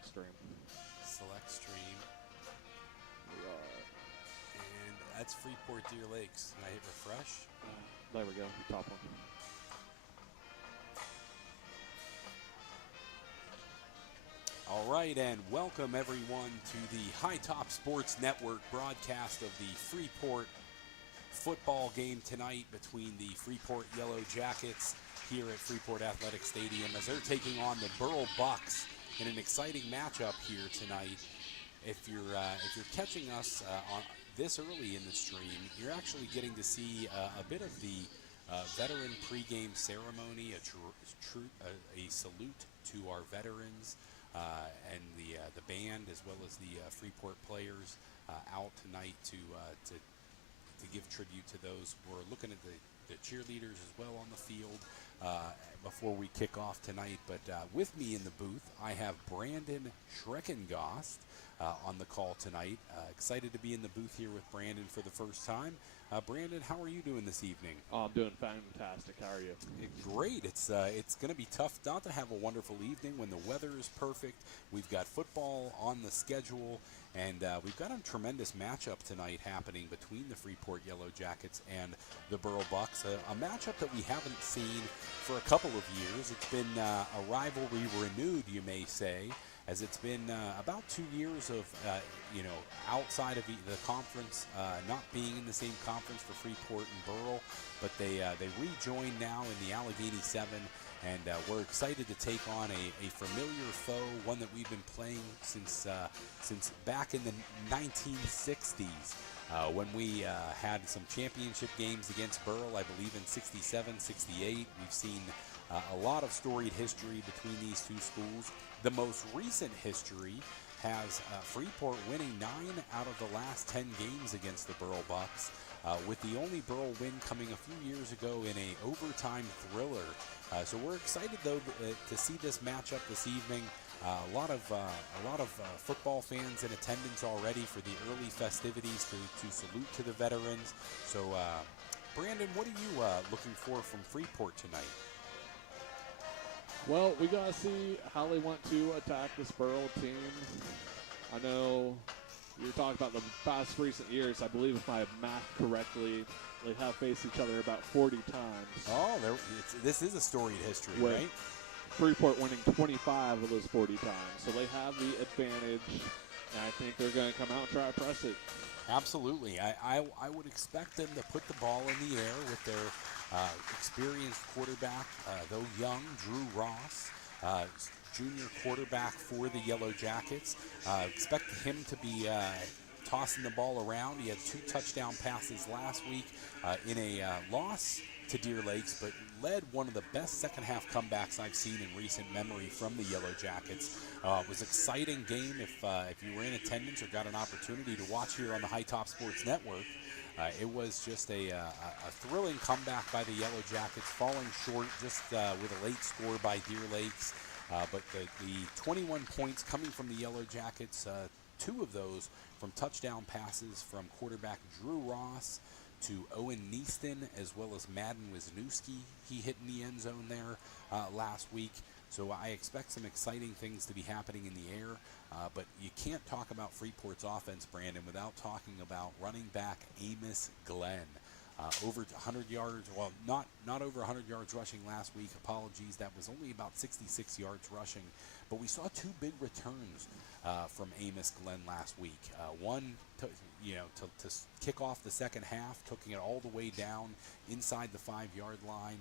select stream. Select stream. We are. And that's Freeport Deer Lakes. Can I hit refresh? There we go. The top one. All right, and welcome everyone to the High Top Sports Network broadcast of the Freeport football game tonight between the Freeport Yellowjackets here at Freeport Athletic Stadium as they're taking on the Burrell Bucs in an exciting matchup here tonight. If you're catching us on this early in the stream, you're actually getting to see a bit of the veteran pregame ceremony, a salute to our veterans. And the band, as well as the Freeport players, out tonight to give tribute to those. We're looking at the cheerleaders as well on the field before we kick off tonight. But with me in the booth, I have Brandon Schreckengost on the call tonight. Excited to be in the booth here with Brandon for the first time. Brandon, how are you doing this evening? Oh, I'm doing fantastic. How are you? Great. It's going to be tough not to have a wonderful evening when the weather is perfect. We've got football on the schedule, and we've got a tremendous matchup tonight happening between the Freeport Yellowjackets and the Burrell Bucs, a matchup that we haven't seen for a couple of years. It's been a rivalry renewed, you may say, as it's been about 2 years of, outside of the conference, not being in the same conference for Freeport and Burrell, but they rejoin now in the Allegheny 7, and we're excited to take on a familiar foe, one that we've been playing since back in the 1960s. When we had some championship games against Burrell, I believe in 67, 68. We've seen a lot of storied history between these two schools. The most recent history has Freeport winning 9 out of the last 10 games against the Burrell Bucs, with the only Burrell win coming a few years ago in a overtime thriller. So we're excited though to see this matchup this evening. A lot of football fans in attendance already for the early festivities to salute to the veterans. So, Brandon, what are you looking for from Freeport tonight? Well, we got to see how they want to attack this Burrell team. I know you're talking about the past recent years. I believe if I have math correctly, they have faced each other about 40 times. Oh, this is a storied history, with right? Freeport winning 25 of those 40 times. So they have the advantage, and I think they're going to come out and try to press it. Absolutely. I would expect them to put the ball in the air with their experienced quarterback, though young, Drew Ross, junior quarterback for the Yellowjackets. Expect him to be tossing the ball around. He had 2 touchdown passes last week in a loss to Deer Lakes, but led one of the best second-half comebacks I've seen in recent memory from the Yellowjackets. It was an exciting game. If you were in attendance or got an opportunity to watch here on the High Top Sports Network, it was just a thrilling comeback by the Yellowjackets, falling short just with a late score by Deer Lakes. But the 21 points coming from the Yellowjackets, 2 of those from touchdown passes from quarterback Drew Ross to Owen Neaston, as well as Madden Wisniewski. He hit in the end zone there last week. So I expect some exciting things to be happening in the air. But you can't talk about Freeport's offense, Brandon, without talking about running back Amos Glenn. Over 100 yards, well, not over 100 yards rushing last week. Apologies, that was only about 66 yards rushing. But we saw 2 big returns from Amos Glenn last week. One to kick off the second half, taking it all the way down inside the 5-yard line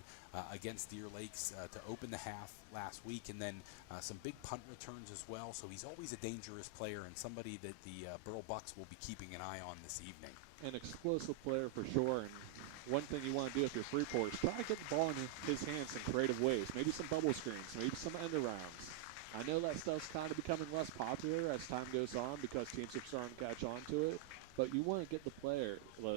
against Deer Lakes to open the half last week, and then some big punt returns as well. So he's always a dangerous player and somebody that the Burrell Bucs will be keeping an eye on this evening. An explosive player for sure, and one thing you want to do if you're Freeport is try to get the ball in his hands in creative ways. Maybe some bubble screens, maybe some end arounds. I know that stuff's kind of becoming less popular as time goes on because teams are starting to catch on to it, but you want to get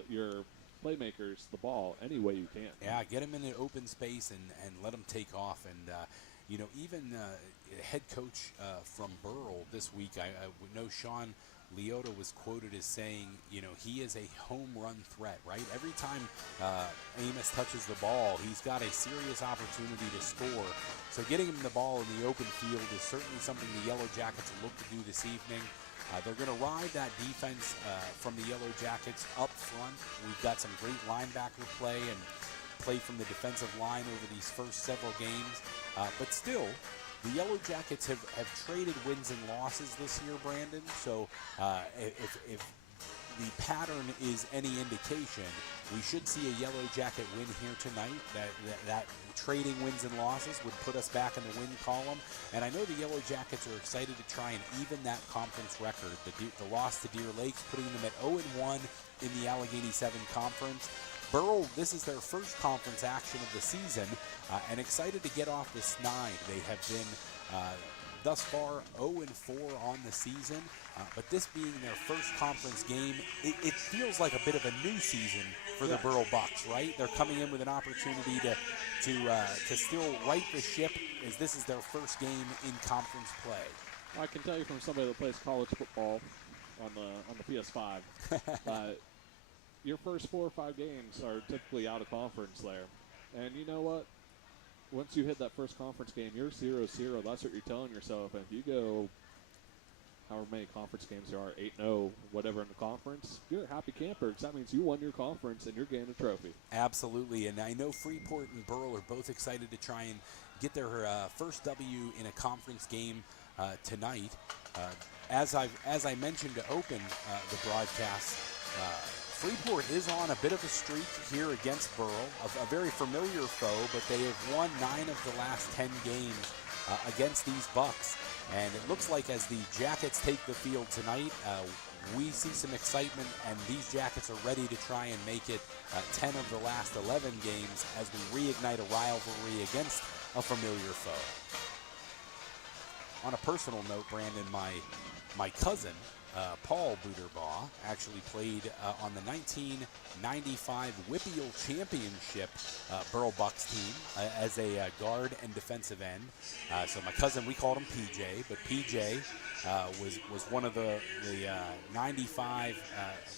your playmakers the ball any way you can. Yeah, get them in an open space and let them take off. And, even head coach from Burrell this week, I know Sean Leota was quoted as saying, he is a home run threat, right? Every time Amos touches the ball, he's got a serious opportunity to score. So getting him the ball in the open field is certainly something the Yellow Jackets will look to do this evening. They're going to ride that defense from the Yellow Jackets up front. We've got some great linebacker play and play from the defensive line over these first several games. But still, the Yellow Jackets have traded wins and losses this year, Brandon. So if the pattern is any indication, we should see a Yellow Jacket win here tonight. That trading wins and losses would put us back in the win column. And I know the Yellow Jackets are excited to try and even that conference record. The loss to Deer Lakes, putting them at 0-1 in the Allegheny 7 Conference. Burrell, this is their first conference action of the season, and excited to get off this snide. They have been, thus far, 0-4 on the season, but this being their first conference game, it feels like a bit of a new season for the Burrell Bucs, right? They're coming in with an opportunity to still right the ship, as this is their first game in conference play. I can tell you from somebody that plays college football on the PS5, your first 4 or 5 games are typically out of conference there. And you know what? Once you hit that first conference game, you're 0-0. That's what you're telling yourself. And if you go however many conference games there are, 8-0, whatever in the conference, you're a happy camper because that means you won your conference and you're getting a trophy. Absolutely. And I know Freeport and Burrell are both excited to try and get their first W in a conference game tonight. As I mentioned to open the broadcast, Freeport is on a bit of a streak here against Burrell, a very familiar foe, but they have won 9 of the last 10 games against these Bucs. And it looks like as the Jackets take the field tonight, we see some excitement, and these Jackets are ready to try and make it 10 of the last 11 games as we reignite a rivalry against a familiar foe. On a personal note, Brandon, my cousin, Paul Buderbaugh, actually played on the 1995 WPIAL Championship Burrell Bucs team as a guard and defensive end. So my cousin, we called him PJ, but PJ was one of the 95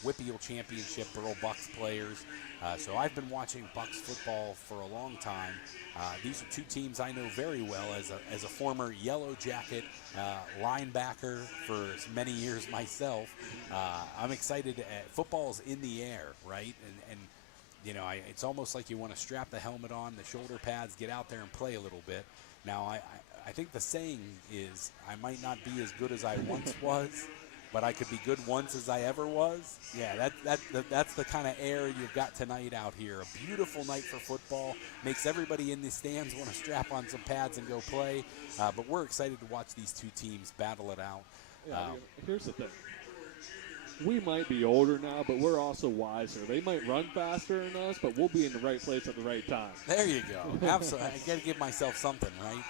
WPIAL Championship Burrell Bucs players. So I've been watching Bucs football for a long time. These are 2 teams I know very well as a former Yellow Jacket linebacker for many years myself. I'm excited. Football's in the air, right? And it's almost like you want to strap the helmet on, the shoulder pads, get out there and play a little bit. Now, I think the saying is, I might not be as good as I once was, but I could be good once as I ever was. Yeah, that's the kind of air you've got tonight out here. A beautiful night for football. Makes everybody in the stands want to strap on some pads and go play. But we're excited to watch these 2 teams battle it out. Yeah, here's the thing. We might be older now, but we're also wiser. They might run faster than us, but we'll be in the right place at the right time. There you go. Absolutely. I got to give myself something, right?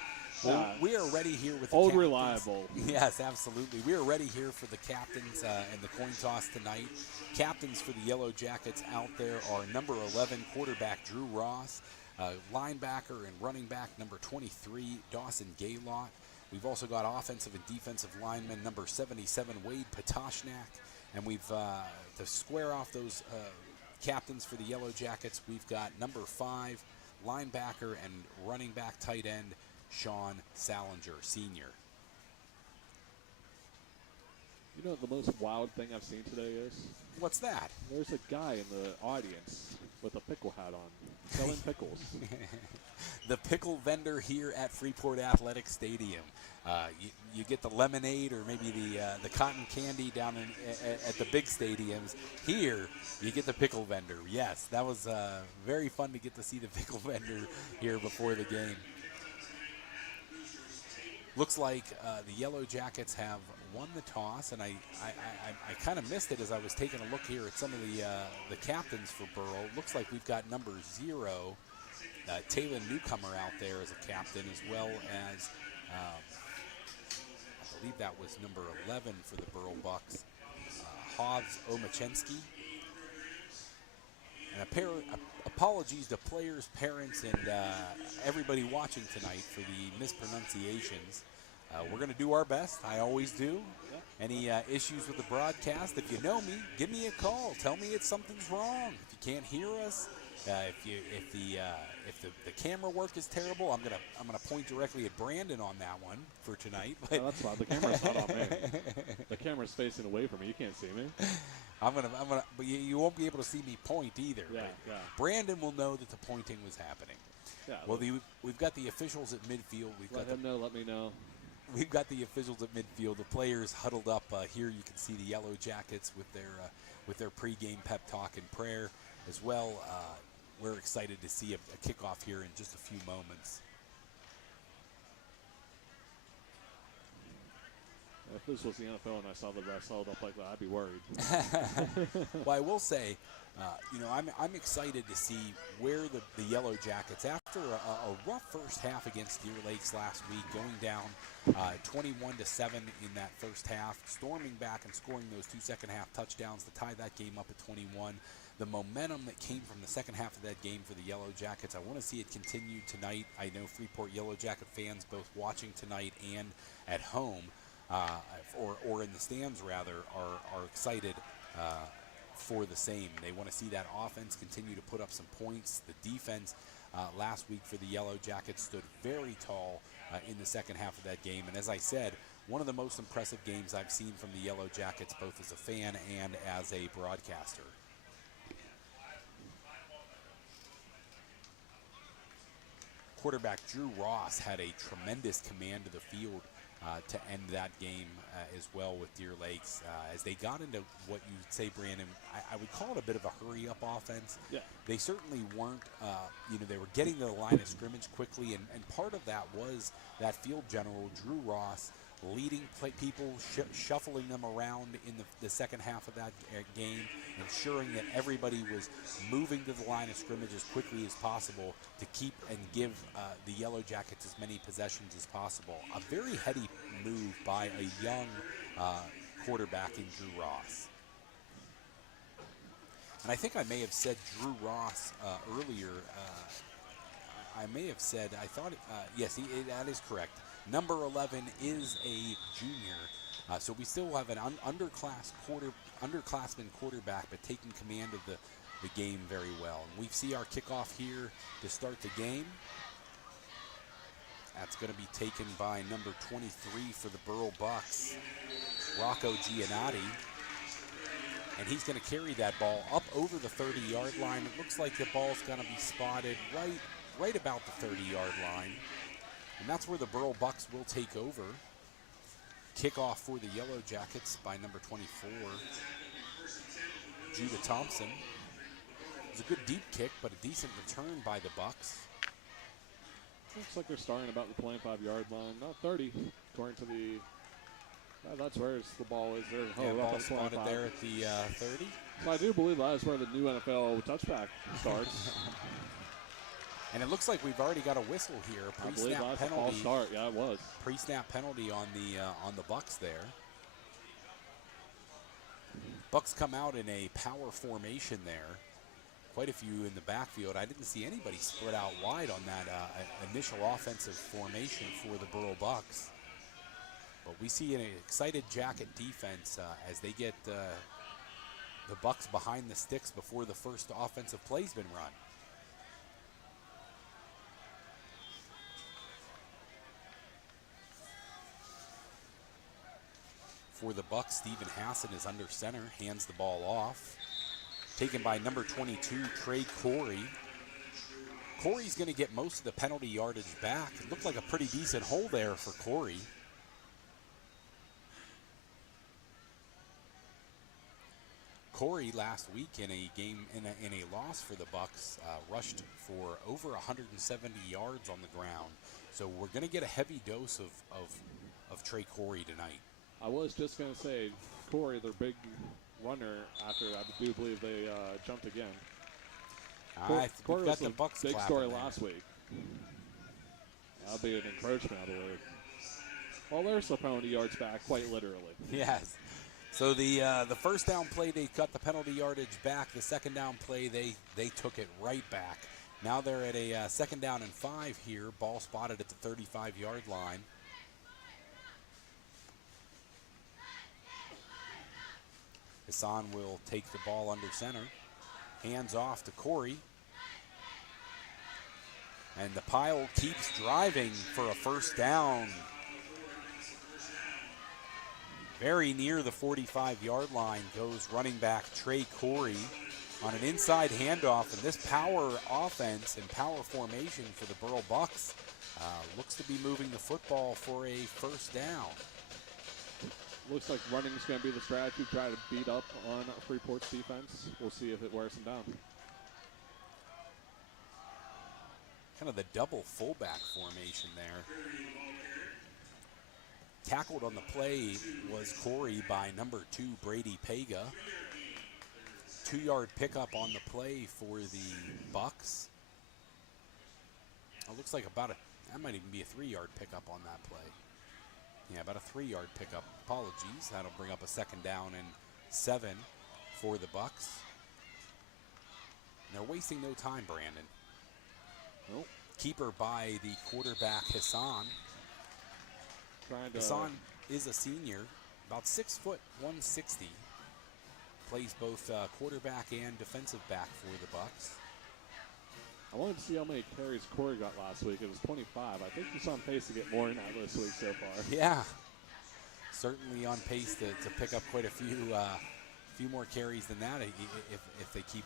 Well, we are ready here with the old captains. Reliable. Yes, absolutely. We are ready here for the captains and the coin toss tonight. Captains for the Yellow Jackets out there are number 11 quarterback Drew Ross, linebacker and running back number 23 Dawson Gaylott. We've also got offensive and defensive lineman number 77 Wade Patoshnak, and we've to square off those captains for the Yellow Jackets, we've got number 5 linebacker and running back tight end Sean Salinger, Sr. You know what the most wild thing I've seen today is? What's that? There's a guy in the audience with a pickle hat on, selling pickles. The pickle vendor here at Freeport Athletic Stadium. You get the lemonade or maybe the cotton candy down at the big stadiums. Here, you get the pickle vendor. Yes, that was very fun to get to see the pickle vendor here before the game. Looks like the Yellow Jackets have won the toss, and I kind of missed it as I was taking a look here at some of the captains for Burrell. Looks like we've got number 0, Taylor Newcomer out there as a captain, as well as I believe that was number 11 for the Burrell Bucs, Hobbs Omachensky. And apologies to players, parents, and everybody watching tonight for the mispronunciations. We're going to do our best. I always do. Yeah. Any issues with the broadcast, if you know me, give me a call. Tell me something's wrong. If you can't hear us, if the camera work is terrible, I'm gonna point directly at Brandon on that one for tonight. But No, that's fine. The camera's not on me. The camera's facing away from me. You can't see me. but you won't be able to see me point either. Yeah, But yeah. Brandon will know that the pointing was happening. Yeah. Well, we've got the officials at midfield. Let him know. Let me know. We've got the officials at midfield. The players huddled up here. You can see the Yellowjackets with their pregame pep talk and prayer as well. We're excited to see a kickoff here in just a few moments. If this was the NFL and I saw the refs held up like that, I'd be worried. Well, I will say, I'm excited to see where the Yellowjackets, after a rough first half against Deer Lakes last week, going down 21-7 in that first half, storming back and scoring those 2 second-half touchdowns to tie that game up at 21. The momentum that came from the second half of that game for the Yellowjackets, I want to see it continue tonight. I know Freeport Yellowjacket fans, both watching tonight and at home, or in the stands rather, are excited for the same. They want to see that offense continue to put up some points. The defense last week for the Yellowjackets stood very tall in the second half of that game. And as I said, one of the most impressive games I've seen from the Yellowjackets, both as a fan and as a broadcaster. Quarterback Drew Ross had a tremendous command of the field to end that game as well with Deer Lakes. As they got into what you'd say, Brandon, I would call it a bit of a hurry-up offense. Yeah. They certainly weren't, they were getting to the line of scrimmage quickly, and part of that was that field general, Drew Ross, leading people, shuffling them around in the second half of that game, ensuring that everybody was moving to the line of scrimmage as quickly as possible to keep and give the Yellowjackets as many possessions as possible. A very heady move by a young quarterback in Drew Ross. And I think I may have said Drew Ross earlier. I may have said, yes, that is correct. Number 11 is a junior, so we still have an underclassman quarterback, but taking command of the game very well. And we see our kickoff here to start the game. That's going to be taken by number 23 for the Burrell Bucs, Rocco Giannotti. And he's going to carry that ball up over the 30-yard line. It looks like the ball's going to be spotted right about the 30-yard line. And that's where the Burrell Bucs will take over. Kickoff for the Yellowjackets by number 24, Judah Thompson. It was a good deep kick, but a decent return by the Bucs. Looks like they're starting about the 25-yard line, not 30, according to the. That's where the ball is there. Yeah, ball spotted there at the 30. So I do believe that is where the new NFL touchback starts. And it looks like we've already got a whistle here. Pre-snap penalty. Start. Yeah, it was. Pre-snap penalty on the Bucs there. Bucs come out in a power formation there. Quite a few in the backfield. I didn't see anybody spread out wide on that initial offensive formation for the Burrell Bucs. But we see an excited Jacket defense as they get the Bucs behind the sticks before the first offensive play's been run. For the Bucs, Stephen Hassan is under center, hands the ball off. Taken by number 22, Trey Corey. Corey's going to get most of the penalty yardage back. It looked like a pretty decent hole there for Corey. Corey last week in a game in a loss for the Bucs rushed for over 170 yards on the ground. So we're going to get a heavy dose of Trey Corey tonight. I was just going to say, Corey, their big runner, after I do believe they jumped again. Corey got the Bucs big story there. last week. That'll be an encroachment, I believe. Well, there's the penalty yards back, quite literally. Yes. So the first down play, they cut the penalty yardage back. The second down play, they took it right back. Now they're at a second down and 5 here. Ball spotted at the 35-yard line. Hassan will take the ball under center. Hands off to Corey. And the Pile keeps driving for a first down. Very near the 45-yard line goes running back Trey Corey on an inside handoff. And this power offense and power formation for the Burrell Bucs looks to be moving the football for a first down. Looks like running is going to be the strategy, try to beat up on Freeport's defense. We'll see if it wears them down. Kind of the double fullback formation there. Tackled on the play was Corey by number 2, Brady Pega. 2-yard pickup on the play for the Bucs. It looks like that might even be a 3-yard pickup on that play. Yeah, about a 3-yard pickup. Apologies. That'll bring up a second down and 7 for the Bucs. And they're wasting no time, Brandon. Nope. Keeper by the quarterback, Hassan. Hassan is a senior, about 6 foot, 160. Plays both quarterback and defensive back for the Bucs. I wanted to see how many carries Corey got last week. It was 25. I think he's on pace to get more than that this week so far. Yeah, certainly on pace to pick up quite a few more carries than that if they keep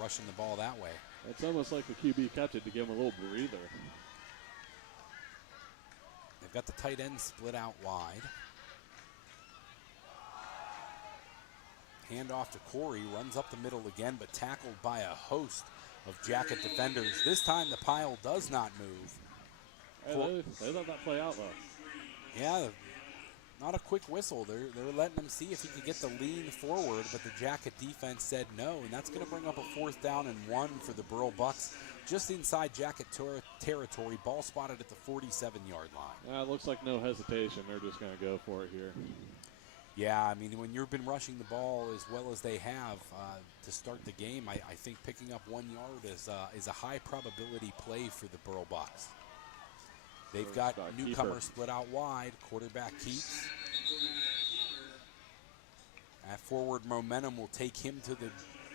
rushing the ball that way. It's almost like the QB catch it to give him a little breather. They've got the tight end split out wide. Hand off to Corey, runs up the middle again, but tackled by a host of Jacket defenders. This time the Pile does not move. Hey, they let that play out though. Yeah, not a quick whistle. They're letting him see if he could get the lean forward, but the Jacket defense said no, and that's going to bring up a 4th down and 1 for the Burrell Bucs. Just inside Jacket territory, ball spotted at the 47-yard line. It looks like no hesitation. They're just going to go for it here. Yeah, I mean, when you've been rushing the ball as well as they have to start the game, I think picking up 1 yard is a high probability play for the Burrell Bucs. They've got newcomer keeper split out wide. Quarterback keeps. That forward momentum will take him to the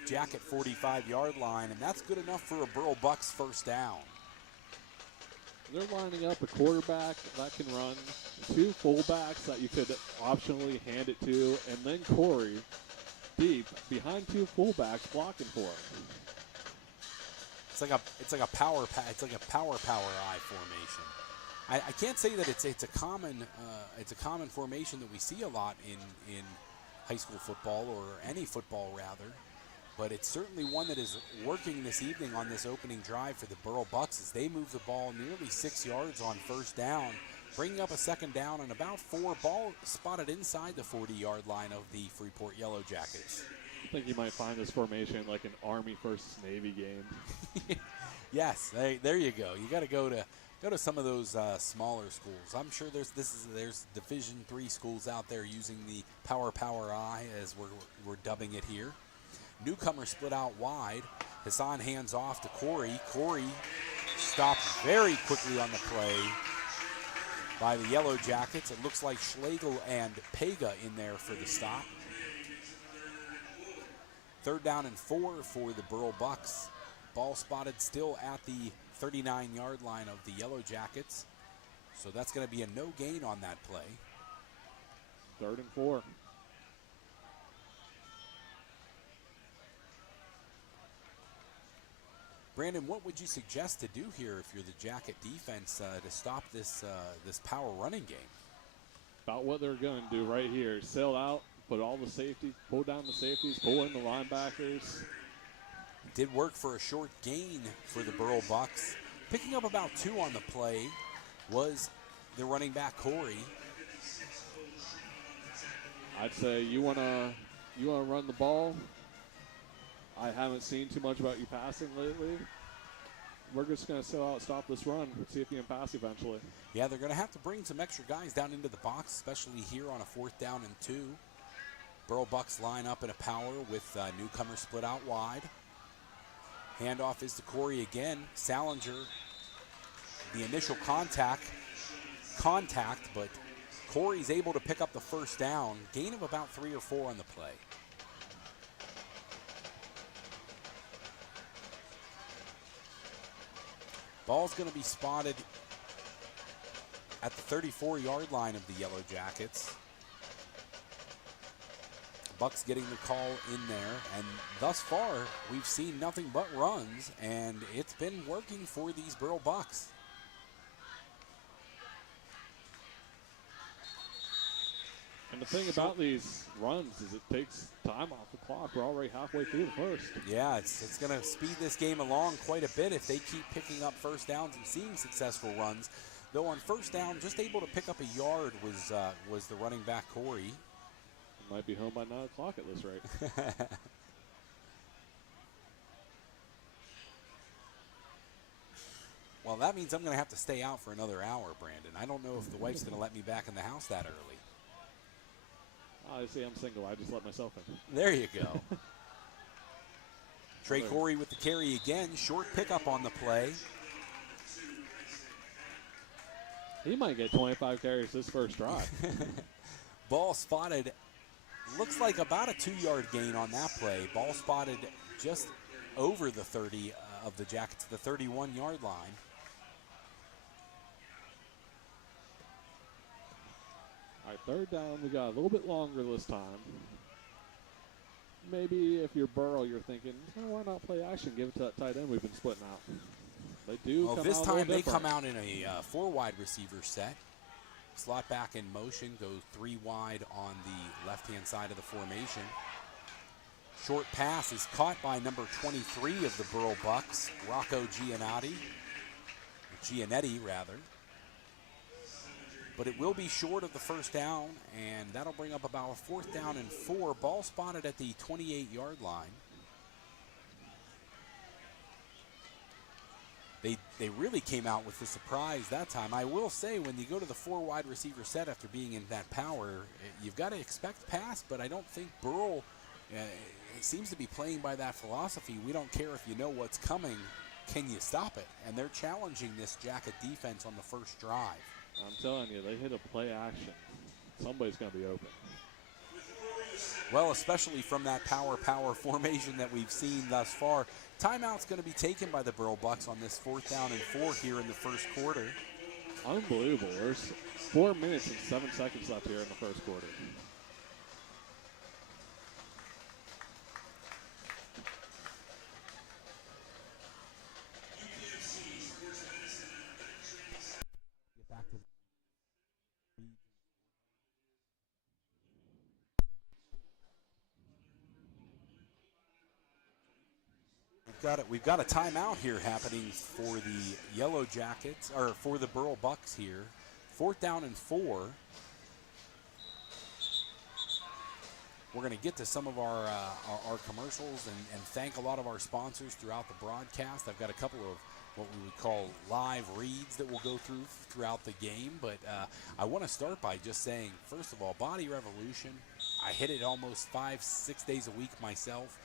Jacket 45-yard line, and that's good enough for a Burrell Bucs first down. They're lining up a quarterback that can run, 2 fullbacks that you could optionally hand it to, and then Corey deep behind 2 fullbacks blocking for him. It's like a power I formation. I can't say that it's a common formation that we see a lot in high school football, or any football rather, but it's certainly one that is working this evening on this opening drive for the Burrell Bucs as they move the ball nearly 6 yards on first down, bringing up a second down and about 4. Ball spotted inside the 40-yard line of the Freeport Yellowjackets. I think you might find this formation like an Army versus Navy game. Yes, there you go. You got to go to some of those smaller schools. I'm sure there's Division III schools out there using the Power I, as we're dubbing it here. Newcomer split out wide. Hassan hands off to Corey. Corey stopped very quickly on the play by the Yellowjackets. It looks like Schlegel and Pega in there for the stop. 3rd down and 4 for the Burrell Bucs. Ball spotted still at the 39-yard line of the Yellowjackets. So that's going to be a no gain on that play. 3rd and 4. Brandon, what would you suggest to do here if you're the Jacket defense to stop this power running game? About what they're going to do right here. Sail out, put all the safeties, pull down the safeties, pull in the linebackers. Did work for a short gain for the Burrell Bucs. Picking up about 2 on the play was the running back Corey. I'd say you wanna run the ball. I haven't seen too much about you passing lately. We're just going to sit out, stop this run, see if you can pass eventually. Yeah, they're going to have to bring some extra guys down into the box, especially here on a 4th down and 2. Burrell Bucs line up in a power with newcomer split out wide. Handoff is to Corey again. Salinger, the initial contact, but Corey's able to pick up the first down. Gain of about 3 or 4 on the play. Ball's going to be spotted at the 34-yard line of the Yellowjackets. Bucs getting the call in there, and thus far we've seen nothing but runs, and it's been working for these Burrell Bucs. And the thing about these runs is it takes time off the clock. We're already halfway through the first. Yeah, it's going to speed this game along quite a bit if they keep picking up first downs and seeing successful runs. Though on first down, just able to pick up a yard was the running back Corey. Might be home by 9 o'clock at this rate. Well, that means I'm going to have to stay out for another hour, Brandon. I don't know if the wife's going to let me back in the house that early. I see I'm single. I just let myself in. There you go. Trey Corey with the carry again. Short pickup on the play. He might get 25 carries this first drive. Ball spotted. Looks like about a 2-yard gain on that play. Ball spotted just over the 30 of the Jackets, the 31-yard line. All right, third down. We got a little bit longer this time. Maybe if you're Burrell, you're thinking, why not play action? Give it to that tight end we've been splitting out. They do. Well, come this out time they different. come out in a 4-wide receiver set. Slot back in motion, go 3 wide on the left-hand side of the formation. Short pass is caught by number 23 of the Burrell Bucs, Rocco Giannetti, rather. But it will be short of the first down, and that'll bring up about a 4th down and 4. Ball spotted at the 28-yard line. They really came out with the surprise that time. I will say, when you go to the 4-wide receiver set after being in that power, you've got to expect pass, but I don't think Burrell seems to be playing by that philosophy. We don't care if you know what's coming. Can you stop it? And they're challenging this Jacket defense on the first drive. I'm telling you, they hit a play action. Somebody's going to be open. Well, especially from that power formation that we've seen thus far. Timeout's going to be taken by the Burrell Bucs on this 4th down and 4 here in the first quarter. Unbelievable. There's 4 minutes and 7 seconds left here in the first quarter. We've got a timeout here happening for the Yellowjackets, or for the Burrell Bucs here. 4th down and 4. We're going to get to some of our commercials and thank a lot of our sponsors throughout the broadcast. I've got a couple of what we would call live reads that we'll go throughout the game. But I want to start by just saying, first of all, Body Revolution. I hit it almost 5-6 days a week myself.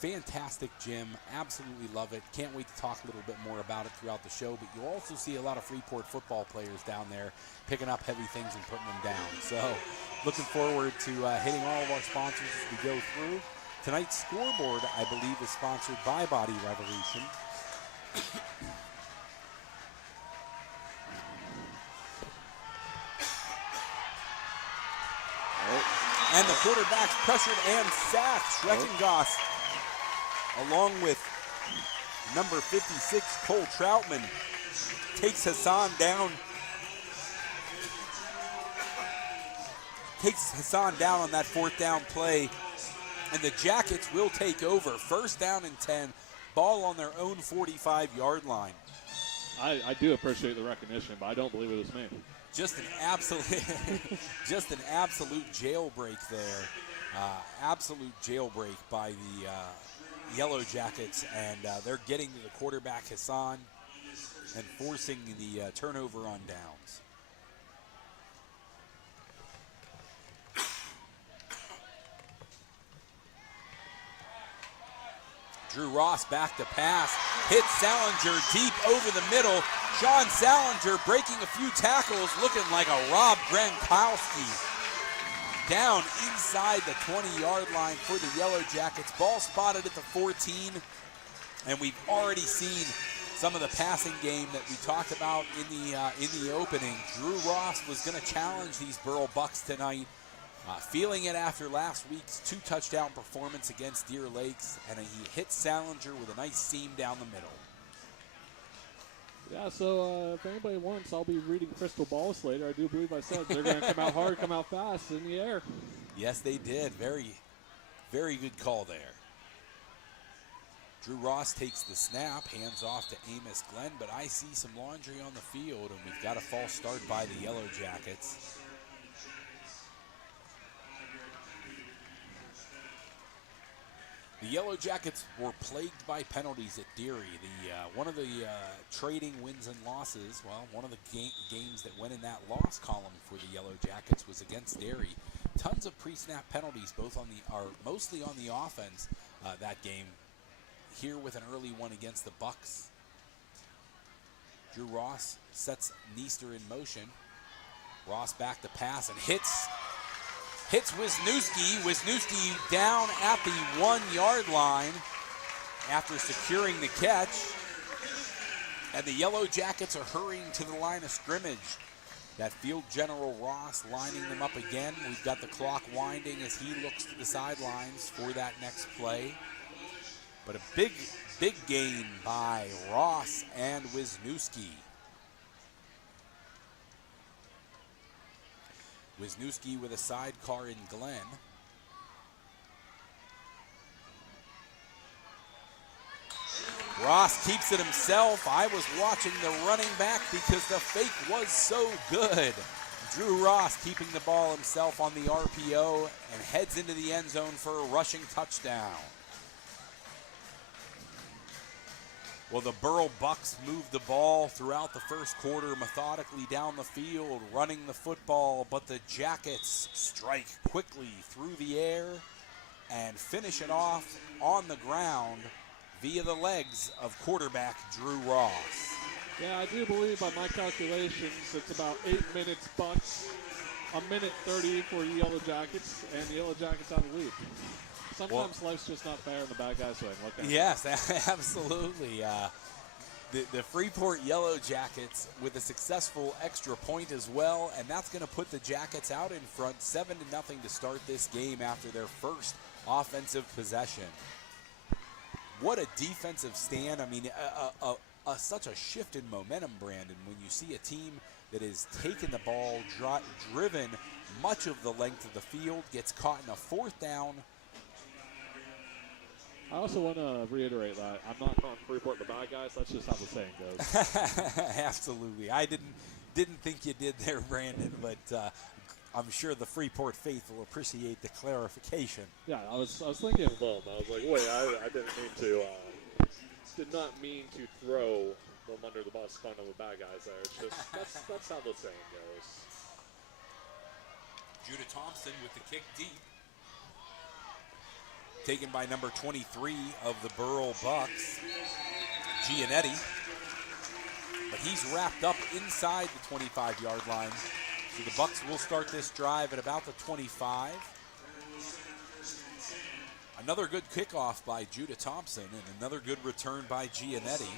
Fantastic gym, absolutely love it. Can't wait to talk a little bit more about it throughout the show, but you'll also see a lot of Freeport football players down there picking up heavy things and putting them down. So looking forward to hitting all of our sponsors as we go through. Tonight's scoreboard, I believe, is sponsored by Body Revolution. And the quarterback's pressured and sacked. Schreckengoss, along with number 56, Cole Troutman, takes Hassan down. Takes Hassan down on that 4th down play. And the Jackets will take over. 1st down and 10. Ball on their own 45-yard line. I do appreciate the recognition, but I don't believe it was me. Just an absolute jailbreak there. Absolute jailbreak by the Yellowjackets, and they're getting to the quarterback Hassan and forcing the turnover on downs. Drew Ross back to pass, hits Salinger deep over the middle. Sean Salinger breaking a few tackles, looking like a Rob Gronkowski. Down inside the 20-yard line for the Yellowjackets. Ball spotted at the 14, and we've already seen some of the passing game that we talked about in the opening. Drew Ross was going to challenge these Burrell Bucs tonight, feeling it after last week's 2-touchdown performance against Deer Lakes, and he hit Salinger with a nice seam down the middle. Yeah, so if anybody wants, I'll be reading crystal balls later. I do believe I said they're going to come out hard, come out fast in the air. Yes, they did. Very, very good call there. Drew Ross takes the snap, hands off to Amos Glenn, but I see some laundry on the field, and we've got a false start by the Yellowjackets. The Yellowjackets were plagued by penalties at Deary. One of the trading wins and losses, well, one of the games that went in that loss column for the Yellowjackets was against Deary. Tons of pre-snap penalties, mostly on the offense that game. Here with an early one against the Bucs. Drew Ross sets Neester in motion. Ross back to pass and hits Wisniewski. Wisniewski down at the 1-yard line after securing the catch. And the Yellowjackets are hurrying to the line of scrimmage. That field general Ross lining them up again. We've got the clock winding as he looks to the sidelines for that next play. But a big, big gain by Ross and Wisniewski. Wisniewski with a sidecar in Glenn. Ross keeps it himself. I was watching the running back because the fake was so good. Drew Ross keeping the ball himself on the RPO and heads into the end zone for a rushing touchdown. Well, the Burrell Bucs moved the ball throughout the first quarter methodically down the field, running the football, but the Jackets strike quickly through the air and finish it off on the ground via the legs of quarterback Drew Ross. Yeah, I do believe by my calculations it's about 8 minutes Bucs, a minute 30 for the Yellowjackets, and the Yellowjackets out of the lead. Sometimes life's just not fair and the bad guys win. Yes, absolutely. The Freeport Yellowjackets with a successful extra point as well, and that's going to put the Jackets out in front 7-0 to start this game after their first offensive possession. What a defensive stand. I mean, such a shift in momentum, Brandon, when you see a team that is taking the ball, driven much of the length of the field, gets caught in a fourth down. I also want to reiterate that I'm not calling Freeport the bad guys. That's just how the saying goes. Absolutely. I didn't think you did there, Brandon, but I'm sure the Freeport faith will appreciate the clarification. Yeah, I was thinking of them. I was like, wait, I did not mean to throw them under the bus, calling them the bad guys there. It's just that's how the saying goes. Judah Thompson with the kick deep. Taken by number 23 of the Burrell Bucs, Giannetti. But he's wrapped up inside the 25-yard line. So the Bucs will start this drive at about the 25. Another good kickoff by Judah Thompson and another good return by Giannetti.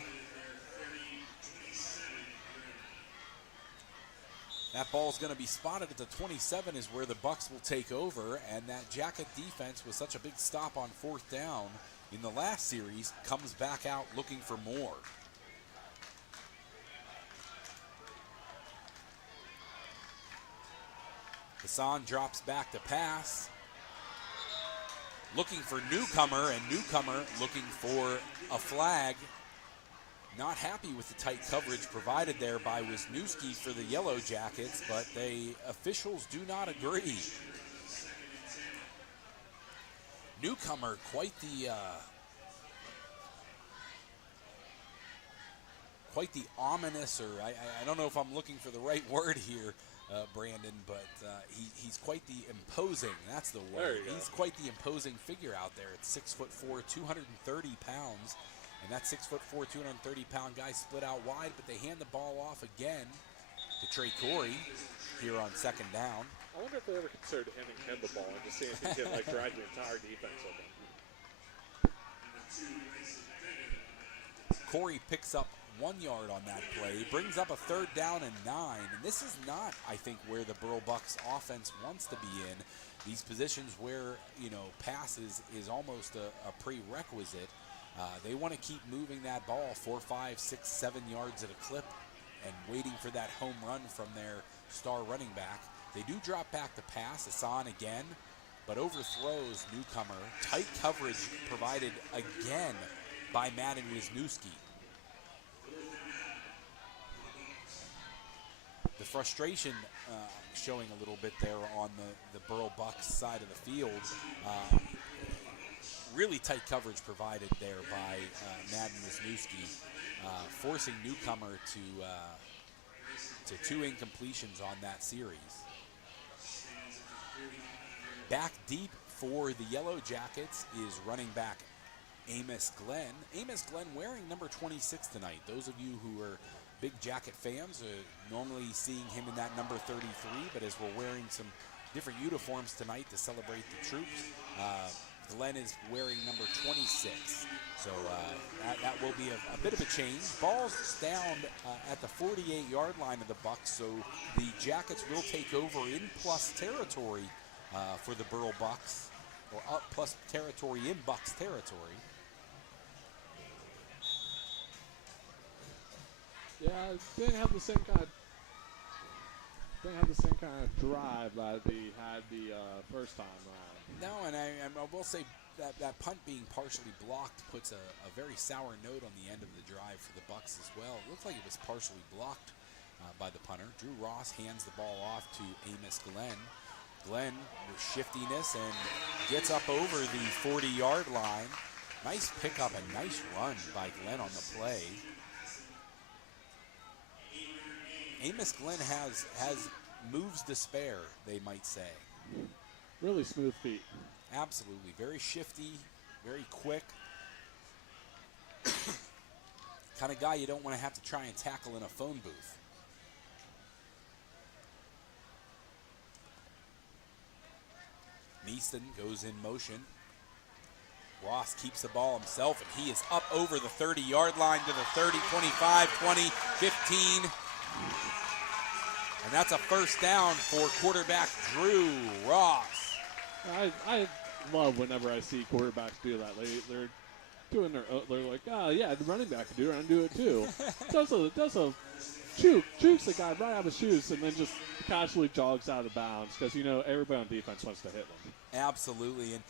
That ball's going to be spotted at the 27 is where the Bucs will take over, and that Jacket defense with such a big stop on fourth down in the last series comes back out looking for more. Hassan drops back to pass. Looking for Newcomer, and Newcomer looking for a flag. Not happy with the tight coverage provided there by Wisniewski for the Yellowjackets, but the officials do not agree. Newcomer, quite the ominous, or I don't know if I'm looking for the right word here, Brandon, but he's quite the imposing, that's the word. He's quite the imposing figure out there at 6'4", 230 pounds. And that 6'4", 230-pound guy split out wide, but they hand the ball off again to Trey Corey here on second down. I wonder if they ever considered handing him the ball and just seeing if he can drag the entire defense with him. Corey picks up 1 yard on that play. Brings up a 3rd down and 9. And this is not, I think, where the Burrell Bucs offense wants to be in. These positions where, passes is almost a prerequisite. They want to keep moving that ball 4, 5, 6, 7 yards at a clip and waiting for that home run from their star running back. They do drop back to pass. Hassan again, but overthrows Newcomer. Tight coverage provided again by Madden Wisniewski. The frustration showing a little bit there on the Burrell Bucs side of the field. Really tight coverage provided there by Madden Wisniewski, forcing Newcomer to 2 incompletions on that series. Back deep for the Yellowjackets is running back Amos Glenn. Amos Glenn wearing number 26 tonight. Those of you who are big Jacket fans are normally seeing him in that number 33, but as we're wearing some different uniforms tonight to celebrate the troops, Glenn is wearing number 26. So that will be a bit of a change. Ball's down at the 48-yard line of the Bucs, so the Jackets will take over in plus territory for the Burrell Bucs, or up plus territory in Bucs territory. Yeah, didn't have the same kind of drive that they had the first time around. No, and I will say that punt being partially blocked puts a very sour note on the end of the drive for the Bucs as well. It looked like it was partially blocked by the punter. Drew Ross hands the ball off to Amos Glenn. Glenn with shiftiness and gets up over the 40-yard line. Nice pickup and nice run by Glenn on the play. Amos Glenn has moves to spare, they might say. Really smooth feet. Absolutely. Very shifty, very quick. Kind of guy you don't want to have to try and tackle in a phone booth. Neeston goes in motion. Ross keeps the ball himself, and he is up over the 30-yard line to the 30, 25, 20, 15. And that's a first down for quarterback Drew Ross. I love whenever I see quarterbacks do that. They're doing they're like, oh yeah, the running back can do it, and do it too. does a jukes the guy right out of his shoes, and then just casually jogs out of bounds because everybody on defense wants to hit them. Absolutely, and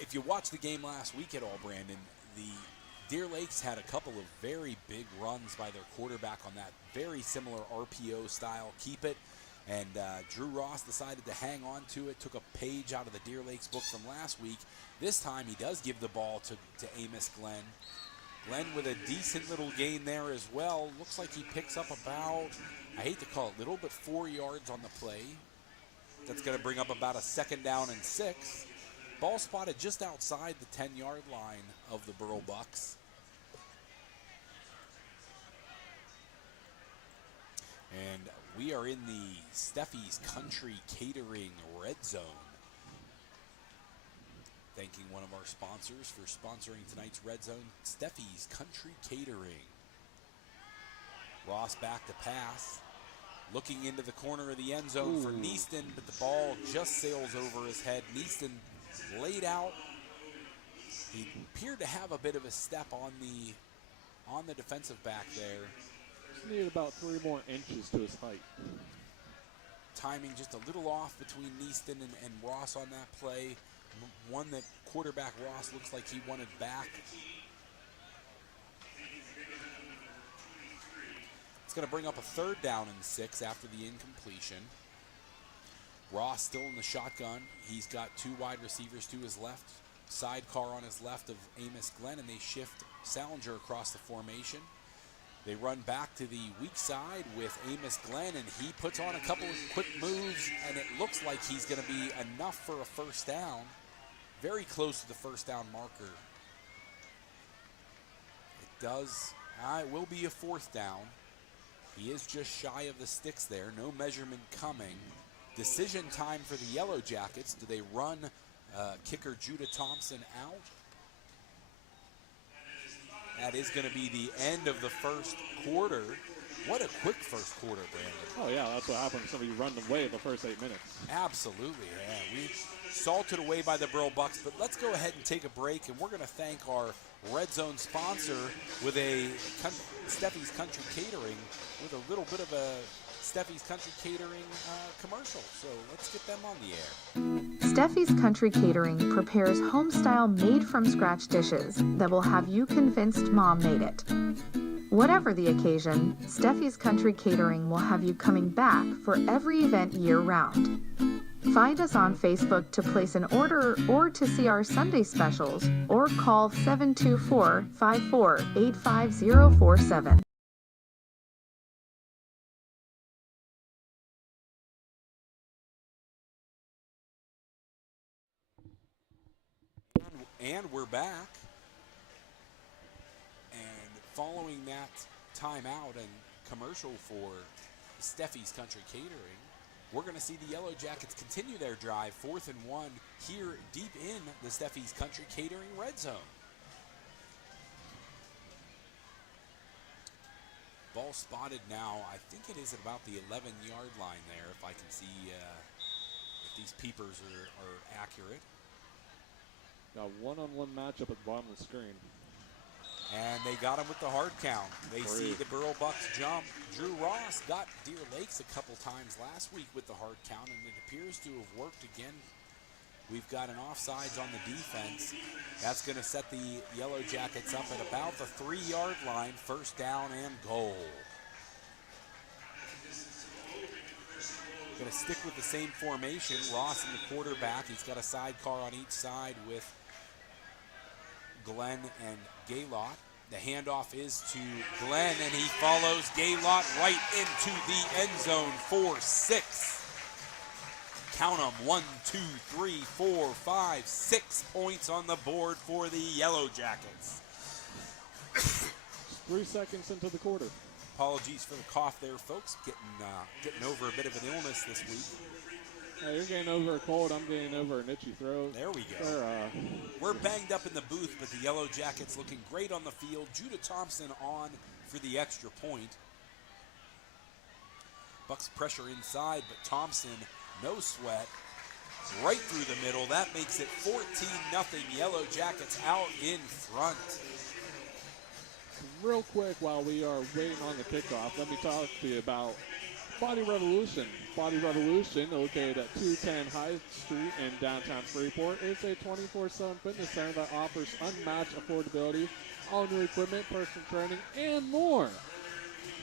if you watched the game last week at all, Brandon, the Deer Lakes had a couple of very big runs by their quarterback on that very similar RPO style keep it, and Drew Ross decided to hang on to it, took a page out of the Deer Lakes book from last week. This time he does give the ball to Amos Glenn. Glenn with a decent little gain there as well. Looks like he picks up about, I hate to call it little, but 4 yards on the play. That's going to bring up about a 2nd down and 6. Ball spotted just outside the 10-yard line of the Burrell Bucs. And we are in the Steffi's Country Catering Red Zone. Thanking one of our sponsors for sponsoring tonight's Red Zone, Steffi's Country Catering. Ross back to pass. Looking into the corner of the end zone for Neeston, but the ball just sails over his head. Neeston laid out. He appeared to have a bit of a step on the defensive back there. Just needed about 3 more inches to his height. Timing just a little off between Neeston and Ross on that play. One that quarterback Ross looks like he wanted back. It's going to bring up a 3rd down and 6 after the incompletion. Ross still in the shotgun. He's got 2 wide receivers to his left. Sidecar on his left of Amos Glenn, and they shift Salinger across the formation. They run back to the weak side with Amos Glenn, and he puts on a couple of quick moves, and it looks like he's going to be enough for a first down. Very close to the first down marker. It will be a 4th down. He is just shy of the sticks there. No measurement coming. Decision time for the Yellowjackets. Do they run kicker Judah Thompson out? that is going to be the end of the first quarter. What a quick first quarter, Brandon. Oh, yeah, that's what happens when you run away the first 8 minutes. Absolutely, yeah. We salted away by the Burrell Bucs, but let's go ahead and take a break, and we're going to thank our Red Zone sponsor with a Steffi's Country Catering with a little bit of a Steffi's Country Catering commercial. So let's get them on the air. Steffi's Country Catering prepares home-style made-from-scratch dishes that will have you convinced Mom made it. Whatever the occasion, Steffi's Country Catering will have you coming back for every event year-round. Find us on Facebook to place an order or to see our Sunday specials, or call 724-54-85047. And we're back. And following that timeout and commercial for Steffi's Country Catering, we're going to see the Yellowjackets continue their drive, 4th and 1, here deep in the Steffi's Country Catering red zone. Ball spotted now. I think it is at about the 11-yard line there, if I can see if these peepers are accurate. Got one-on-one matchup at the bottom of the screen. And they got him with the hard count. They see Great. the Burrell Bucs jump. Drew Ross got Deer Lakes a couple times last week with the hard count, and it appears to have worked again. We've got an offsides on the defense. That's going to set the Yellowjackets up at about the 3-yard line, 1st down and goal. Going to stick with the same formation. Ross in the quarterback. He's got a sidecar on each side with Glenn and Gaylott. The handoff is to Glenn, and he follows Gaylott right into the end zone for 6. Count them, 1, 2, 3, 4, 5, 6 points on the board for the Yellowjackets. 3 seconds into the quarter. Apologies for the cough there, folks. Getting over a bit of an illness this week. You're getting over a cold. I'm getting over an itchy throat. There we go. We're banged up in the booth, but the Yellowjackets looking great on the field. Judah Thompson on for the extra point. Bucs pressure inside, but Thompson, no sweat, right through the middle. That makes it 14-0. Yellowjackets out in front. Real quick, while we are waiting on the kickoff, let me talk to you about Body Revolution. Body Revolution, located at 210 High Street in downtown Freeport, is a 24/7 fitness center that offers unmatched affordability, all new equipment, personal training, and more.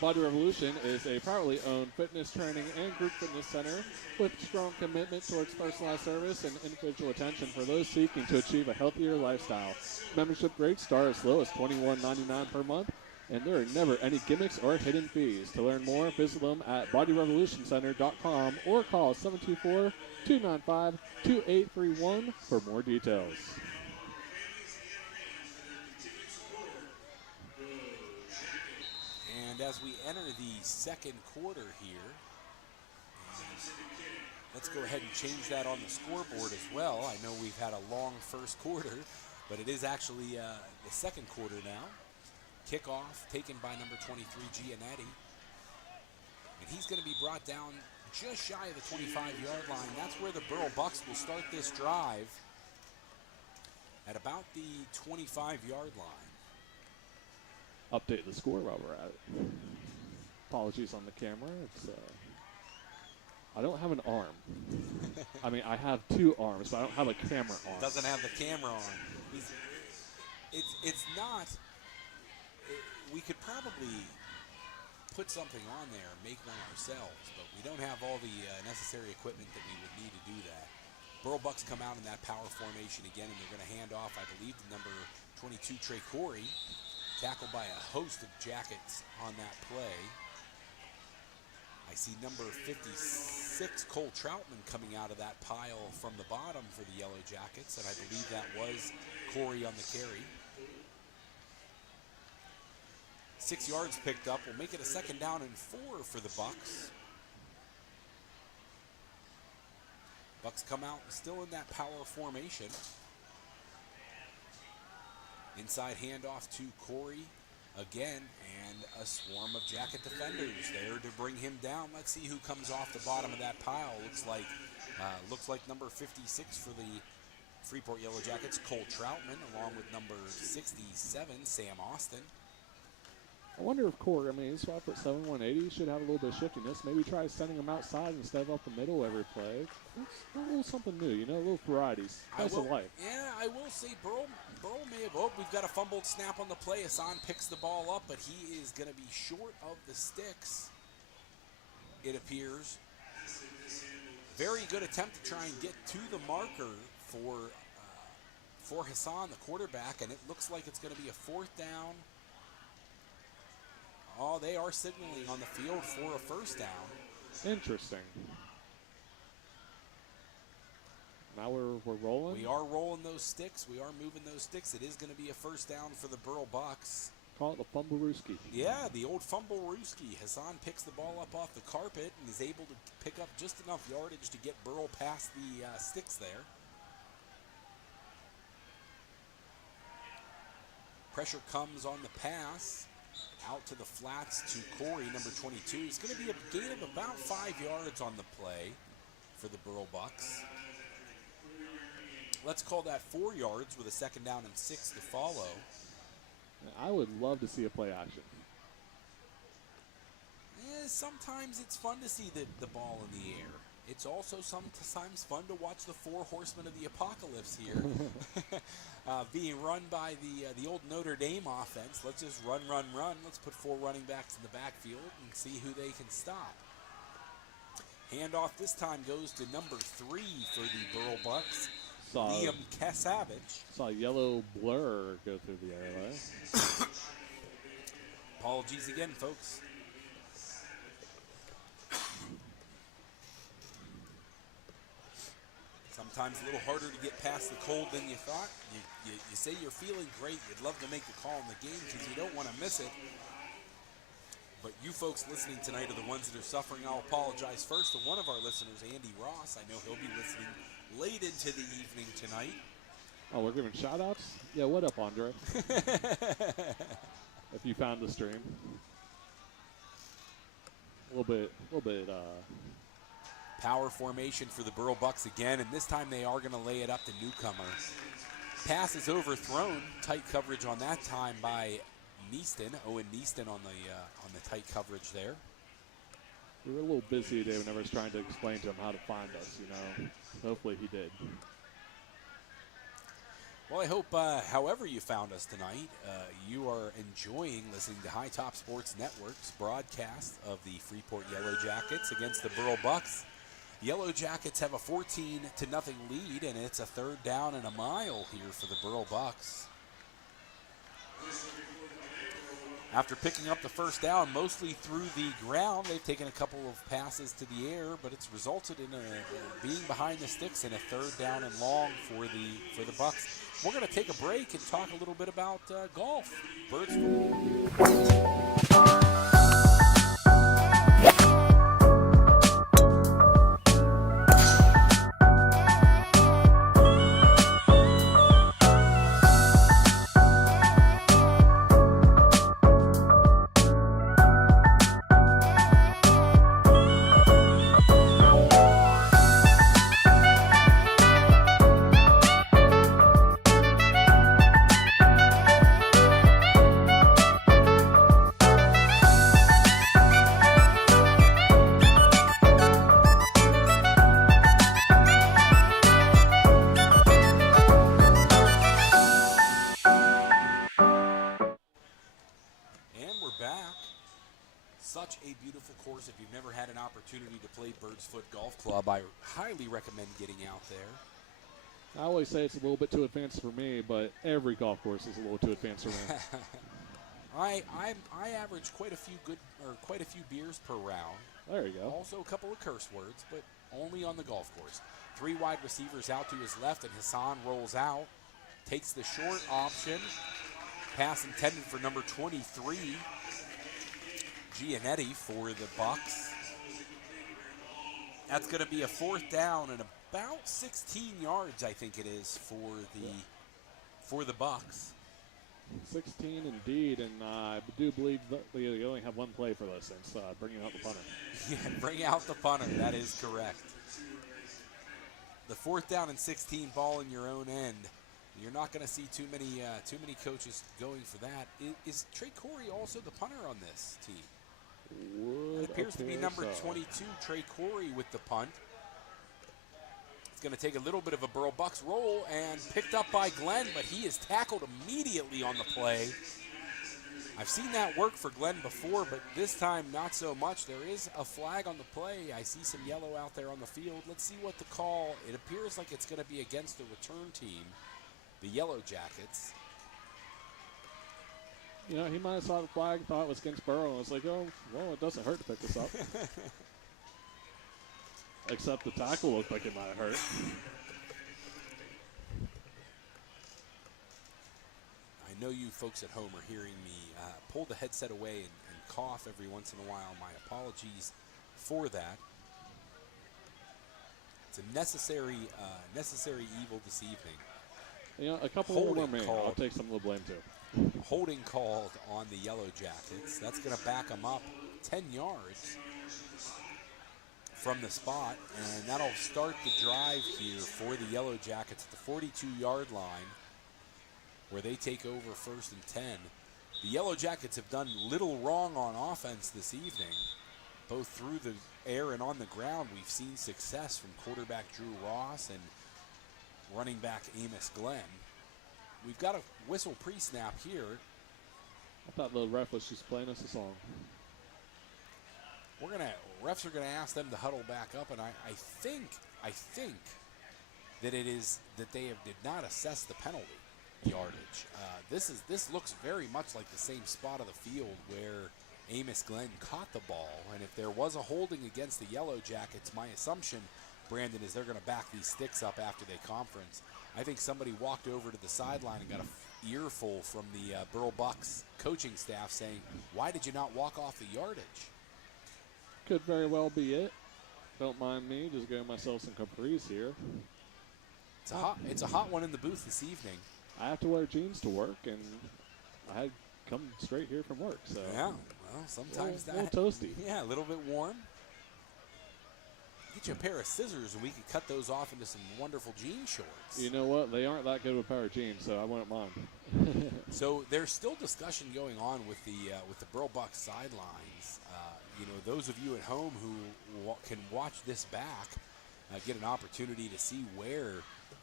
Body Revolution is a privately owned fitness training and group fitness center with strong commitment towards personalized service and individual attention for those seeking to achieve a healthier lifestyle. Membership rates start as low as $21.99 per month, and there are never any gimmicks or hidden fees. To learn more, visit them at bodyrevolutioncenter.com or call 724-295-2831 for more details. And as we enter the second quarter here, let's go ahead and change that on the scoreboard as well. I know we've had a long first quarter, but it is actually the second quarter now. Kickoff taken by number 23, Giannetti. And he's going to be brought down just shy of the 25-yard line. That's where the Burrell Bucs will start this drive at about the 25-yard line. Update the score while we're at it. Apologies on the camera. It's I don't have an arm. I mean, I have 2 arms, but I don't have a camera on. Doesn't have the camera on. It's not. We could probably put something on there and make one ourselves, but we don't have all the necessary equipment that we would need to do that. Burrell Bucs come out in that power formation again, and they're going to hand off, I believe, to number 22, Trey Corey, tackled by a host of Jackets on that play. I see number 56, Cole Troutman, coming out of that pile from the bottom for the Yellowjackets, and I believe that was Corey on the carry. 6 yards picked up. We'll make it a 2nd down and 4 for the Bucs. Bucs come out still in that power formation. Inside handoff to Corey again, and a swarm of Jacket defenders there to bring him down. Let's see who comes off the bottom of that pile. Looks like number 56 for the Freeport Yellowjackets, Cole Troutman, along with number 67, Sam Austin. I wonder if Corey, I mean, he's 5'7", 180, should have a little bit of shiftiness. Maybe try sending him outside instead of up the middle every play. It's a little something new, you know, a little varieties. That's of life. Yeah, I will say Burrell may have, we've got a fumbled snap on the play. Hassan picks the ball up, but he is going to be short of the sticks, it appears. Very good attempt to try and get to the marker for Hassan, the quarterback, and it looks like it's going to be a 4th down. Oh, they are signaling on the field for a 1st down. Interesting. Now we're rolling? We are rolling those sticks. We are moving those sticks. It is going to be a 1st down for the Burrell Bucs. Call it the fumble-rooski. Yeah, the old fumble-rooski. Hassan picks the ball up off the carpet and is able to pick up just enough yardage to get Burrell past the sticks there. Pressure comes on the pass. Out to the flats to Corey, number 22. It's going to be a gain of about 5 yards on the play for the Burrell Bucs. Let's call that 4 yards with a 2nd down and 6 to follow. I would love to see a play action. Sometimes it's fun to see the ball in the air. It's also sometimes fun to watch the 4 horsemen of the apocalypse here being run by the old Notre Dame offense. Let's just run. Let's put 4 running backs in the backfield and see who they can stop. Handoff this time goes to number 3 for the Burrell Bucs, Liam Kasavage. Saw a yellow blur go through the airway. Apologies again, folks. Sometimes a little harder to get past the cold than you thought. You say you're feeling great. You'd love to make the call in the game because you don't want to miss it. But you folks listening tonight are the ones that are suffering. I'll apologize first to one of our listeners, Andy Ross. I know he'll be listening late into the evening tonight. Oh, we're giving shout-outs? Yeah, what up, Andre? If you found the stream. A little bit, Power formation for the Burrell Bucs again, and this time they are going to lay it up to newcomer. Pass is overthrown. Tight coverage on that time by Neaston. Owen Neaston on the tight coverage there. We were a little busy today whenever I was trying to explain to him how to find us, you know. Hopefully he did. Well, I hope, however you found us tonight, you are enjoying listening to High Top Sports Network's broadcast of the Freeport Yellowjackets against the Burrell Bucs. Yellowjackets have a 14-0 lead, and it's a 3rd down and a mile here for the Burrell Bucs. After picking up the 1st down, mostly through the ground, they've taken a couple of passes to the air, but it's resulted in being behind the sticks and a 3rd down and long for the Bucs. We're going to take a break and talk a little bit about golf. Birds. If you've never had an opportunity to play Bird's Foot Golf Club, I highly recommend getting out there. I always say it's a little bit too advanced for me, but every golf course is a little too advanced for me. I average quite a few beers per round. There you go. Also a couple of curse words, but only on the golf course. 3 wide receivers out to his left, and Hassan rolls out, takes the short option. Pass intended for number 23. Giannetti for the Bucs. That's going to be a 4th down and about 16 yards, I think it is, for the Bucs. 16 indeed, and I do believe that they only have one play for this, since bringing out the punter. Yeah, bring out the punter. That is correct. The 4th down and 16 ball in your own end. You're not going to see too many coaches going for that. Is Trey Corey also the punter on this team? It appears to be number 22, Trey Corey, with the punt. It's going to take a little bit of a Burrell Bucs roll and picked up by Glenn, but he is tackled immediately on the play. I've seen that work for Glenn before, but this time not so much. There is a flag on the play. I see some yellow out there on the field. Let's see what the call. It appears like it's going to be against the return team, the Yellowjackets. You know, he might have saw the flag, thought it was against Burrell, and was like, oh, well, it doesn't hurt to pick this up. Except the tackle looked like it might have hurt. I know you folks at home are hearing me pull the headset away and cough every once in a while. My apologies for that. It's a necessary evil this evening. You know, a couple more remain. I'll take some of the blame too. Holding called on the Yellowjackets. That's going to back them up 10 yards from the spot, and that'll start the drive here for the Yellowjackets at the 42-yard line, where they take over 1st and 10. The Yellowjackets have done little wrong on offense this evening. Both through the air and on the ground, we've seen success from quarterback Drew Ross and running back Amos Glenn. We've got a whistle pre-snap here. I thought the ref was just playing us a song. Refs are gonna ask them to huddle back up, and I think that it is that they did not assess the penalty yardage. This looks very much like the same spot of the field where Amos Glenn caught the ball, and if there was a holding against the Yellowjackets, my assumption, Brandon, is they're going to back these sticks up after they conference. I think somebody walked over to the sideline and got an earful from the Burrell Bucs coaching staff saying, "Why did you not walk off the yardage?" Could very well be it. Don't mind me just getting myself some capris here. It's a hot one in the booth this evening. I have to wear jeans to work, and I had come straight here from work. So yeah, well, sometimes a little toasty. Yeah, a little bit warm. Get you a pair of scissors, and we could cut those off into some wonderful jean shorts. You know what? They aren't that good with a pair of jeans, so I wouldn't mind. So there's still discussion going on with the Burrell Bucs sidelines. You know, those of you at home who can watch this back get an opportunity to see where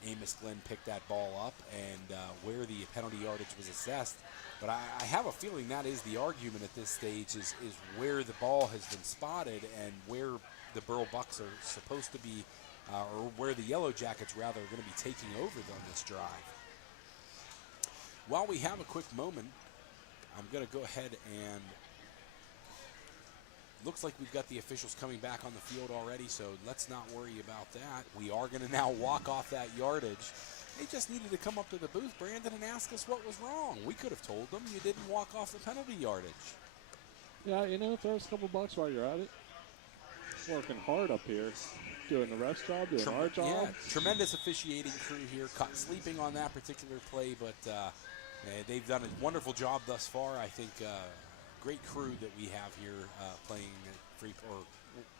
Amos Glenn picked that ball up and where the penalty yardage was assessed. But I have a feeling that is the argument at this stage is where the ball has been spotted and where the Burrell Bucs are supposed to be, or where the Yellowjackets rather are going to be taking over on this drive. While we have a quick moment, I'm going to go ahead and looks like we've got the officials coming back on the field already, so let's not worry about that. We are going to now walk off that yardage. They just needed to come up to the booth, Brandon, and ask us what was wrong. We could have told them you didn't walk off the penalty yardage. Yeah, you know, throw us a couple bucks while you're at it. Working hard up here, doing the ref's job, doing our job. Yeah, tremendous officiating crew here, caught sleeping on that particular play, but they've done a wonderful job thus far. I think great crew that we have here playing at Freeport, or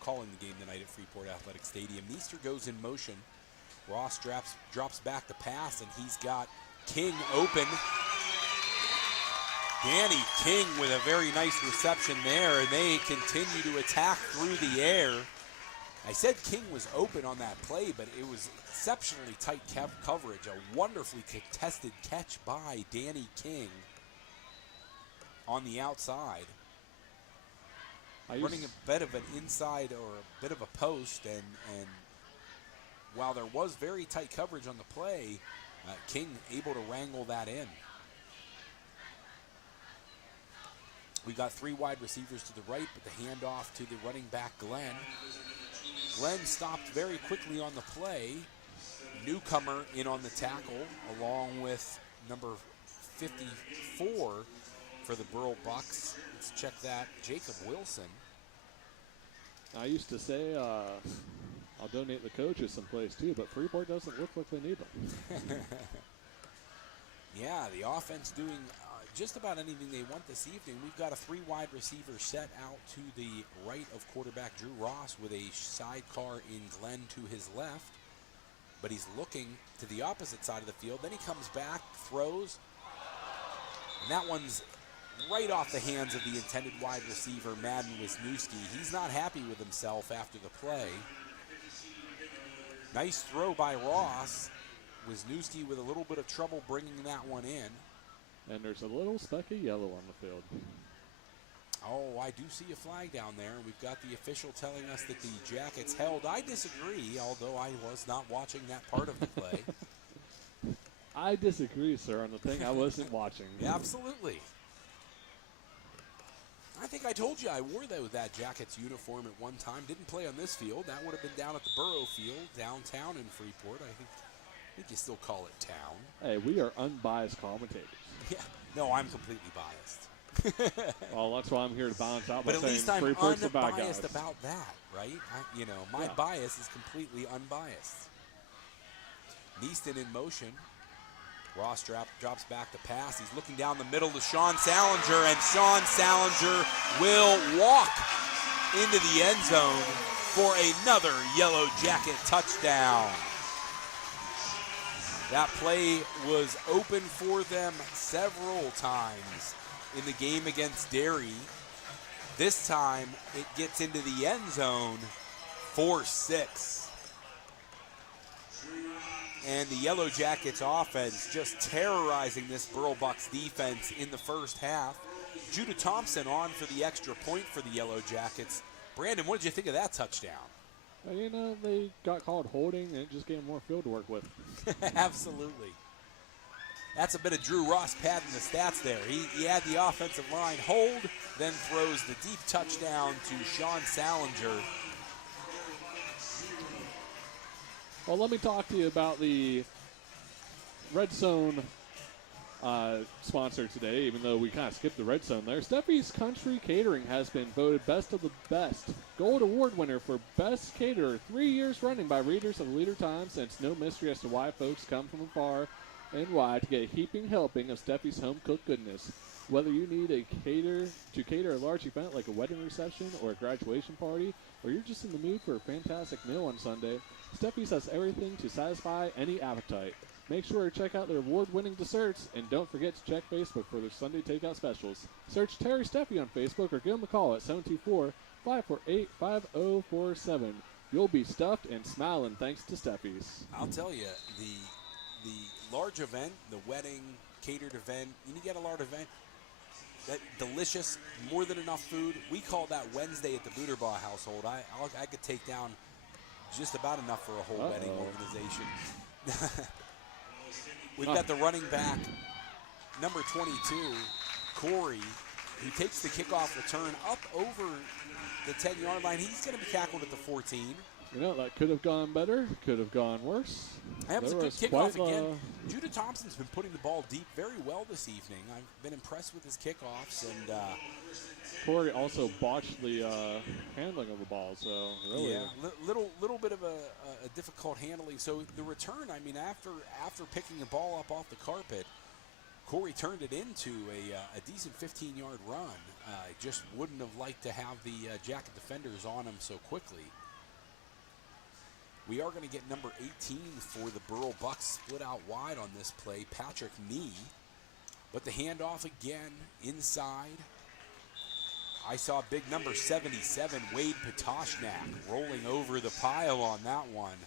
calling the game tonight at Freeport Athletic Stadium. Meester goes in motion. Ross drops back the pass, and he's got King open. Danny King with a very nice reception there, and they continue to attack through the air. I said King was open on that play, but it was exceptionally tight coverage. A wonderfully contested catch by Danny King on the outside. Running a bit of an inside or a bit of a post, and while there was very tight coverage on the play, King able to wrangle that in. We got three wide receivers to the right, but the handoff to the running back, Glenn. Glenn stopped very quickly on the play. Newcomer in on the tackle, along with number 54 for the Burrell Bucs. Let's check that, Jacob Wilson. I used to say I'll donate the coaches someplace too, but Freeport doesn't look like they need them. Yeah, the offense doing just about anything they want this evening. We've got a 3 wide receiver set out to the right of quarterback Drew Ross with a sidecar in Glenn to his left. But he's looking to the opposite side of the field. Then he comes back, throws, and that one's right off the hands of the intended wide receiver, Madden Wisniewski. He's not happy with himself after the play. Nice throw by Ross. Wisniewski with a little bit of trouble bringing that one in. And there's a little speck of yellow on the field. Oh, I do see a flag down there. We've got the official telling us that the Jackets held. I disagree, although I was not watching that part of the play. I disagree, sir, on the thing I wasn't watching. Yeah, absolutely. I think I told you I wore that Jackets uniform at one time. Didn't play on this field. That would have been down at the Burrell field, downtown in Freeport. I think you still call it town. Hey, we are unbiased commentators. Yeah. No, I'm completely biased. Well, that's why I'm here to balance out. But by at saying least I'm Freeport's the bad unbiased guys. about that, right? My bias is completely unbiased. Neaston in motion. Ross drops back to pass. He's looking down the middle to Sean Salinger, and Sean Salinger will walk into the end zone for another Yellow Jacket touchdown. That play was open for them several times in the game against Derry. This time, it gets into the end zone for 6. And the Yellow Jackets offense just terrorizing this Burrell Bucs defense in the first half. Judah Thompson on for the extra point for the Yellow Jackets. Brandon, what did you think of that touchdown? Well, you know, they got called holding, and it just gave them more field to work with. Absolutely. That's a bit of Drew Ross padding the stats there. He had the offensive line hold, then throws the deep touchdown to Sean Salinger. Well, let me talk to you about the Red Zone sponsor today, even though we kind of skipped the Red Zone there. Steffi's Country Catering has been voted Best of the Best Gold Award winner for Best Caterer 3 years running by readers of the Leader Times, and it's no mystery as to why folks come from afar and wide to get a heaping helping of Steffi's home-cooked goodness. Whether you need to cater a large event like a wedding reception or a graduation party, or you're just in the mood for a fantastic meal on Sunday, Steffi's has everything to satisfy any appetite. Make sure to check out their award-winning desserts, and don't forget to check Facebook for their Sunday takeout specials. Search Terry Steffi on Facebook or give them a call at 724-548-5047. You'll be stuffed and smiling thanks to Steffi's. I'll tell you, the large event, the wedding, catered event, you get a large event, that delicious, more than enough food. We call that Wednesday at the Buderbaugh household. I could take down just about enough for a whole wedding organization. We've got the running back, number 22, Corey, who takes the kickoff return up over the 10-yard line. He's going to be tackled at the 14. You know, that could have gone better, could have gone worse. That was a good kickoff again. Judah Thompson's been putting the ball deep very well this evening. I've been impressed with his kickoffs. And Corey also botched the handling of the ball, so really. Yeah, little bit of a difficult handling. So the return, I mean, after picking the ball up off the carpet, Corey turned it into a decent 15-yard run. Just wouldn't have liked to have the Jacket defenders on him so quickly. We are going to get number 18 for the Burrell Bucs split out wide on this play, Patrick Nee. But the handoff again inside. I saw big number 77, Wade Patoshnak, rolling over the pile on that one,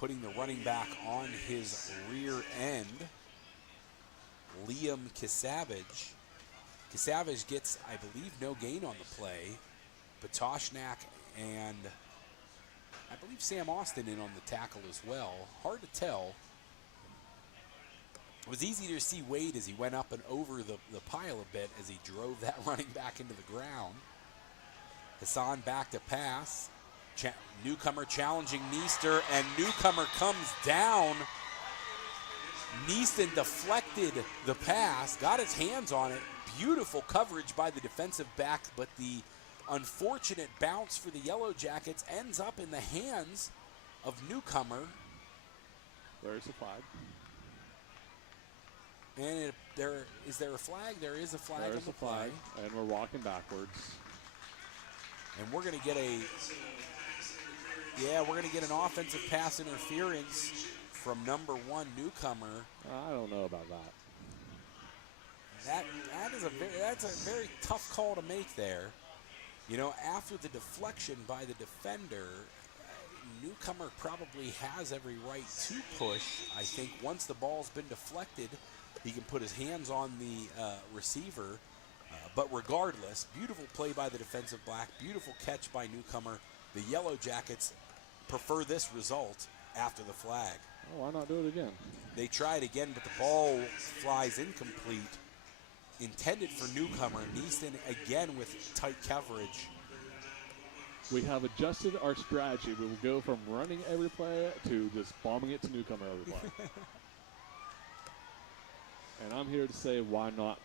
putting the running back on his rear end. Liam Kisavage. Kisavage gets, I believe, no gain on the play. Patoshnak and I believe Sam Austin in on the tackle as well. Hard to tell. It was easy to see Wade as he went up and over the pile a bit as he drove that running back into the ground. Hassan back to pass. Newcomer challenging Neaster, and Newcomer comes down. Neaston deflected the pass, got his hands on it. Beautiful coverage by the defensive back, but the unfortunate bounce for the Yellow Jackets ends up in the hands of Newcomer. There's a flag. And is there a flag? There is a flag on the play. And we're walking backwards. And we're going to get an offensive pass interference from number 1 Newcomer. I don't know about that. That's a very tough call to make there. You know, after the deflection by the defender, Newcomer probably has every right to push. I think once the ball's been deflected, he can put his hands on the receiver. But regardless, beautiful play by the defensive back, beautiful catch by Newcomer. The Yellowjackets prefer this result after the flag. Oh, why not do it again? They try it again, but the ball flies incomplete. Intended for Newcomer. Neaston again with tight coverage. We have adjusted our strategy. We will go from running every play to just bombing it to Newcomer every play. And I'm here to say, why not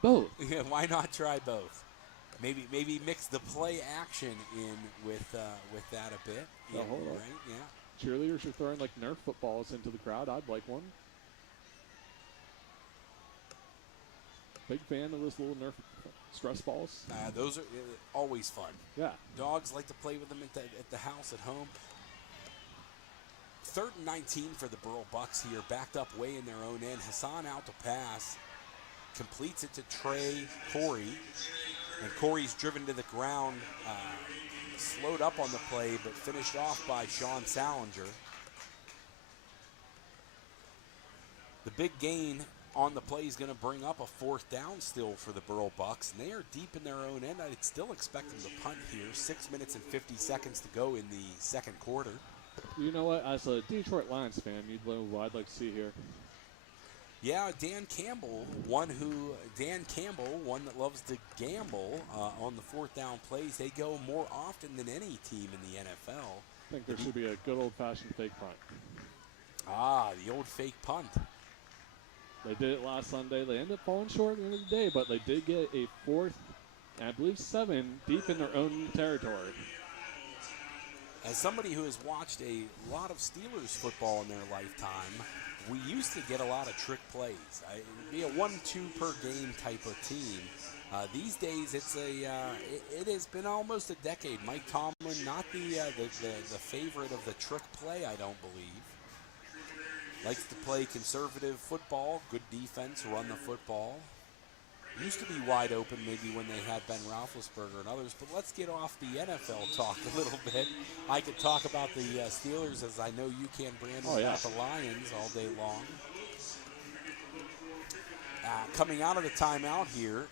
both? Yeah, why not try both? Maybe mix the play action in with that a bit. Oh, hold on. Right? Yeah. Cheerleaders are throwing like Nerf footballs into the crowd. I'd like one. Big fan of those little Nerf stress balls. Those are always fun. Yeah. Dogs like to play with them at the house at home. 3rd and 19 for the Burrell Bucs here, backed up way in their own end. Hassan out to pass, completes it to Trey Corey, and Corey's driven to the ground, slowed up on the play, but finished off by Sean Salinger. The big gain on the play is going to bring up a 4th down still for the Burrell Bucs, and they are deep in their own end. I'd still expect them to punt here. 6 minutes and 50 seconds to go in the second quarter. You know what? As a Detroit Lions fan, you'd know what I'd like to see here. Yeah, Dan Campbell, one that loves to gamble on the 4th down plays. They go more often than any team in the NFL. I think there should be a good old-fashioned fake punt. Ah, the old fake punt. They did it last Sunday. They ended up falling short at the end of the day, but they did get a 4th, and I believe 7, deep in their own territory. As somebody who has watched a lot of Steelers football in their lifetime, we used to get a lot of trick plays. It would be a 1-2 per game type of team. These days, it has been almost a decade. Mike Tomlin, not the favorite of the trick play, I don't believe. Likes to play conservative football, good defense, run the football. Used to be wide open maybe when they had Ben Roethlisberger and others, but let's get off the NFL talk a little bit. I could talk about the Steelers as I know you can, Brandon, about the Lions all day long. Coming out of the timeout here,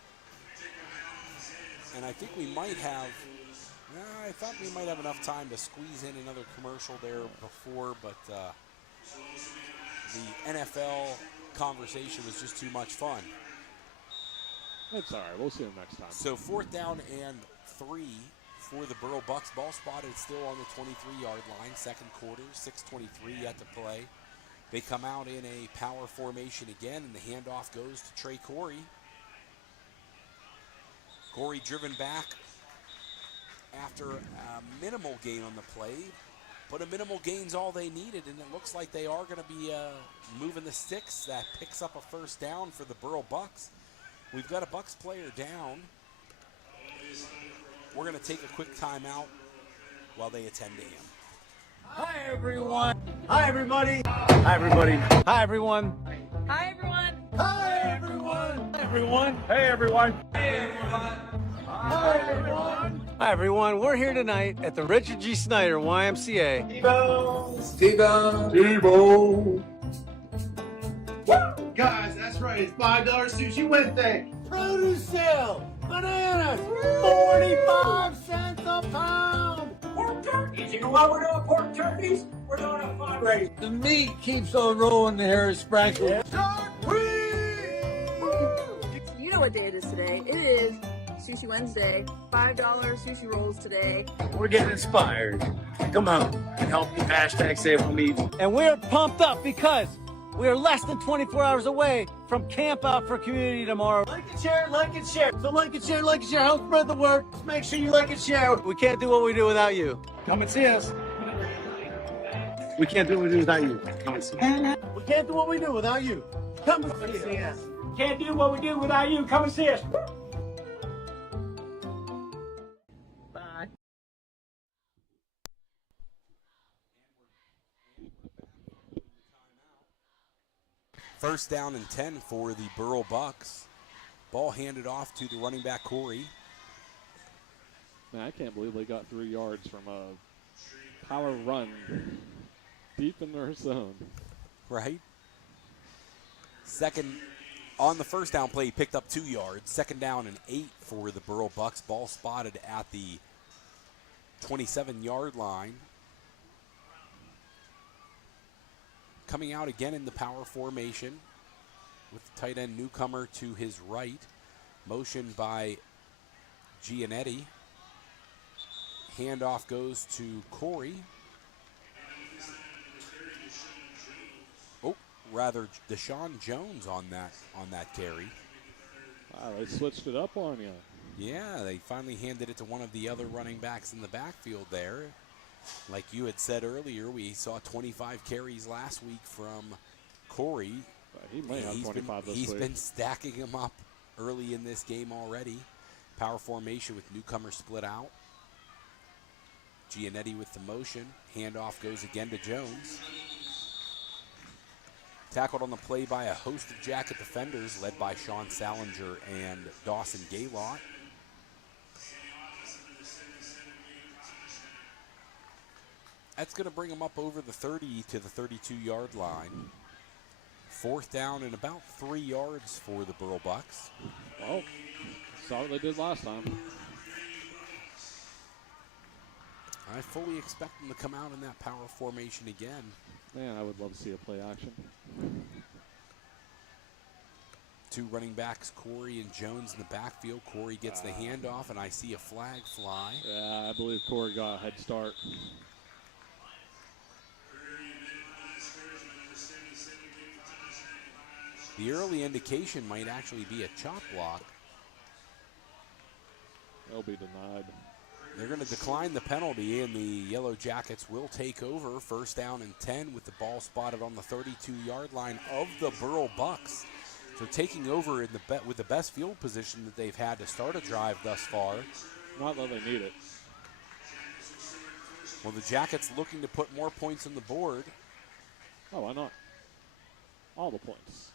and I think we might have, I thought we might have enough time to squeeze in another commercial there before, but the NFL conversation was just too much fun. That's all right. We'll see them next time. So 4th down and 3 for the Burrell Bucs. Ball spotted still on the 23-yard line. Second quarter, 6:23 yet to play. They come out in a power formation again, and the handoff goes to Trey Corey. Corey driven back after a minimal gain on the play. But a minimal gain's all they needed, and it looks like they are going to be moving the sticks. That picks up a 1st down for the Burrell Bucs. We've got a Bucs player down. We're going to take a quick timeout while they attend to him. Hi, everyone. Hi, everybody. Hi, everybody. Hi, everyone. Hi, everyone. Hi, everyone. Hi, everyone. Hey, everyone. Hey, everyone. Hi, everyone. Hi, everyone. We're here tonight at the Richard G. Snyder YMCA. T-Bone. Woo! Guys, that's right. It's $5 sushi Wednesday. Produce sale. Bananas. 45 cents a pound. Pork turkeys. You know why we're doing pork turkeys? We're doing a fundraiser. The meat keeps on rolling. The hair is sprankled. You know what day it is today. It is Sushi Wednesday. $5 sushi rolls today. We're getting inspired. Come on and help the hashtag Save on Meat. And we're pumped up because we are less than 24 hours away from Camp Out for Community tomorrow. Like and share, like and share. So like and share, like and share. Help spread the word. Just make sure you like and share. We can't do what we do without you. Come and see us. We can't do what we do without you. Come and see us. We can't do what we do without you. Come and see us. Can't do what we do without you. Come and see us. Bye. First down and 10 for the Burrell Bucs. Ball handed off to the running back, Corey. Man, I can't believe they got 3 yards from a power run deep in their zone. Right? Second, on the first down play, he picked up 2 yards. Second down and 8 for the Burrell Bucs. Ball spotted at the 27-yard line. Coming out again in the power formation with the tight end newcomer to his right. Motion by Giannetti. Handoff goes to Corey. Rather Deshaun Jones on that carry. Wow, they switched it up on you. Yeah, they finally handed it to one of the other running backs in the backfield there. Like you had said earlier, we saw 25 carries last week from Corey. He may have 25 this week. He's been stacking them up early in this game already. Power formation with newcomer split out. Giannetti with the motion. Handoff goes again to Jones. Tackled on the play by a host of Jacket defenders led by Sean Salinger and Dawson Gaylott. That's going to bring him up over the 30 to the 32-yard line. Fourth down and about 3 yards for the Burrell Bucs. Well, saw what they did last time. I fully expect them to come out in that power formation again. Man, I would love to see a play action. 2 running backs, Corey and Jones in the backfield. Corey gets the handoff, and I see a flag fly. Yeah, I believe Corey got a head start. The early indication might actually be a chop block. They'll be denied. They're going to decline the penalty, and the Yellowjackets will take over. First down and 10 with the ball spotted on the 32-yard line of the Burrell Bucs. So taking over in with the best field position that they've had to start a drive thus far. Not that they need it. Well, the Jackets looking to put more points on the board. Oh, why not? All the points.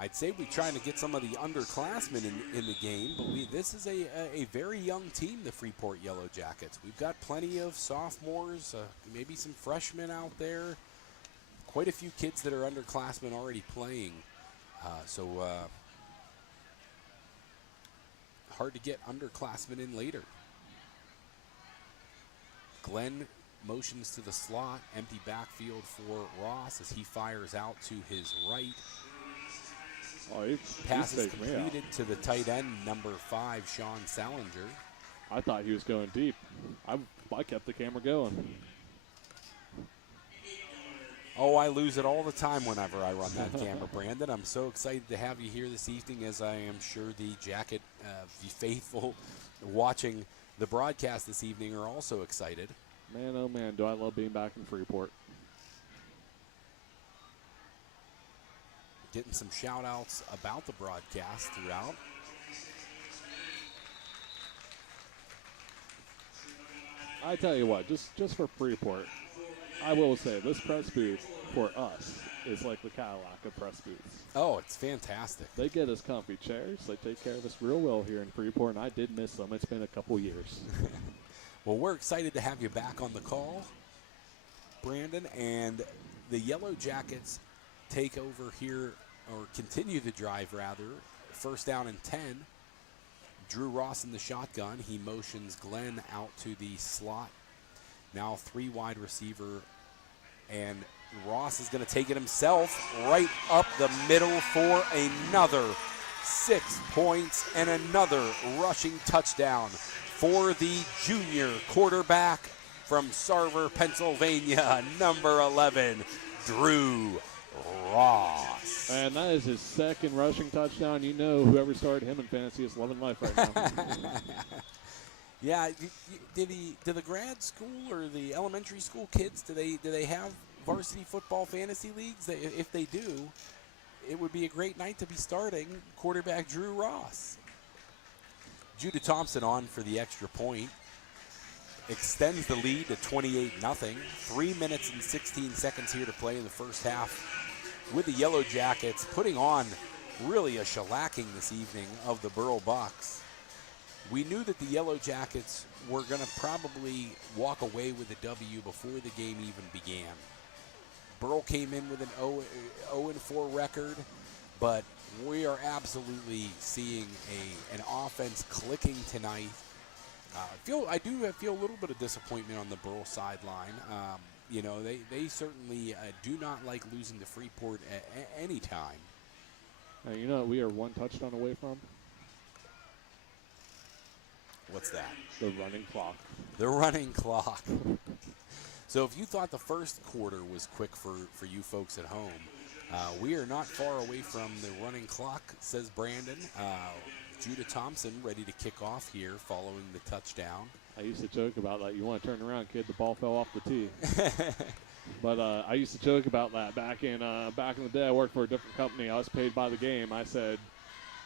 I'd say we're trying to get some of the underclassmen in the game, but this is a very young team, the Freeport Yellowjackets. We've got plenty of sophomores, maybe some freshmen out there. Quite a few kids that are underclassmen already playing. So hard to get underclassmen in later. Glenn motions to the slot, empty backfield for Ross as he fires out to his right. Oh, he Pass is faked me out. completed to the tight end, number 5, Sean Salinger. I thought he was going deep. I kept the camera going. Oh, I lose it all the time whenever I run that camera, Brandon. I'm so excited to have you here this evening, as I am sure the Jacket the faithful watching the broadcast this evening are also excited. Man, oh man, do I love being back in Freeport. Getting some shout outs about the broadcast throughout. I tell you what, just for Freeport, I will say this press booth for us is like the Cadillac of press booths. Oh, it's fantastic. They get us comfy chairs. They take care of us real well here in Freeport, and I did miss them. It's been a couple years. Well, we're excited to have you back on the call, Brandon, and the Yellowjackets take over here, or continue the drive rather. First down and 10. Drew Ross in the shotgun. He motions Glenn out to the slot. Now 3 wide receiver, and Ross is going to take it himself right up the middle for another 6 points and another rushing touchdown for the junior quarterback from Sarver, Pennsylvania, number 11, Drew Ross. And that is his second rushing touchdown. You know whoever started him in fantasy is loving life right now. Yeah, did the grad school or the elementary school kids, do they have varsity football fantasy leagues? If they do, it would be a great night to be starting quarterback Drew Ross. Judah Thompson on for the extra point. Extends the lead to 28-0. 3 minutes and 16 seconds here to play in the first half with the Yellowjackets putting on really a shellacking this evening of the Burrell Bucs. We knew that the Yellowjackets were going to probably walk away with a W before the game even began. Burrell came in with an 0-4 record, but we are absolutely seeing an offense clicking tonight. I do feel a little bit of disappointment on the Burrell sideline. They certainly do not like losing to Freeport at any time. You know what we are one touchdown away from? What's that? The running clock. The running clock. So if you thought the first quarter was quick for you folks at home, we are not far away from the running clock, says Brandon. Judah Thompson ready to kick off here following the touchdown. I used to joke about that. You want to turn around, kid, the ball fell off the tee. But I used to joke about that back in the day. I worked for a different company. I was paid by the game. I said,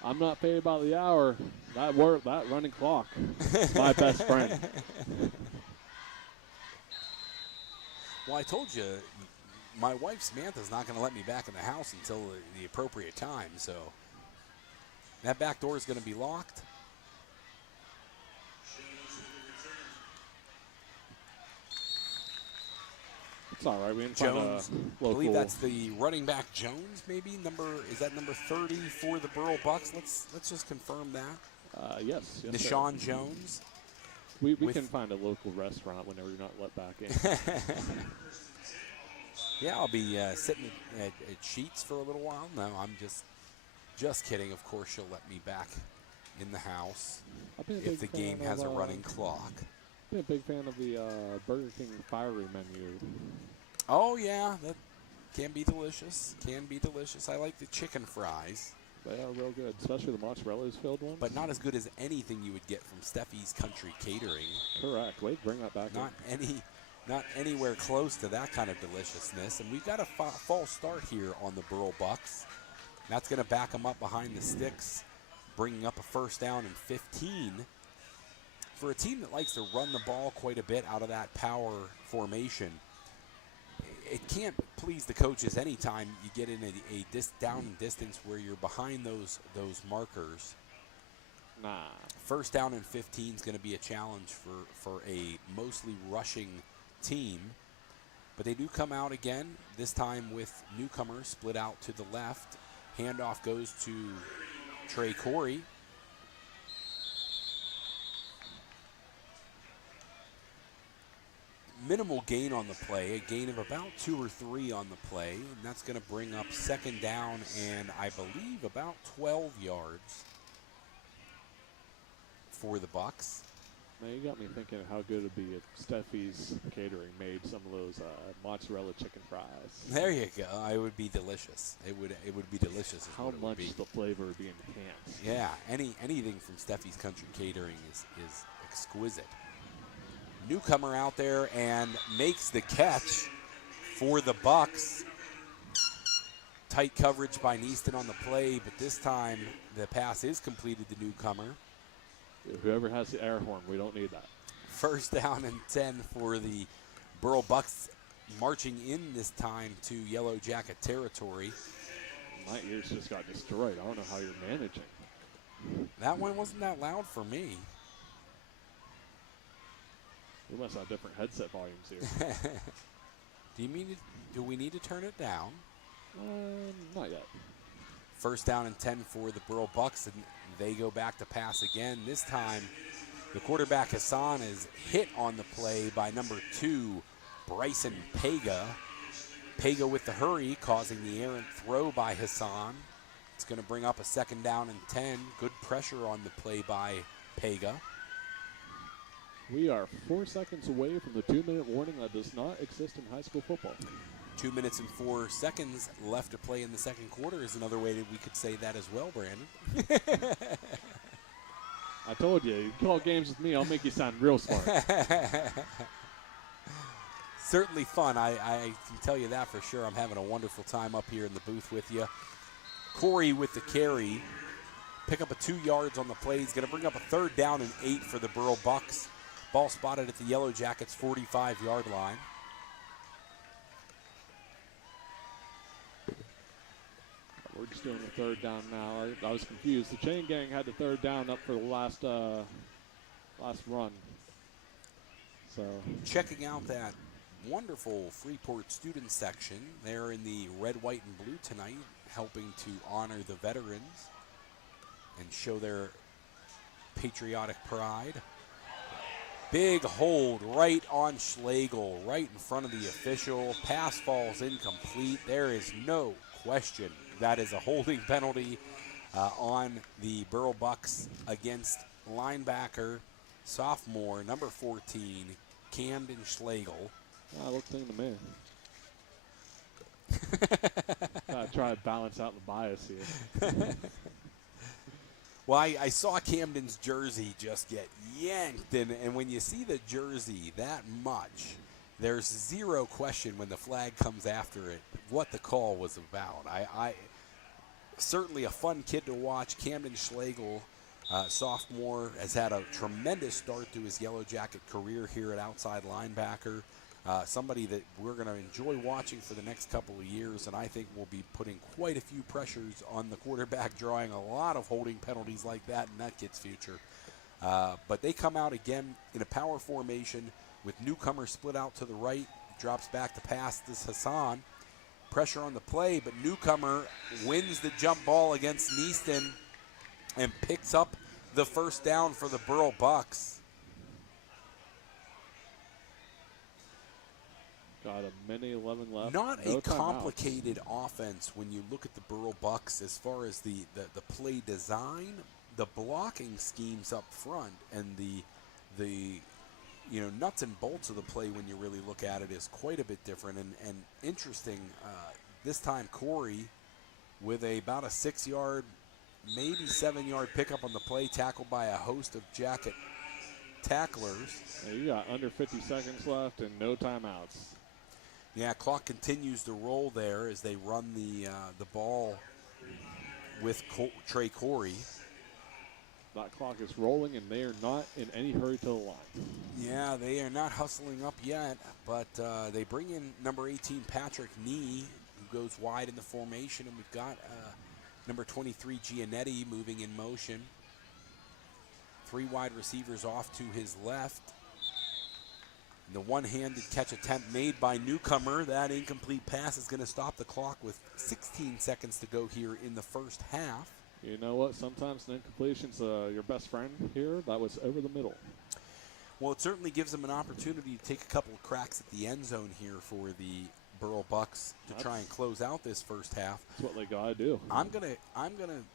I'm not paid by the hour. That running clock is my best friend. Well, I told you, my wife Samantha's not going to let me back in the house until the appropriate time, so that back door is going to be locked. It's all right. We didn't Jones, find I believe that's the running back Jones, maybe is that number 30 for the Burrell Bucs? Let's just confirm that. Yes. Deshaun Jones. We can find a local restaurant whenever you're not let back in. Yeah, I'll be sitting at Sheets for a little while. No, I'm just kidding. Of course, she'll let me back in the house if the game has a running clock. I'm a big fan of the Burger King fiery menu. Oh, yeah, that can be delicious. I like the chicken fries. They are real good, especially the mozzarella filled ones. But not as good as anything you would get from Steffi's Country Catering. Correct. Wait, bring that back Not anywhere close to that kind of deliciousness. And we've got a false start here on the Burrell Bucs. That's going to back them up behind the sticks, bringing up a first down and 15. For a team that likes to run the ball quite a bit out of that power formation, it can't please the coaches anytime you get in a down and distance where you're behind those markers. Nah. First down and 15 is going to be a challenge for a mostly rushing team. But they do come out again, this time with newcomers split out to the left. Handoff goes to Trey Corey. Minimal gain on the play, a gain of about 2 or 3 on the play, and that's going to bring up second down and I believe about 12 yards for the Bucs. Now you got me thinking of how good it'd be if Steffi's Catering made some of those mozzarella chicken fries. There you go. It would be delicious. It would be delicious. How much the flavor would be enhanced. Yeah, anything from Steffi's Country Catering is exquisite. Newcomer out there and makes the catch for the Bucs. Tight coverage by Neaston on the play, but this time the pass is completed to Newcomer. Whoever has the air horn, we don't need that. First down and 10 for the Burrell Bucs, marching in this time to Yellow Jacket territory. My ears just got destroyed. I don't know how you're managing. That one wasn't that loud for me. We must have different headset volumes here. Do we need to turn it down? Not yet. First down and 10 for the Burrell Bucs, and they go back to pass again. This time, the quarterback Hassan is hit on the play by number 2, Bryson Pega. Pega with the hurry, causing the errant throw by Hassan. It's going to bring up a second down and 10. Good pressure on the play by Pega. We are 4 seconds away from the 2-minute warning that does not exist in high school football. 2 minutes and 4 seconds left to play in the second quarter is another way that we could say that as well, Brandon. I told you call games with me, I'll make you sound real smart. certainly fun. I can tell you that for sure. I'm having a wonderful time up here in the booth with you. Corey with the carry. Pick up a 2 yards on the play. He's going to bring up a 3rd down and 8 for the Burrell Bucs. Ball spotted at the Yellowjackets 45-yard line. We're just doing the 3rd down now. I was confused. The chain gang had the 3rd down up for the last run. So checking out that wonderful Freeport student section. They're in the red, white, and blue tonight, helping to honor the veterans and show their patriotic pride. Big hold right on Schlegel, right in front of the official. Pass falls incomplete. There is no question that is a holding penalty on the Burrell Bucs against linebacker, sophomore, number 14, Camden Schlegel. Looks clean to me. Try to balance out the bias here. Well, I saw Camden's jersey just get yanked, and when you see the jersey that much, there's zero question when the flag comes after it what the call was about. I certainly a fun kid to watch. Camden Schlegel, sophomore, has had a tremendous start to his Yellow Jacket career here at outside linebacker. Somebody that we're going to enjoy watching for the next couple of years, and I think will be putting quite a few pressures on the quarterback, drawing a lot of holding penalties like that in that kid's future. But they come out again in a power formation with Newcomer split out to the right, drops back to pass this Hassan. Pressure on the play, but Newcomer wins the jump ball against Neaston and picks up the 1st down for the Burrell Bucs. Got a minute 11 left. Not no a complicated timeouts. offense when you look at the Burrell Bucs as far as the play design, the blocking schemes up front, and the nuts and bolts of the play when you really look at it is quite a bit different and interesting. This time Corey with about a 6-yard, maybe 7-yard pickup on the play, tackled by a host of Jacket tacklers. Yeah, you got under 50 seconds left and no timeouts. Yeah, clock continues to roll there as they run the ball with Trey Corey. That clock is rolling, and they are not in any hurry to the line. Yeah, they are not hustling up yet, but they bring in number 18, Patrick Nee, who goes wide in the formation, and we've got number 23, Giannetti, moving in motion. 3 wide receivers off to his left. The one-handed catch attempt made by Newcomer. That incomplete pass is going to stop the clock with 16 seconds to go here in the first half. You know what? Sometimes an incompletion's your best friend here. That was over the middle. Well, it certainly gives them an opportunity to take a couple of cracks at the end zone here for the Burrell Bucs to try and close out this first half. That's what they gotta do. I'm gonna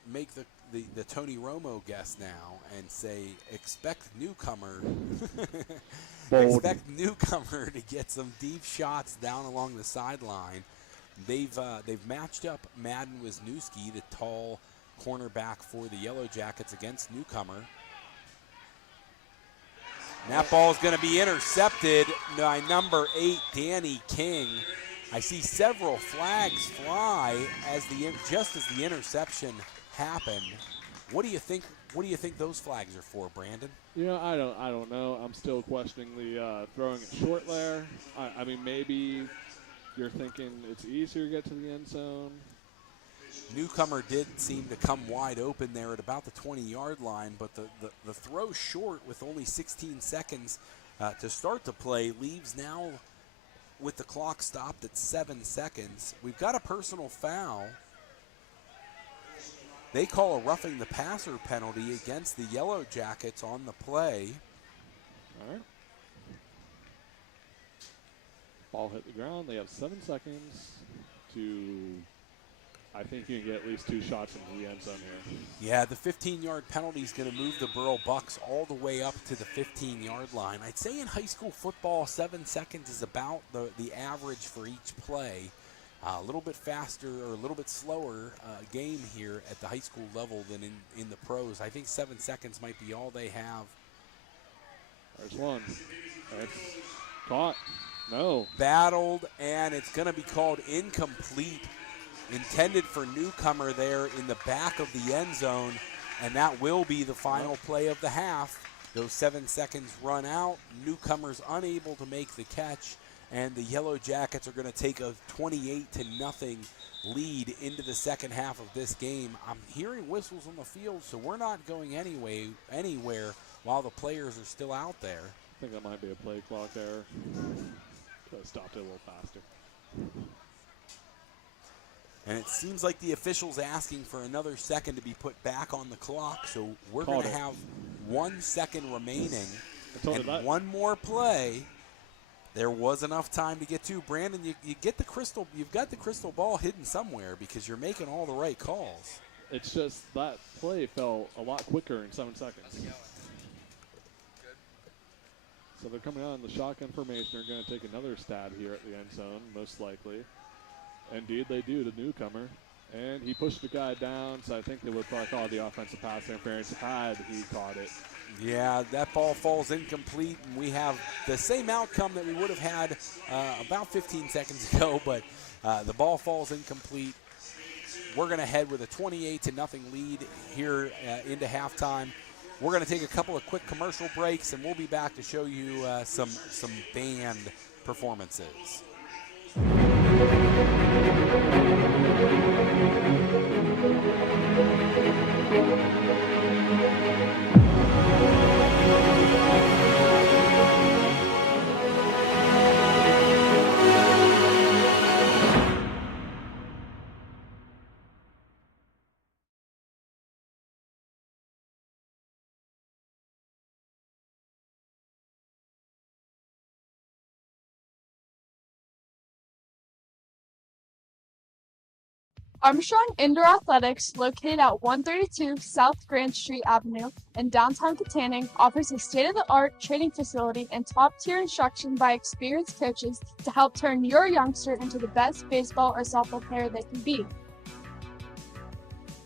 make the Tony Romo guess now and say expect Newcomer expect Newcomer to get some deep shots down along the sideline. They've matched up Madden Wisniewski, the tall cornerback for the Yellowjackets, against Newcomer. And that ball is going to be intercepted by number 8, Danny King. I see several flags fly just as the interception happened. What do you think? What do you think those flags are for, Brandon? I don't know. I'm still questioning the throwing it short there. I mean, maybe you're thinking it's easier to get to the end zone. Newcomer did seem to come wide open there at about the 20-yard line, but the throw short with only 16 seconds to start the play leaves now with the clock stopped at 7 seconds. We've got a personal foul. They call a roughing the passer penalty against the Yellowjackets on the play. All right. Ball hit the ground. They have 7 seconds to, I think you can get at least 2 shots into the end zone here. Yeah, the 15-yard penalty is going to move the Burrell Bucs all the way up to the 15-yard line. I'd say in high school football, 7 seconds is about the average for each play. A little bit faster or a little bit slower game here at the high school level than in the pros. I think 7 seconds might be all they have. There's one. It's caught. No. Battled, and it's going to be called incomplete. Intended for Newcomer there in the back of the end zone, and that will be the final play of the half. Those 7 seconds run out. Newcomer's unable to make the catch, and the Yellowjackets are going to take a 28-0 lead into the second half of this game. I'm hearing whistles on the field, so we're not going anywhere while the players are still out there. I think that might be a play clock error. Could have stopped it a little faster. And it seems like the official's asking for another second to be put back on the clock, so we're going to have 1 second remaining and one more play. There was enough time to get to. Brandon, you've got the crystal ball hidden somewhere because you're making all the right calls. It's just that play fell a lot quicker in 7 seconds. So they're coming out in the shotgun formation. They're going to take another stab here at the end zone, most likely. Indeed, they do, the Newcomer. And he pushed the guy down, so I think they would probably call the offensive pass interference had he caught it. Yeah, that ball falls incomplete, and we have the same outcome that we would have had about 15 seconds ago, but the ball falls incomplete. We're going to head with a 28-0 lead here into halftime. We're going to take a couple of quick commercial breaks, and we'll be back to show you some band performances. Armstrong Indoor Athletics, located at 132 South Grand Street Avenue in downtown Katanning, offers a state-of-the-art training facility and top-tier instruction by experienced coaches to help turn your youngster into the best baseball or softball player they can be.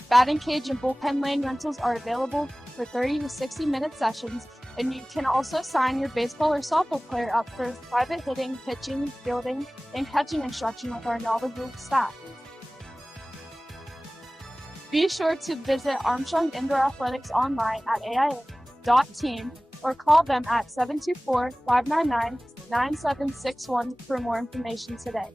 Batting cage and bullpen lane rentals are available for 30 to 60-minute sessions, and you can also sign your baseball or softball player up for private hitting, pitching, fielding, and catching instruction with our knowledgeable staff. Be sure to visit Armstrong Indoor Athletics online at aia.team or call them at 724-599-9761 for more information today.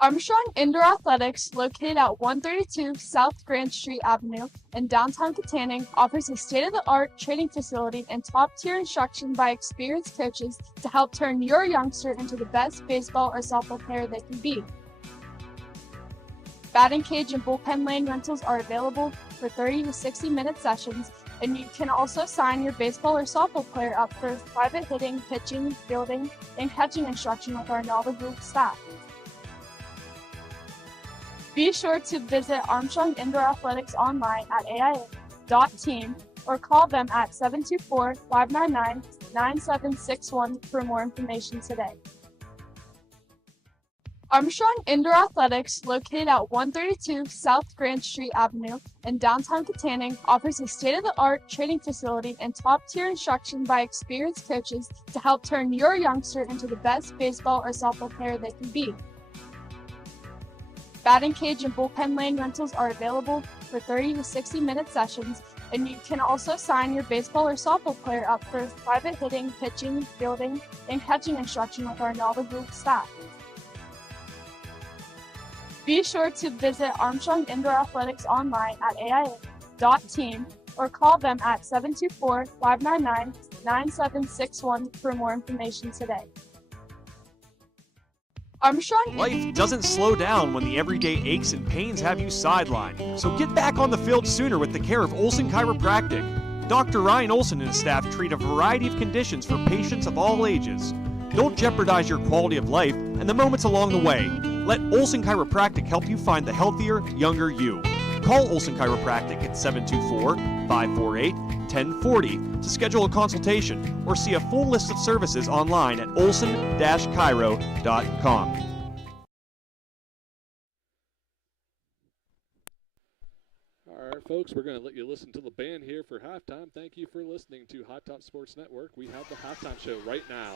Armstrong Indoor Athletics, located at 132 South Grand Street Avenue in downtown Katanning, offers a state-of-the-art training facility and top-tier instruction by experienced coaches to help turn your youngster into the best baseball or softball player they can be. Batting cage and bullpen lane rentals are available for 30 to 60-minute sessions, and you can also sign your baseball or softball player up for private hitting, pitching, fielding, and catching instruction with our knowledgeable staff. Be sure to visit Armstrong Indoor Athletics online at aia.team or call them at 724-599-9761 for more information today. Armstrong Indoor Athletics, located at 132 South Grand Street Avenue in downtown Katanning, offers a state-of-the-art training facility and top-tier instruction by experienced coaches to help turn your youngster into the best baseball or softball player they can be. Batting cage and bullpen lane rentals are available for 30 to 60-minute sessions, and you can also sign your baseball or softball player up for private hitting, pitching, fielding, and catching instruction with our knowledgeable staff. Be sure to visit Armstrong Indoor Athletics online at aia.team or call them at 724-599-9761 for more information today. Armstrong. Life doesn't slow down when the everyday aches and pains have you sidelined. So get back on the field sooner with the care of Olson Chiropractic. Dr. Ryan Olson and his staff treat a variety of conditions for patients of all ages. Don't jeopardize your quality of life and the moments along the way. Let Olson Chiropractic help you find the healthier, younger you. Call Olson Chiropractic at 724-548-1040 to schedule a consultation or see a full list of services online at olson-chiro.com. All right, folks, we're going to let you listen to the band here for halftime. Thank you for listening to Hot Top Sports Network. We have the halftime show right now.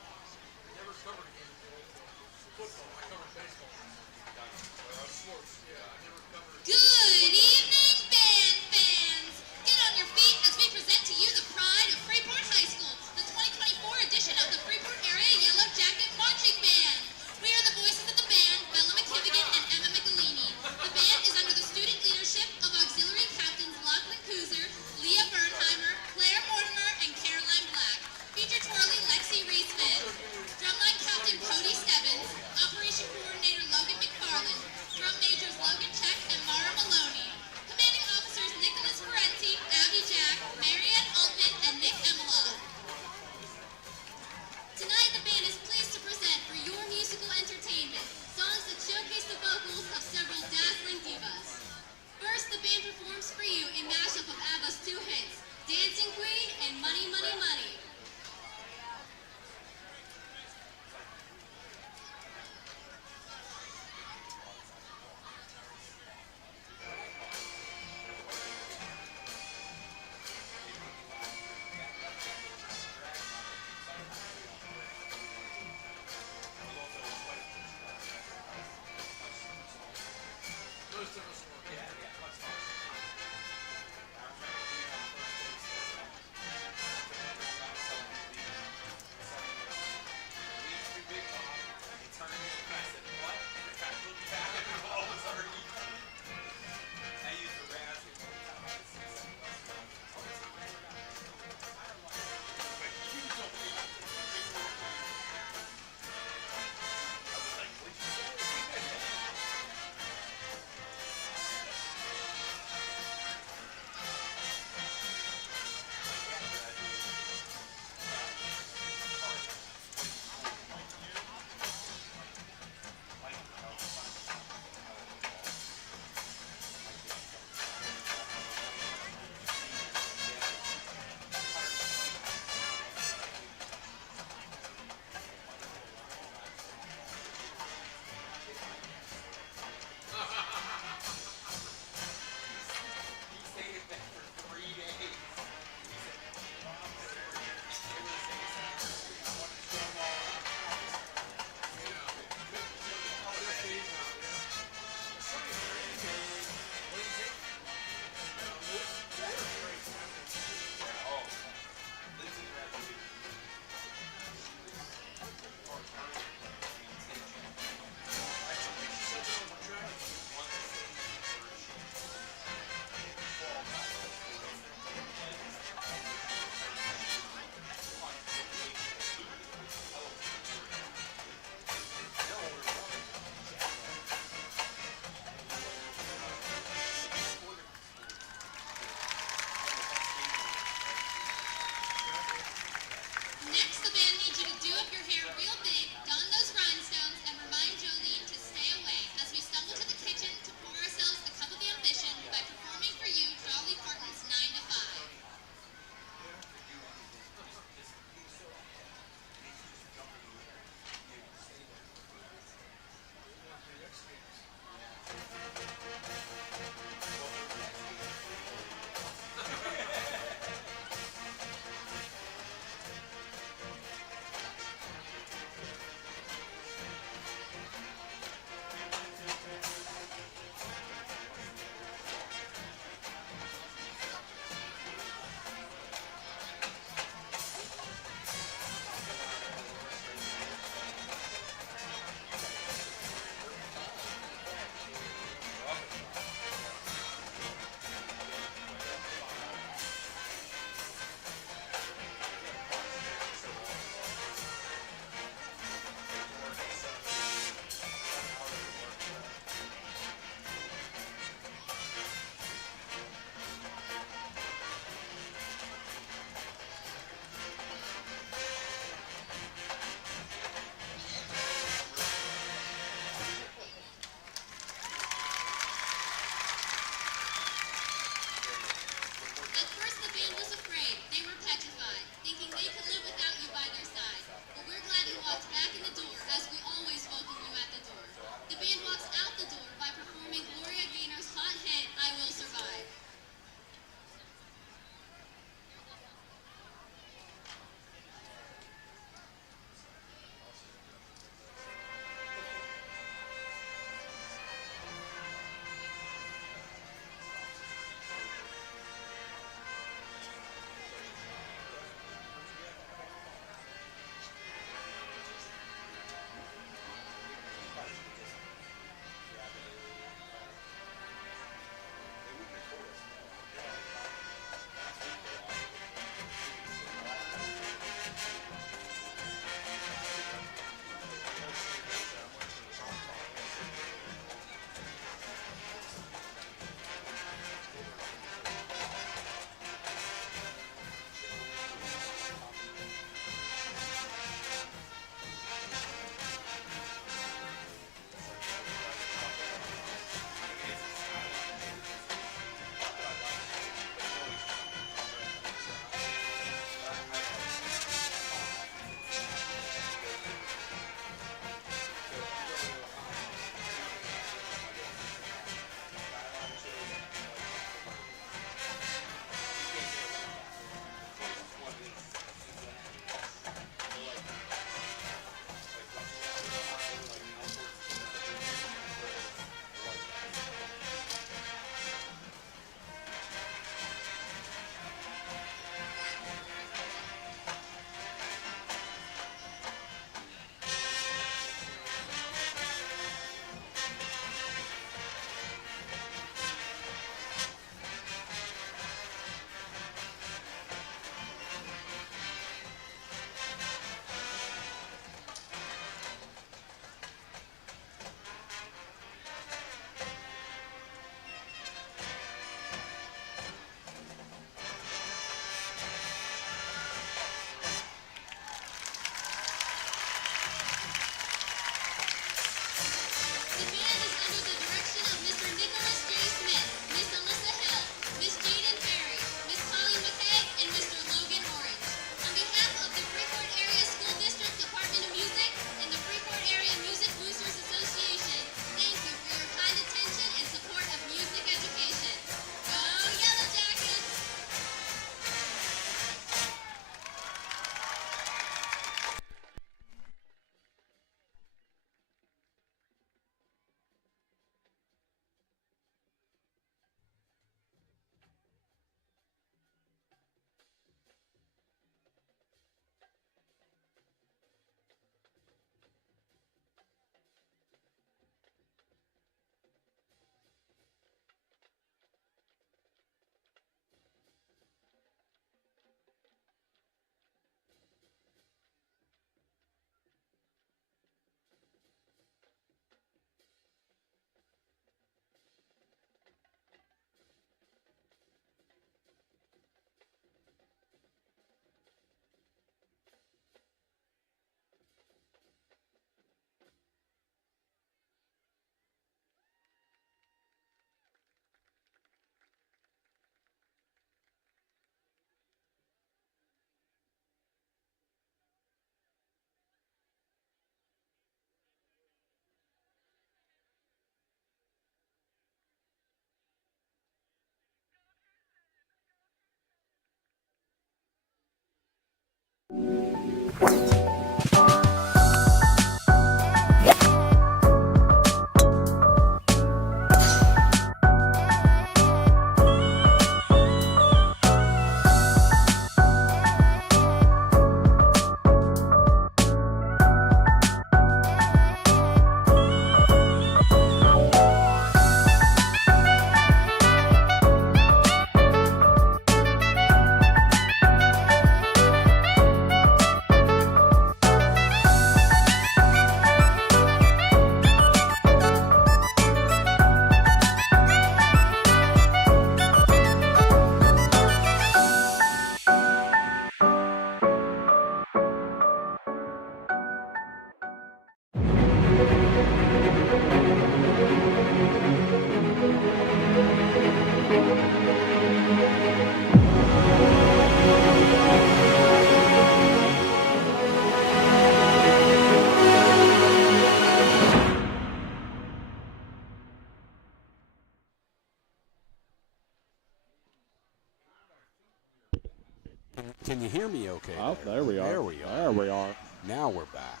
Can you hear me okay? Oh, there we are. There we are. There we are. Now we're back.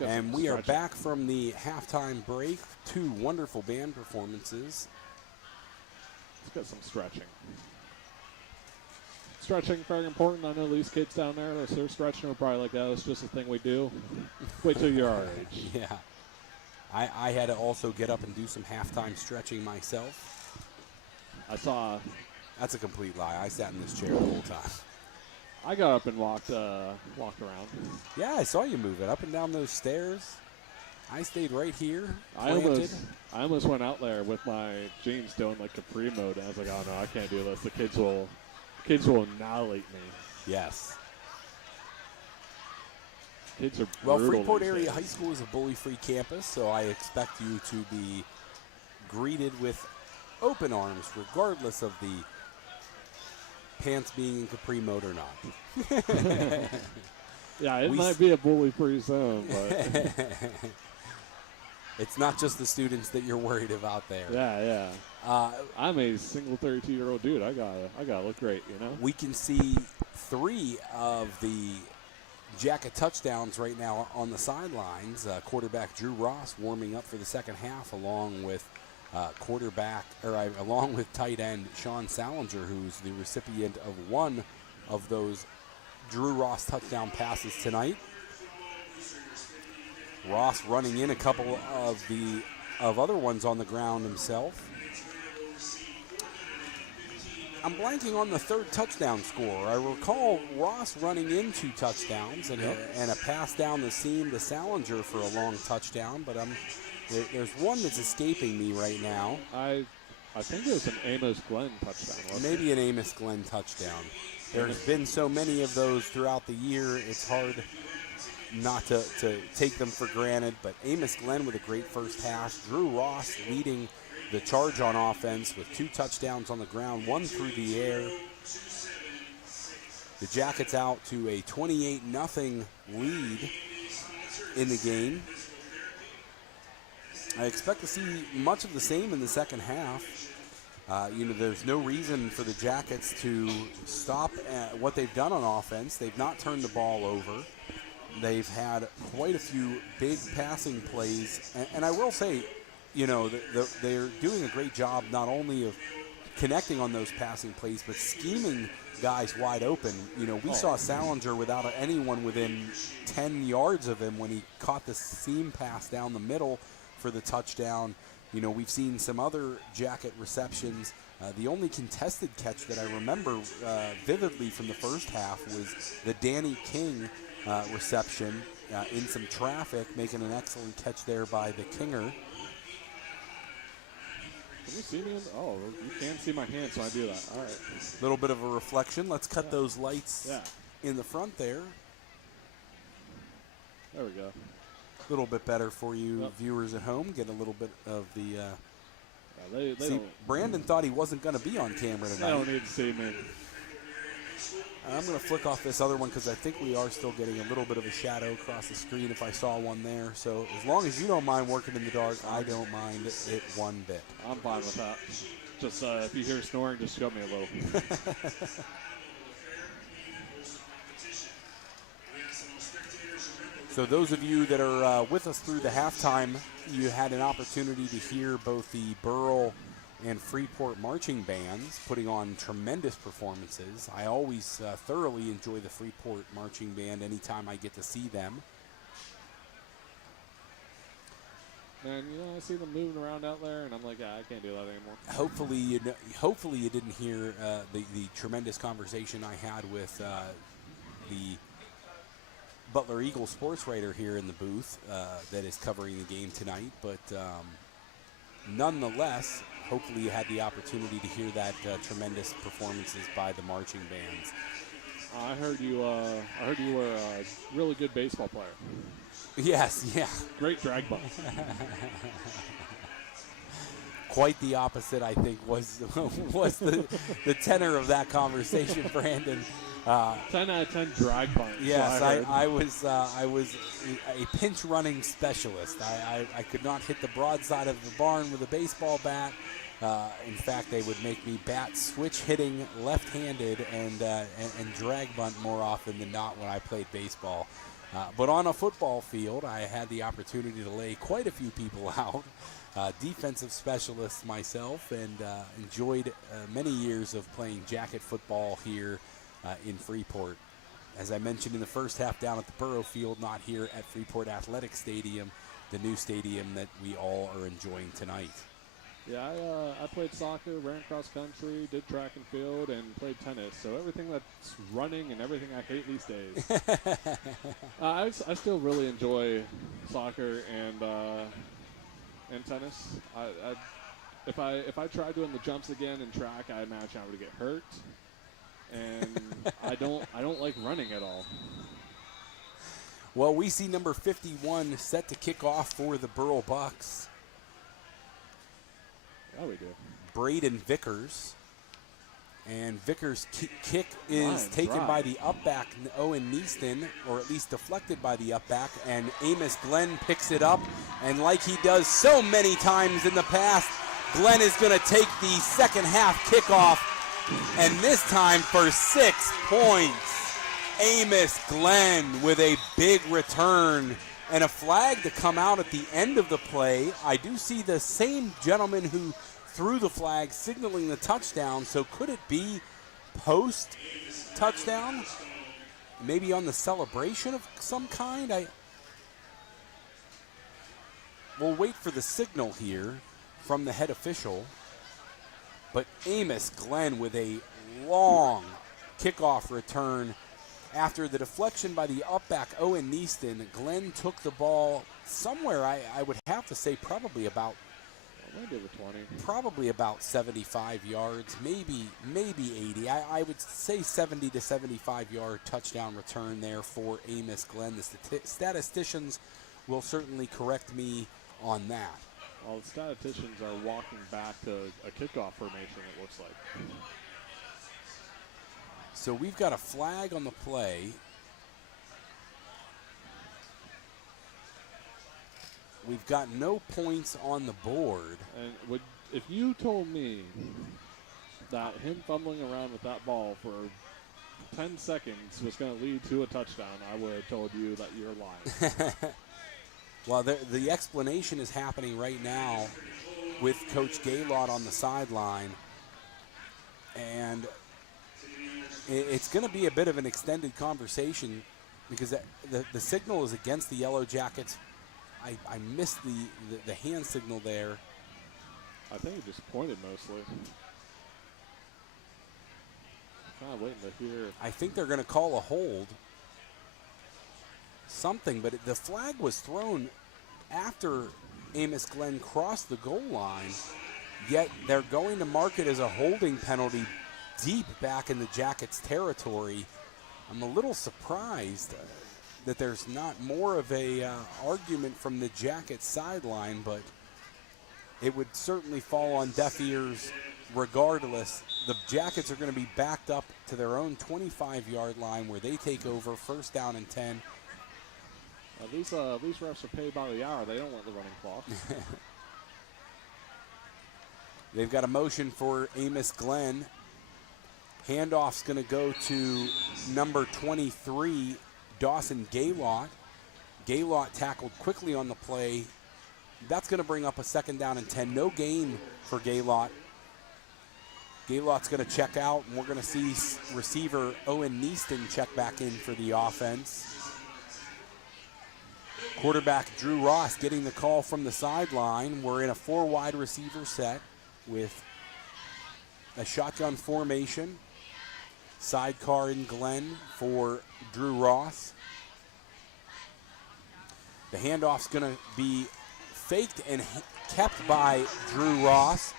Let's And we are back from the halftime break. 2 wonderful band performances. Let's get some stretching. Stretching, very important. I know these kids down there, if they're stretching, are probably like, oh, it's just a thing we do. Wait till you're our age. Yeah. I had to also get up and do some halftime stretching myself. I saw. That's a complete lie. I sat in this chair the whole time. I got up and walked around. Yeah, I saw you move it up and down those stairs. I stayed right here. I almost went out there with my jeans doing like Capri mode. And I was like, oh no, I can't do this. The kids will annihilate me. Yes. Kids are well. brutal Freeport these Area days. High School is a bully-free campus, so I expect you to be greeted with open arms, regardless of the pants being in Capri mode or not. Yeah, it might be a bully-free zone, but it's not just the students that you're worried about there. yeah. I'm a single 32-year-old dude. I gotta look great, you know. We can see 3 of the Jacket touchdowns right now on the sidelines. Quarterback Drew Ross warming up for the second half, along with along with tight end Sean Salinger, who's the recipient of one of those Drew Ross touchdown passes tonight. Ross running in a couple of other ones on the ground himself. I'm blanking on the 3rd touchdown score. I recall Ross running in 2 touchdowns and a pass down the seam to Salinger for a long touchdown, but there's one that's escaping me right now. I think it was an Amos Glenn touchdown. Maybe an Amos Glenn touchdown. There's been so many of those throughout the year, it's hard not to take them for granted. But Amos Glenn with a great first half. Drew Ross leading the charge on offense with 2 touchdowns on the ground, 1 through the air. The Jackets out to a 28-0 lead in the game. I expect to see much of the same in the second half. There's no reason for the Jackets to stop at what they've done on offense. They've not turned the ball over. They've had quite a few big passing plays. And I will say, they're doing a great job not only of connecting on those passing plays, but scheming guys wide open. We saw Salinger without anyone within 10 yards of him when he caught the seam pass down the middle for the touchdown. We've seen some other Jacket receptions. The only contested catch that I remember vividly from the first half was the Danny King reception in some traffic, making an excellent catch there by the Kinger. Can you see me? Oh, you can't see my hands, so I do that. All right. A little bit of a reflection. Let's cut those lights in the front there. There we go. A little bit better for you viewers at home. Get a little bit of the... See, Brandon thought he wasn't going to be on camera tonight. They don't need to see me. I'm going to flick off this other one because I think we are still getting a little bit of a shadow across the screen if I saw one there. So as long as you don't mind working in the dark, I don't mind it one bit. I'm fine with that. Just if you hear snoring, just show me a little. So those of you that are with us through the halftime, you had an opportunity to hear both the Burrell and Freeport marching bands putting on tremendous performances. I always thoroughly enjoy the Freeport marching band anytime I get to see them. And I see them moving around out there, and I'm like, I can't do that anymore. Hopefully you didn't hear the tremendous conversation I had with the Butler Eagle sports writer here in the booth that is covering the game tonight. But nonetheless, hopefully you had the opportunity to hear that tremendous performances by the marching bands. I heard you were a really good baseball player. Yes, yeah. Great drag bunt. Quite the opposite, I think, was the tenor of that conversation, Brandon. 10 out of 10 drag bunt. Yes, I was a pinch running specialist. I could not hit the broadside of the barn with a baseball bat. In fact, they would make me bat switch hitting left-handed and drag bunt more often than not when I played baseball. But on a football field, I had the opportunity to lay quite a few people out. Defensive specialist myself, and enjoyed many years of playing jacket football here in Freeport. As I mentioned in the first half, down at the Burrow Field, not here at Freeport Athletic Stadium, the new stadium that we all are enjoying tonight. Yeah, I played soccer, ran cross country, did track and field, and played tennis. So everything that's running and everything I hate these days. I still really enjoy soccer and tennis. If I tried doing the jumps again in track, I imagine I would get hurt. And I don't like running at all. Well, we see number 51 set to kick off for the Burrell Bucs. Yeah, we do. Braden Vickers. And Vickers' kick is taken by the upback, Owen Neaston, or at least deflected by the upback, and Amos Glenn picks it up. And like he does so many times in the past, Glenn is going to take the second half kickoff, and this time for 6 points. Amos Glenn with a big return and a flag to come out at the end of the play. I do see the same gentleman who threw the flag signaling the touchdown, so could it be post-touchdown? Maybe on the celebration of some kind? We'll wait for the signal here from the head official. But Amos Glenn with a long kickoff return. After the deflection by the upback Owen Neaston, Glenn took the ball somewhere, I would have to say probably about maybe the 20. Probably about 75 yards, maybe 80. I would say 70 to 75 yard touchdown return there for Amos Glenn. The statisticians will certainly correct me on that. Well, the statisticians are walking back to a kickoff formation, it looks like. So we've got a flag on the play. We've got no points on the board. And if you told me that him fumbling around with that ball for 10 seconds was going to lead to a touchdown, I would have told you that you're lying. Well, the explanation is happening right now with Coach Gaylord on the sideline. And it's going to be a bit of an extended conversation because the signal is against the Yellowjackets. I missed the hand signal there. I think he just pointed mostly. Kind of waiting to hear. I think they're going to call a hold. Something, but the flag was thrown after Amos Glenn crossed the goal line, yet they're going to mark it as a holding penalty deep back in the Jackets territory. I'm a little surprised that there's not more of a argument from the Jackets sideline, but it would certainly fall on deaf ears regardless. The Jackets are going to be backed up to their own 25-yard line where they take over, first down and 10. These refs are paid by the hour. They don't want the running clock. They've got a motion for Amos Glenn. Handoff's going to go to number 23, Dawson Gaylott. Gaylott tackled quickly on the play. That's going to bring up a 2nd down and 10. No gain for Gaylott. Gaylott's going to check out, and we're going to see receiver Owen Neaston check back in for the offense. Quarterback Drew Ross getting the call from the sideline. We're in a 4 wide receiver set with a shotgun formation. Sidecar in Glenn for Drew Ross. The handoff's going to be faked and kept by Drew Ross.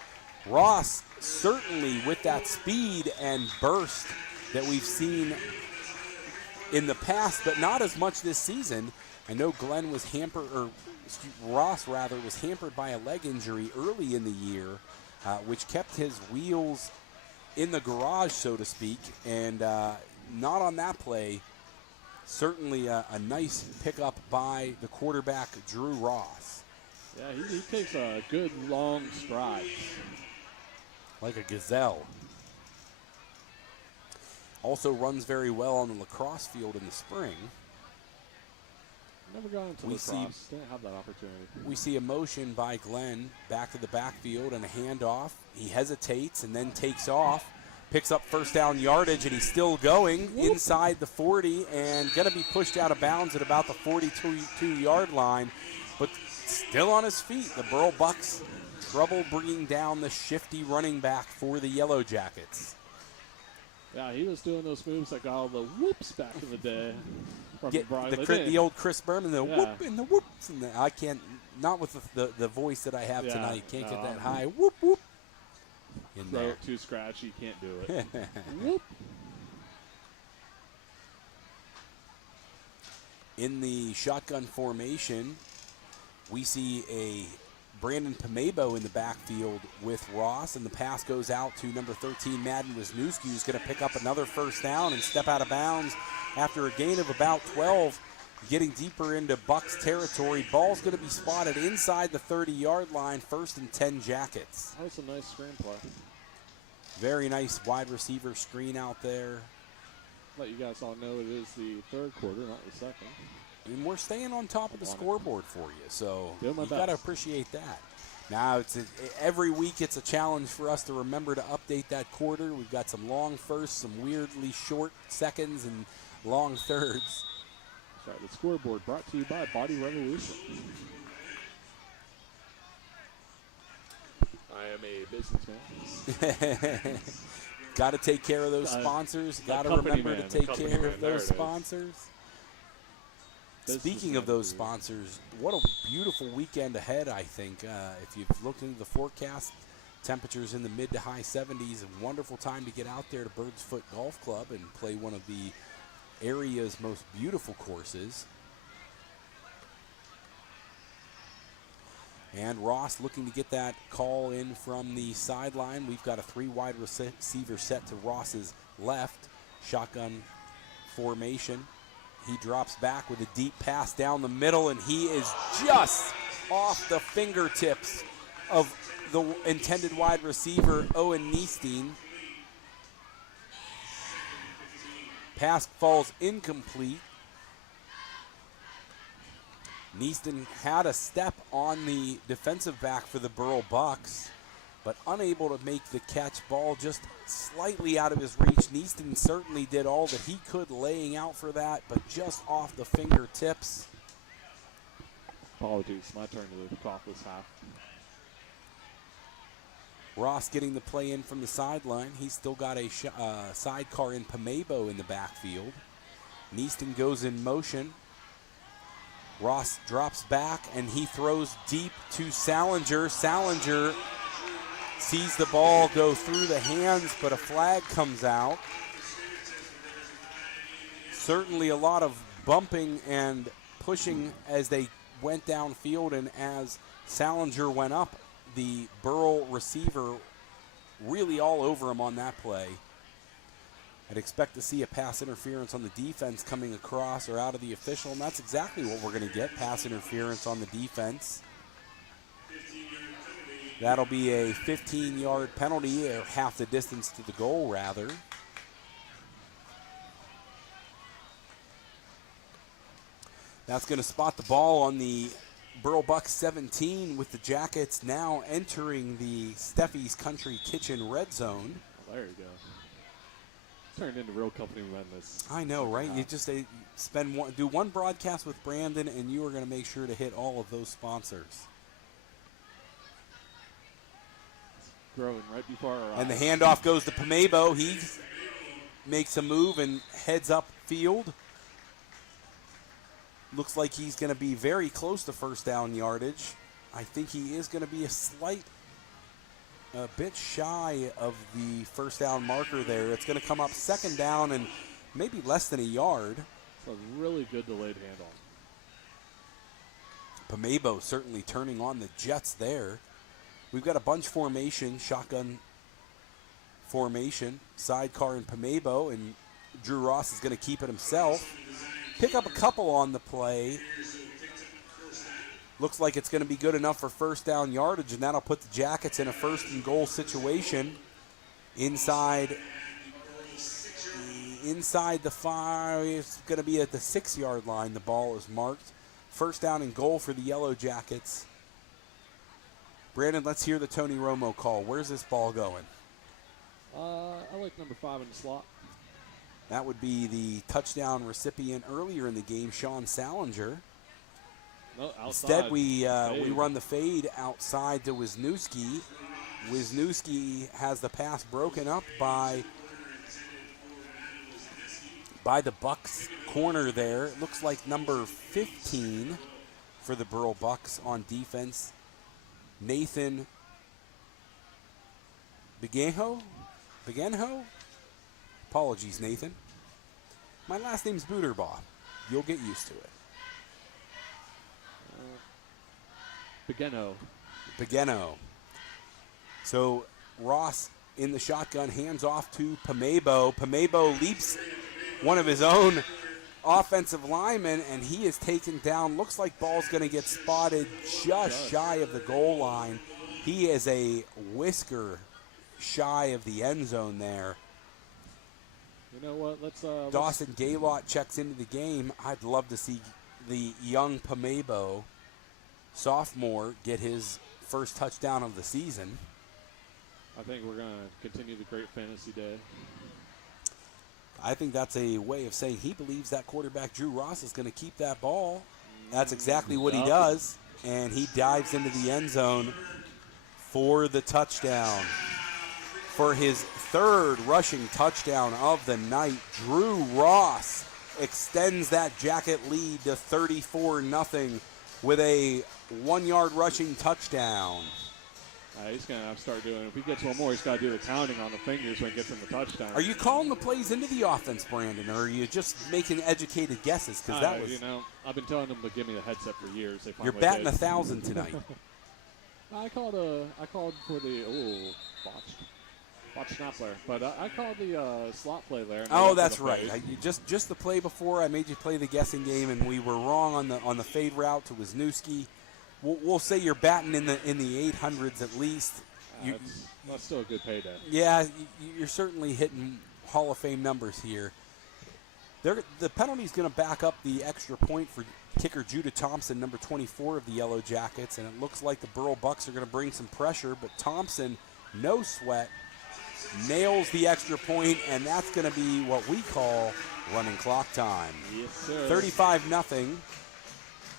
Ross certainly with that speed and burst that we've seen in the past, but not as much this season. I know Glenn was hampered, or Ross rather, was hampered by a leg injury early in the year, which kept his wheels in the garage, so to speak, and not on that play. Certainly a nice pickup by the quarterback, Drew Ross. Yeah, he takes a good long stride. Like a gazelle. Also runs very well on the lacrosse field in the spring. Never got into lacrosse. Didn't have that opportunity. We see a motion by Glenn back to the backfield and a handoff. He hesitates and then takes off. Picks up 1st down yardage, and he's still going inside the 40 and going to be pushed out of bounds at about the 42-yard line, but still on his feet. The Burrell Bucs trouble bringing down the shifty running back for the Yellowjackets. Yeah, he was doing those moves that got all the whoops back in the day. From The old Chris Berman, the whoop and the whoops. And I can't, not with the voice that I have tonight, can't get that high whoop whoop. In throw there. It too scratchy, can't do it. Whoop. In the shotgun formation, we see a Brandon Pomebo in the backfield with Ross, and the pass goes out to number 13, Madden Wisniewski, who's going to pick up another 1st down and step out of bounds after a gain of about 12, getting deeper into Bucs territory. Ball's going to be spotted inside the 30-yard line, 1st and 10 Jackets. That was a nice screenplay. Very nice wide receiver screen out there. Let you guys all know it is the 3rd quarter, not the 2nd. And we're staying on top of the scoreboard for you, so you best. got to appreciate that. Now, every week it's a challenge for us to remember to update that quarter. We've got some long firsts, some weirdly short seconds, and long thirds. Sorry, the scoreboard brought to you by Body Revolution. I am a businessman. Got to take care of those sponsors. Got to remember to take care of those sponsors. Speaking of those sponsors, what a beautiful weekend ahead, I think. If you've looked into the forecast, temperatures in the mid to high 70s, a wonderful time to get out there to Bird's Foot Golf Club and play one of the area's most beautiful courses. And Ross looking to get that call in from the sideline. We've got a 3 wide receiver set to Ross's left. Shotgun formation. He drops back with a deep pass down the middle, and he is just off the fingertips of the intended wide receiver, Owen Neaston. Pass falls incomplete. Neaston had a step on the defensive back for the Burrell Bucs, but unable to make the catch. Ball just slightly out of his reach. Neaston certainly did all that he could laying out for that, but just off the fingertips. Apologies, my turn to cough this half. Ross getting the play in from the sideline. He's still got a sidecar in Pomebo in the backfield. Neaston goes in motion. Ross drops back, and he throws deep to Salinger. Salinger sees the ball go through the hands, but a flag comes out. Certainly a lot of bumping and pushing as they went downfield, and as Salinger went up, the Burrell receiver really all over him on that play. I'd expect to see a pass interference on the defense coming across or out of the official, and that's exactly what we're going to get, pass interference on the defense. That'll be a 15-yard penalty, or half the distance to the goal, rather. That's going to spot the ball on the Burrell Bucs 17 with the Jackets now entering the Steffi's Country Kitchen red zone. Oh, there you go. Turned into real company run this. I know, right? You just do one broadcast with Brandon, and you are going to make sure to hit all of those sponsors. Growing right before our eyes. And the handoff goes to Pamebo. He makes a move and heads up field. Looks like he's going to be very close to first down yardage. I think he is going to be a bit shy of the first down marker there. It's going to come up second down and maybe less than a yard. So really good delayed handoff. Pamebo certainly turning on the Jets there. We've got a bunch formation, shotgun formation, sidecar and Pamebo, and Drew Ross is going to keep it himself. Pick up a couple on the play. Looks like it's going to be good enough for first down yardage, and that'll put the Jackets in a first and goal situation inside the 5. It's going to be at the 6-yard line. The ball is marked. First down and goal for the Yellowjackets. Brandon, let's hear the Tony Romo call. Where's this ball going? I like number 5 in the slot. That would be the touchdown recipient earlier in the game, Sean Salinger. No, instead, we run the fade outside to Wisniewski. Wisniewski has the pass broken up by the Bucs corner there. It looks like number 15 for the Burrell Bucs on defense. Nathan Begenho? Apologies, Nathan. My last name's Booterbaugh. You'll get used to it. Begeno. So Ross in the shotgun, hands off to Pamebo. Pamebo leaps one of his own offensive linemen, and he is taken down. Looks like ball's going to get spotted just shy of the goal line. He is a whisker shy of the end zone there. You know what? Let's Dawson Gaylott checks into the game. I'd love to see the young Pamebo, sophomore, get his first touchdown of the season. I think we're going to continue the great fantasy day. I think that's a way of saying he believes that quarterback Drew Ross is going to keep that ball. That's exactly what he does, and he dives into the end zone for the touchdown. For his third rushing touchdown of the night, Drew Ross extends that Jacket lead to 34-0 with a 1-yard rushing touchdown. He's going to have to start doing, if he gets one more, he's got to do the counting on the fingers when he gets in the touchdown. Are you calling the plays into the offense, Brandon, or are you just making educated guesses? Because that was, I've been telling them to give me the headset for years. You're batting 1,000 tonight. I called for the botched snap player, but I called the slot play there. Oh, that's right. Just the play before, I made you play the guessing game, and we were wrong on the fade route to Wisniewski. We'll say you're batting in the 800s at least. That's still a good payday. Yeah, you're certainly hitting Hall of Fame numbers here. The penalty is going to back up the extra point for kicker Judah Thompson, number 24 of the Yellowjackets, and it looks like the Burrell Bucs are going to bring some pressure, but Thompson, no sweat, nails the extra point, and that's going to be what we call running clock time. Yes, sir. 35-0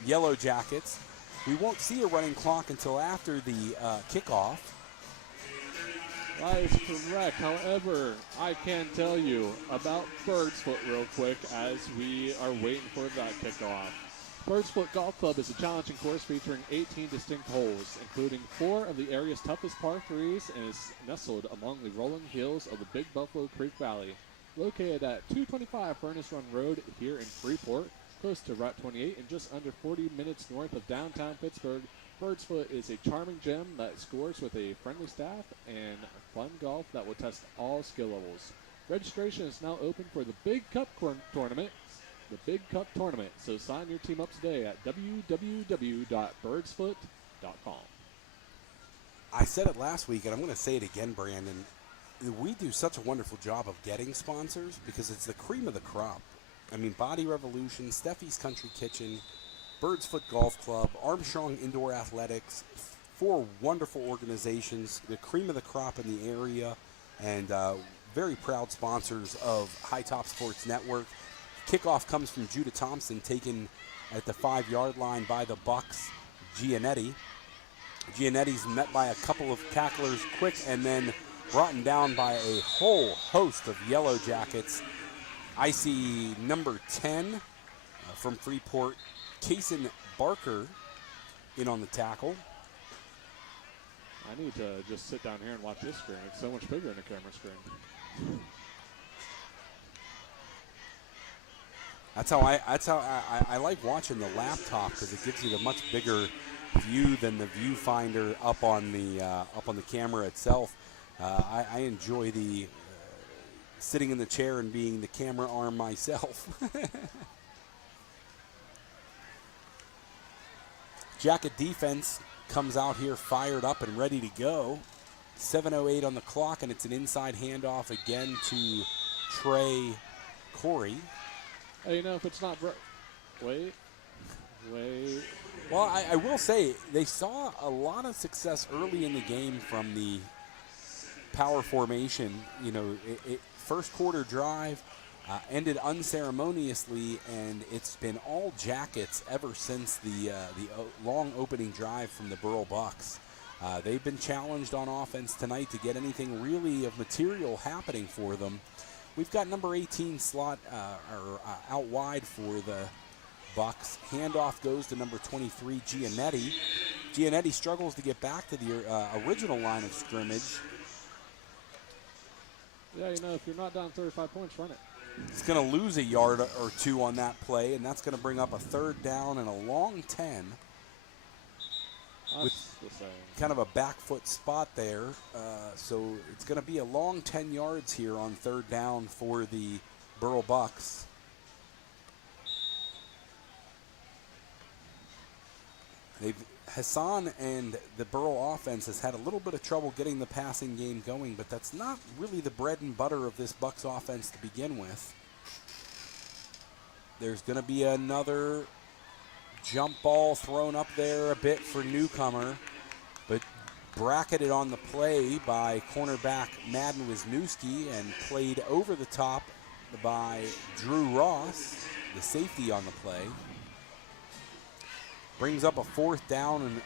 Yellowjackets. We won't see a running clock until after the kickoff. That is correct. However, I can tell you about Bird's Foot real quick as we are waiting for that kickoff. Bird's Foot Golf Club is a challenging course featuring 18 distinct holes, including 4 of the area's toughest par 3s, and is nestled among the rolling hills of the Big Buffalo Creek Valley. Located at 225 Furnace Run Road here in Freeport, close to Route 28 and just under 40 minutes north of downtown Pittsburgh, Bird's Foot is a charming gym that scores with a friendly staff and fun golf that will test all skill levels. Registration is now open for the Big Cup Tournament. So sign your team up today at www.birdsfoot.com. I said it last week, and I'm going to say it again, Brandon. We do such a wonderful job of getting sponsors because it's the cream of the crop. I mean, Body Revolution, Steffi's Country Kitchen, Bird's Foot Golf Club, Armstrong Indoor Athletics, 4 wonderful organizations, the cream of the crop in the area, and very proud sponsors of High Top Sports Network. Kickoff comes from Judah Thompson, taken at the 5-yard line by the Bucs, Giannetti. Giannetti's met by a couple of tacklers quick and then brought down by a whole host of Yellowjackets. I see number 10 from Freeport, Kaysen Barker, in on the tackle. I need to just sit down here and watch this screen. It's so much bigger than the camera screen. That's how I like watching the laptop, because it gives you the much bigger view than the viewfinder up on the camera itself. I enjoy the sitting in the chair and being the camera arm myself. Jacket defense comes out here fired up and ready to go. 7:08 on the clock, and it's an inside handoff again to Trey Corey. Hey, you know, if it's not wait. Well, I will say they saw a lot of success early in the game from the power formation. You know, first quarter drive ended unceremoniously, and it's been all Jackets ever since the long opening drive from the Burrell Bucs. They've been challenged on offense tonight to get anything really of material happening for them. We've got number 18 slot out wide for the Bucs. Handoff goes to number 23, Giannetti. Giannetti struggles to get back to the original line of scrimmage. Yeah, you know, if you're not down 35 points, run it. He's going to lose a yard or two on that play, and that's going to bring up a 3rd down and a long 10. With kind of a back foot spot there. So it's going to be a long 10 yards here on 3rd down for the Burrell Bucs. Hassan and the Burrell offense has had a little bit of trouble getting the passing game going, but that's not really the bread and butter of this Bucs offense to begin with. There's going to be another jump ball thrown up there a bit for Newcomer, but bracketed on the play by cornerback Madden Wisniewski and played over the top by Drew Ross, the safety on the play. Brings up a 4th down and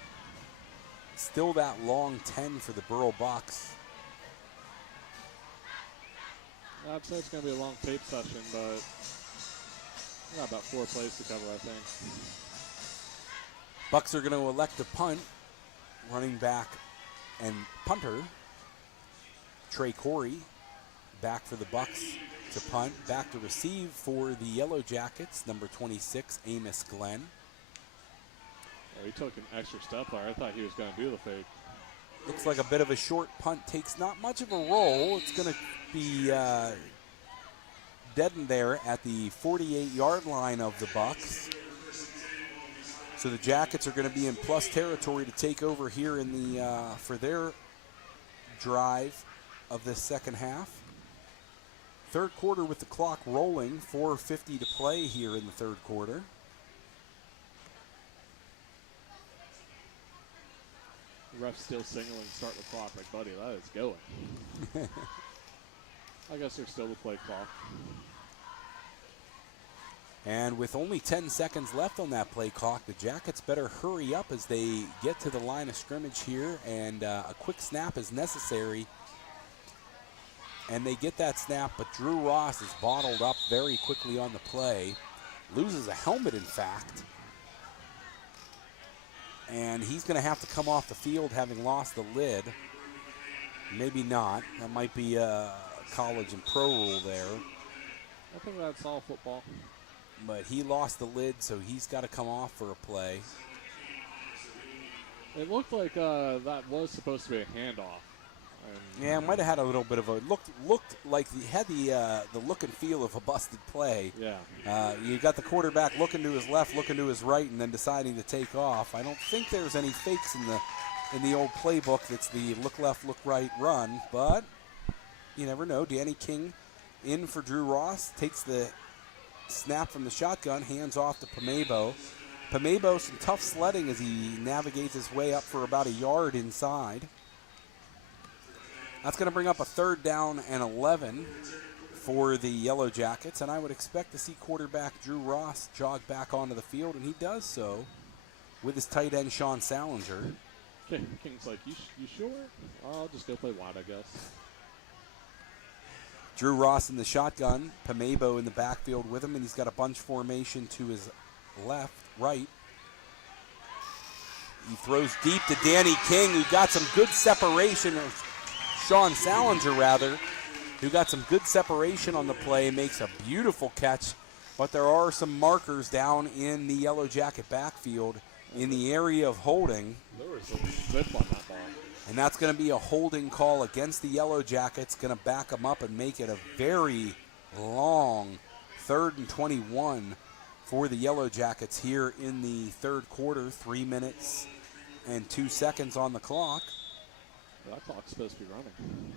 still that long 10 for the Burrell Bucs. I'd say it's going to be a long tape session, but we got about 4 plays to cover, I think. Bucs are going to elect to punt. Running back and punter, Trey Corey, back for the Bucs to punt. Back to receive for the Yellowjackets, number 26, Amos Glenn. Oh, he took an extra step there. I thought he was going to do the fake. Looks like a bit of a short punt. Takes not much of a roll. It's going to be dead in there at the 48-yard line of the Bucs. So the Jackets are going to be in plus territory to take over here in the for their drive of this second half. 3rd quarter with the clock rolling, 4:50 to play here in the 3rd quarter. The ref's still signaling start the clock. Like, buddy, that is going. I guess there's still the play clock. And with only 10 seconds left on that play clock, the Jackets better hurry up as they get to the line of scrimmage here, and a quick snap is necessary. And they get that snap, but Drew Ross is bottled up very quickly on the play. Loses a helmet, in fact. And he's going to have to come off the field having lost the lid. Maybe not. That might be a college and pro rule there. I think that's all football. But he lost the lid, so he's got to come off for a play. It looked like that was supposed to be a handoff. Yeah, it might have had a little bit of a looked like he had the look and feel of a busted play. Yeah. You got the quarterback looking to his left, looking to his right, and then deciding to take off. I don't think there's any fakes in the old playbook. That's the look left, look right run, but you never know. Danny King in for Drew Ross, takes the snap from the shotgun, hands off to Pamebo. Pamebo, some tough sledding as he navigates his way up for about a yard inside. That's going to bring up a 3rd down and 11 for the Yellowjackets, and I would expect to see quarterback Drew Ross jog back onto the field, and he does so with his tight end Sean Salinger. King's like, you sure? I'll just go play wide, I guess. Drew Ross in the shotgun, Pamebo in the backfield with him, and he's got a bunch formation to his right. He throws deep to Danny King, who got some good separation, or Sean Salinger rather, who got some good separation on the play, makes a beautiful catch, but there are some markers down in the Yellow Jacket backfield in the area of holding. There was some zip on that ball. And that's going to be a holding call against the Yellow Jackets, going to back them up and make it a very long 3rd and 21 for the Yellow Jackets here in the 3rd quarter, 3 minutes and 2 seconds on the clock. That clock's supposed to be running.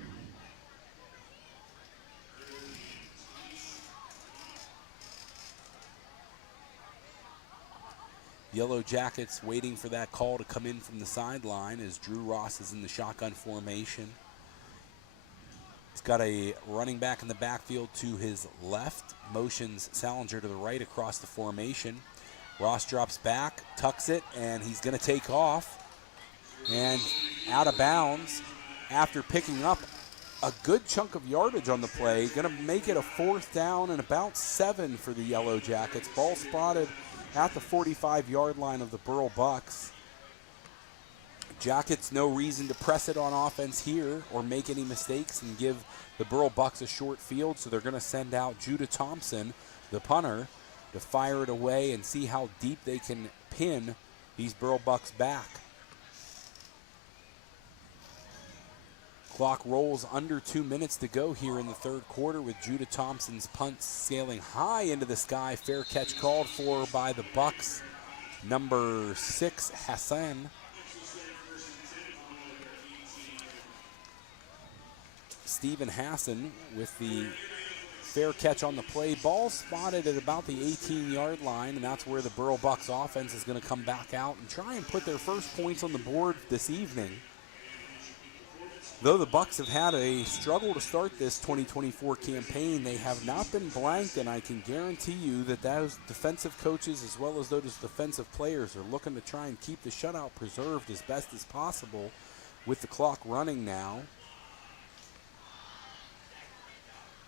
Yellow Jackets waiting for that call to come in from the sideline as Drew Ross is in the shotgun formation. He's got a running back in the backfield to his left, motions Salinger to the right across the formation. Ross drops back, tucks it, and he's going to take off. And out of bounds after picking up a good chunk of yardage on the play. Going to make it a 4th down and about 7 for the Yellow Jackets. Ball spotted at the 45-yard line of the Burrell Bucs. Jackets no reason to press it on offense here or make any mistakes and give the Burrell Bucs a short field, so they're going to send out Judah Thompson, the punter, to fire it away and see how deep they can pin these Burrell Bucs back. Clock rolls under 2 minutes to go here in the 3rd quarter with Judah Thompson's punt sailing high into the sky. Fair catch called for by the Bucs. Number 6, Hassan. Stephen Hassan with the fair catch on the play. Ball spotted at about the 18-yard line, and that's where the Burrell Bucs offense is going to come back out and try and put their first points on the board this evening. Though the Bucs have had a struggle to start this 2024 campaign, they have not been blanked, and I can guarantee you that those defensive coaches as well as those defensive players are looking to try and keep the shutout preserved as best as possible with the clock running now.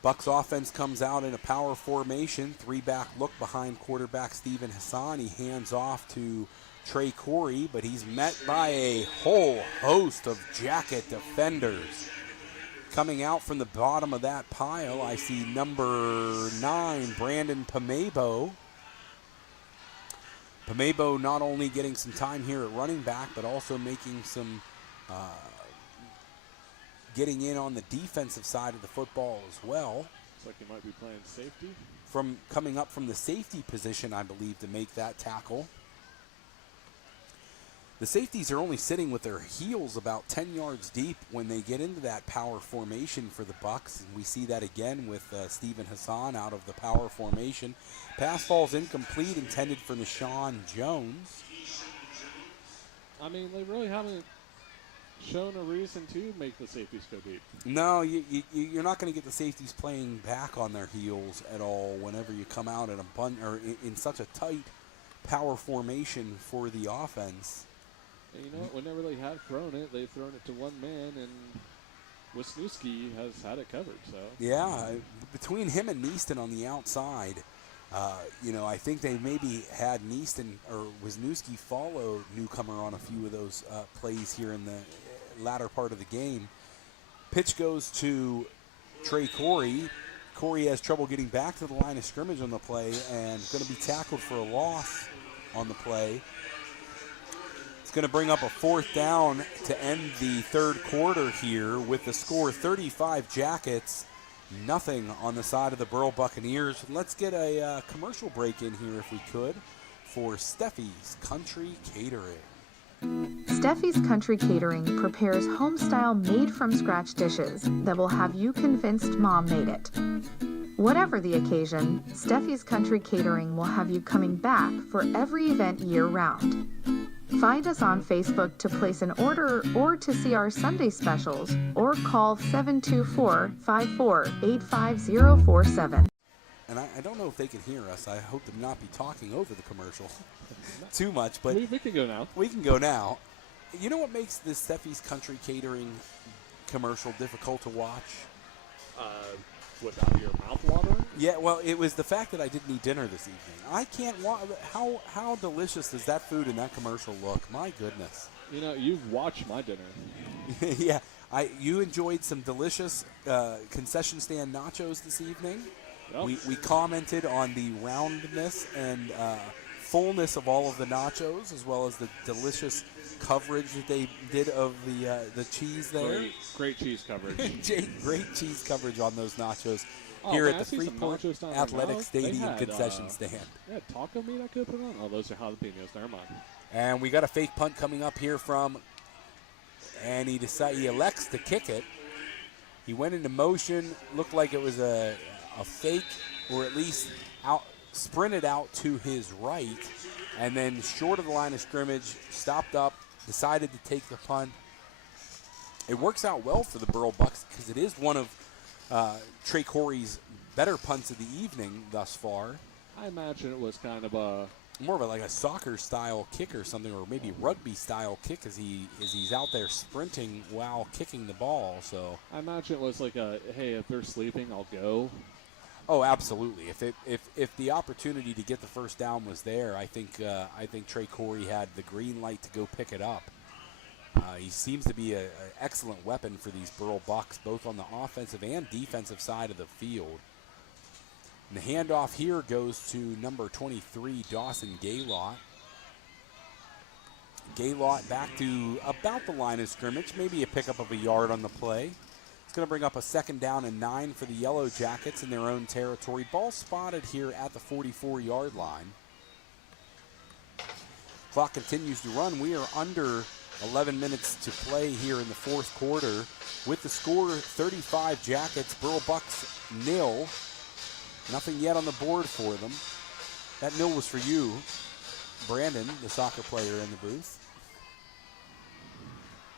Bucs offense comes out in a power formation, 3-back look behind quarterback Stephen Hassan. He hands off to Trey Corey, but he's met by a whole host of Jacket defenders. Coming out from the bottom of that pile, I see number 9, Brandon Pamebo. Pamebo not only getting some time here at running back, but also making some getting in on the defensive side of the football as well. Looks like he might be playing safety. From coming up from the safety position, I believe, to make that tackle. The safeties are only sitting with their heels about 10 yards deep when they get into that power formation for the Bucs. And we see that again with Stephen Hassan out of the power formation. Pass falls incomplete, intended for Nashawn Jones. I mean, they really haven't shown a reason to make the safeties go deep. No, you're not going to get the safeties playing back on their heels at all whenever you come out in a in such a tight power formation for the offense. And you know what? Whenever they have thrown it, they've thrown it to one man, and Wisniewski has had it covered. So yeah, between him and Neaston on the outside, I think they maybe had Neaston or Wisniewski follow Newcomer on a few of those plays here in the latter part of the game. Pitch goes to Trey Corey. Corey has trouble getting back to the line of scrimmage on the play and going to be tackled for a loss on the play. Going to bring up a 4th down to end the 3rd quarter here with the score 35 Jackets, nothing on the side of the Burrell Buccaneers. Let's get a commercial break in here if we could for Steffi's Country Catering. Steffi's Country Catering prepares home-style made-from-scratch dishes that will have you convinced Mom made it. Whatever the occasion, Steffi's Country Catering will have you coming back for every event year-round. Find us on Facebook to place an order or to see our Sunday specials, or call 724-54-85047. And I don't know if they can hear us. I hope to not be talking over the commercial too much, but We can go now. we can go now. You know what makes this Steffi's Country Catering commercial difficult to watch? Without your mouth watering? Yeah, well, it was the fact that I didn't eat dinner this evening. I can't how delicious does that food in that commercial look? My goodness. You know, you've watched my dinner. Yeah, you enjoyed some delicious concession stand nachos this evening. Yep. We commented on the roundness and fullness of all of the nachos, as well as the delicious coverage that they did of the cheese there. Great cheese coverage. Great cheese coverage on those nachos Oh, here man, at I the see some Freeport nachos down there Athletic now. Stadium They had, concession stand. Yeah, taco meat I could put on. Oh, those are jalapenos. Never mind. And we got a fake punt coming up here and he elects to kick it. He went into motion, looked like it was a fake, or at least sprinted out to his right, and then short of the line of scrimmage, stopped up, decided to take the punt. It works out well for the Burrell Bucs because it is one of Trey Corey's better punts of the evening thus far. I imagine it was kind of more of like a soccer-style kick or something, or maybe rugby-style kick as he's out there sprinting while kicking the ball. So I imagine it was like hey, if they're sleeping, I'll go. Oh, absolutely. If the opportunity to get the first down was there, I think Trey Corey had the green light to go pick it up. He seems to be an excellent weapon for these Burrell Bucs, both on the offensive and defensive side of the field. And the handoff here goes to number 23, Dawson Gaylott. Gaylott back to about the line of scrimmage, maybe a pickup of a yard on the play. It's going to bring up a 2nd down and 9 for the Yellowjackets in their own territory. Ball spotted here at the 44-yard line. Clock continues to run. We are under 11 minutes to play here in the 4th quarter. With the score 35 Jackets, Burrell Bucs 0. Nothing yet on the board for them. That 0 was for you, Brandon, the soccer player in the booth.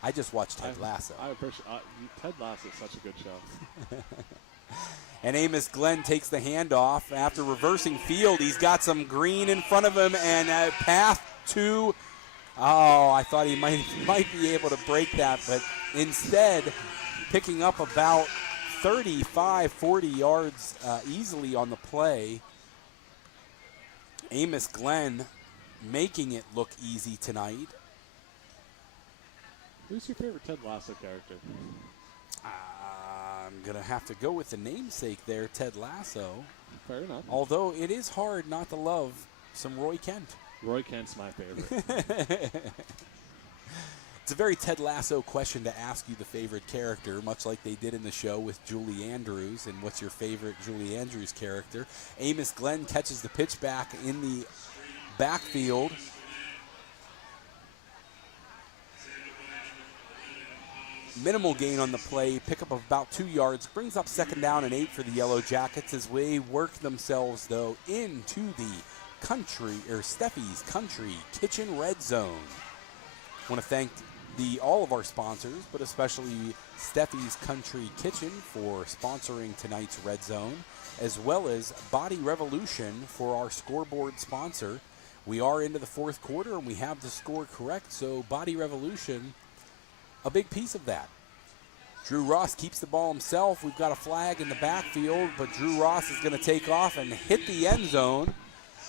I just watched Ted Lasso. I appreciate Ted Lasso is such a good show. And Amos Glenn takes the handoff after reversing field. He's got some green in front of him and a path to. Oh, I thought he might be able to break that, but instead picking up about 35, 40 yards easily on the play. Amos Glenn making it look easy tonight. Who's your favorite Ted Lasso character? I'm going to have to go with the namesake there, Ted Lasso. Fair enough. Although it is hard not to love some Roy Kent. Roy Kent's my favorite. It's a very Ted Lasso question to ask you the favorite character, much like they did in the show with Julie Andrews. And what's your favorite Julie Andrews character? Amos Glenn catches the pitch back in the backfield. Minimal gain on the play, pickup of about 2 yards, brings up 2nd down and 8 for the Yellowjackets as they work themselves, though, into the Steffi's Country Kitchen Red Zone. I want to thank all of our sponsors, but especially Steffi's Country Kitchen for sponsoring tonight's Red Zone, as well as Body Revolution for our scoreboard sponsor. We are into the 4th quarter, and we have the score correct, so Body Revolution, a big piece of that. Drew Ross keeps the ball himself. We've got a flag in the backfield, but Drew Ross is going to take off and hit the end zone.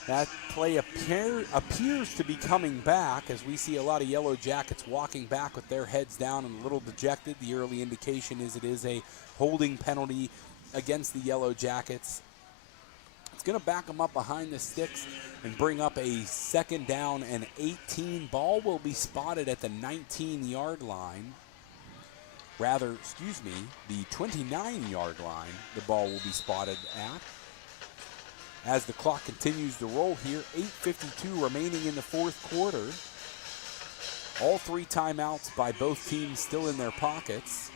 That play appears to be coming back as we see a lot of Yellowjackets walking back with their heads down and a little dejected. The early indication is it is a holding penalty against the Yellowjackets. It's going to back them up behind the sticks and bring up a 2nd down and 18. Ball will be spotted at the 19-yard line. Rather, the 29-yard line the ball will be spotted at. As the clock continues to roll here, 8:52 remaining in the 4th quarter. All 3 timeouts by both teams still in their pockets.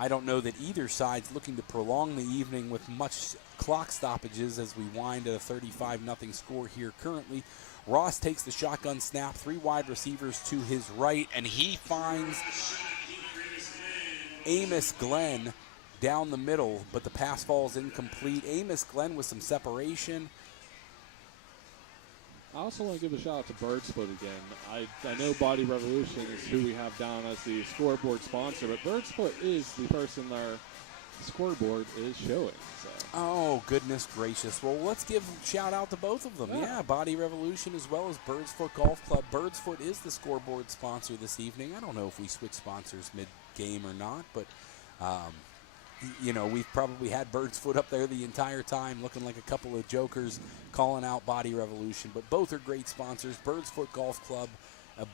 I don't know that either side's looking to prolong the evening with much clock stoppages as we wind at a 35-0 score here currently. Ross takes the shotgun snap, 3 wide receivers to his right, and he finds Amos Glenn down the middle, but the pass falls incomplete. Amos Glenn with some separation. I also want to give a shout out to Birdsfoot again. I know Body Revolution is who we have down as the scoreboard sponsor, but Birdsfoot is the person their scoreboard is showing. So. Oh, goodness gracious. Well, let's give a shout out to both of them. Yeah, Body Revolution as well as Birdsfoot Golf Club. Birdsfoot is the scoreboard sponsor this evening. I don't know if we switch sponsors mid-game or not, but you know, we've probably had Birdsfoot up there the entire time looking like a couple of jokers calling out Body Revolution. But both are great sponsors. Birdsfoot Golf Club, a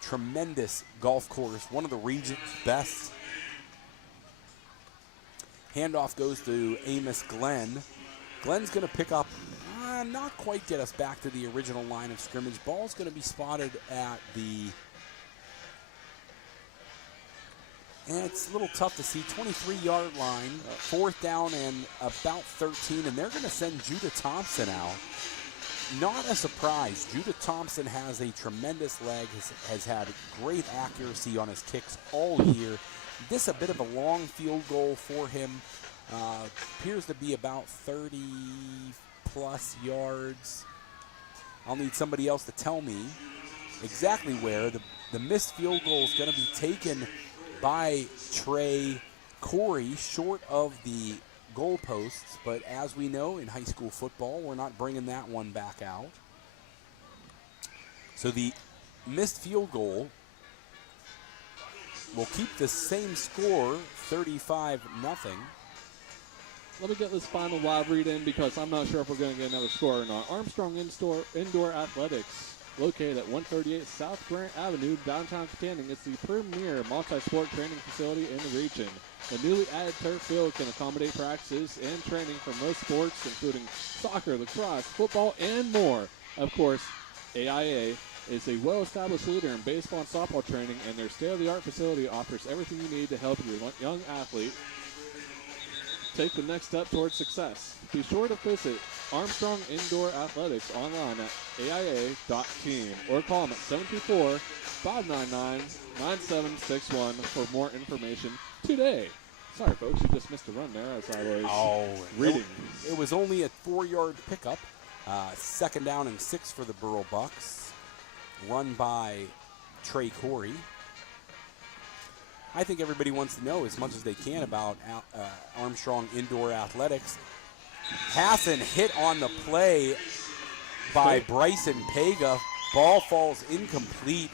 tremendous golf course, one of the region's best. Handoff goes to Amos Glenn. Glenn's going to pick up, not quite get us back to the original line of scrimmage. Ball's going to be spotted at the, and it's a little tough to see, 23-yard line, 4th down and about 13, and they're going to send Judah Thompson out. Not a surprise. Judah Thompson has a tremendous leg, has had great accuracy on his kicks all year. This a bit of a long field goal for him. Appears to be about 30-plus yards. I'll need somebody else to tell me exactly where. The missed field goal is going to be taken by Trey Corey, short of the goalposts. But as we know in high school football, we're not bringing that one back out. So the missed field goal will keep the same score, 35-0. Let me get this final live read in because I'm not sure if we're going to get another score or not. Armstrong Indoor Athletics, located at 138 South Grant Avenue, downtown Katanning. It's the premier multi-sport training facility in the region. The newly added turf field can accommodate practices and training for most sports, including soccer, lacrosse, football, and more. Of course, AIA is a well-established leader in baseball and softball training, and their state-of-the-art facility offers everything you need to help your young athlete take the next step towards success. Be sure to visit Armstrong Indoor Athletics online at AIA.team or call them at 724-599-9761 for more information today. Sorry, folks, you just missed a run there as I was reading. It was only a 4-yard pickup. 2nd down and 6 for the Burrell Bucs. Run by Trey Corey. I think everybody wants to know as much as they can about Armstrong Indoor Athletics. Pass and hit on the play by Bryson Pega. Ball falls incomplete.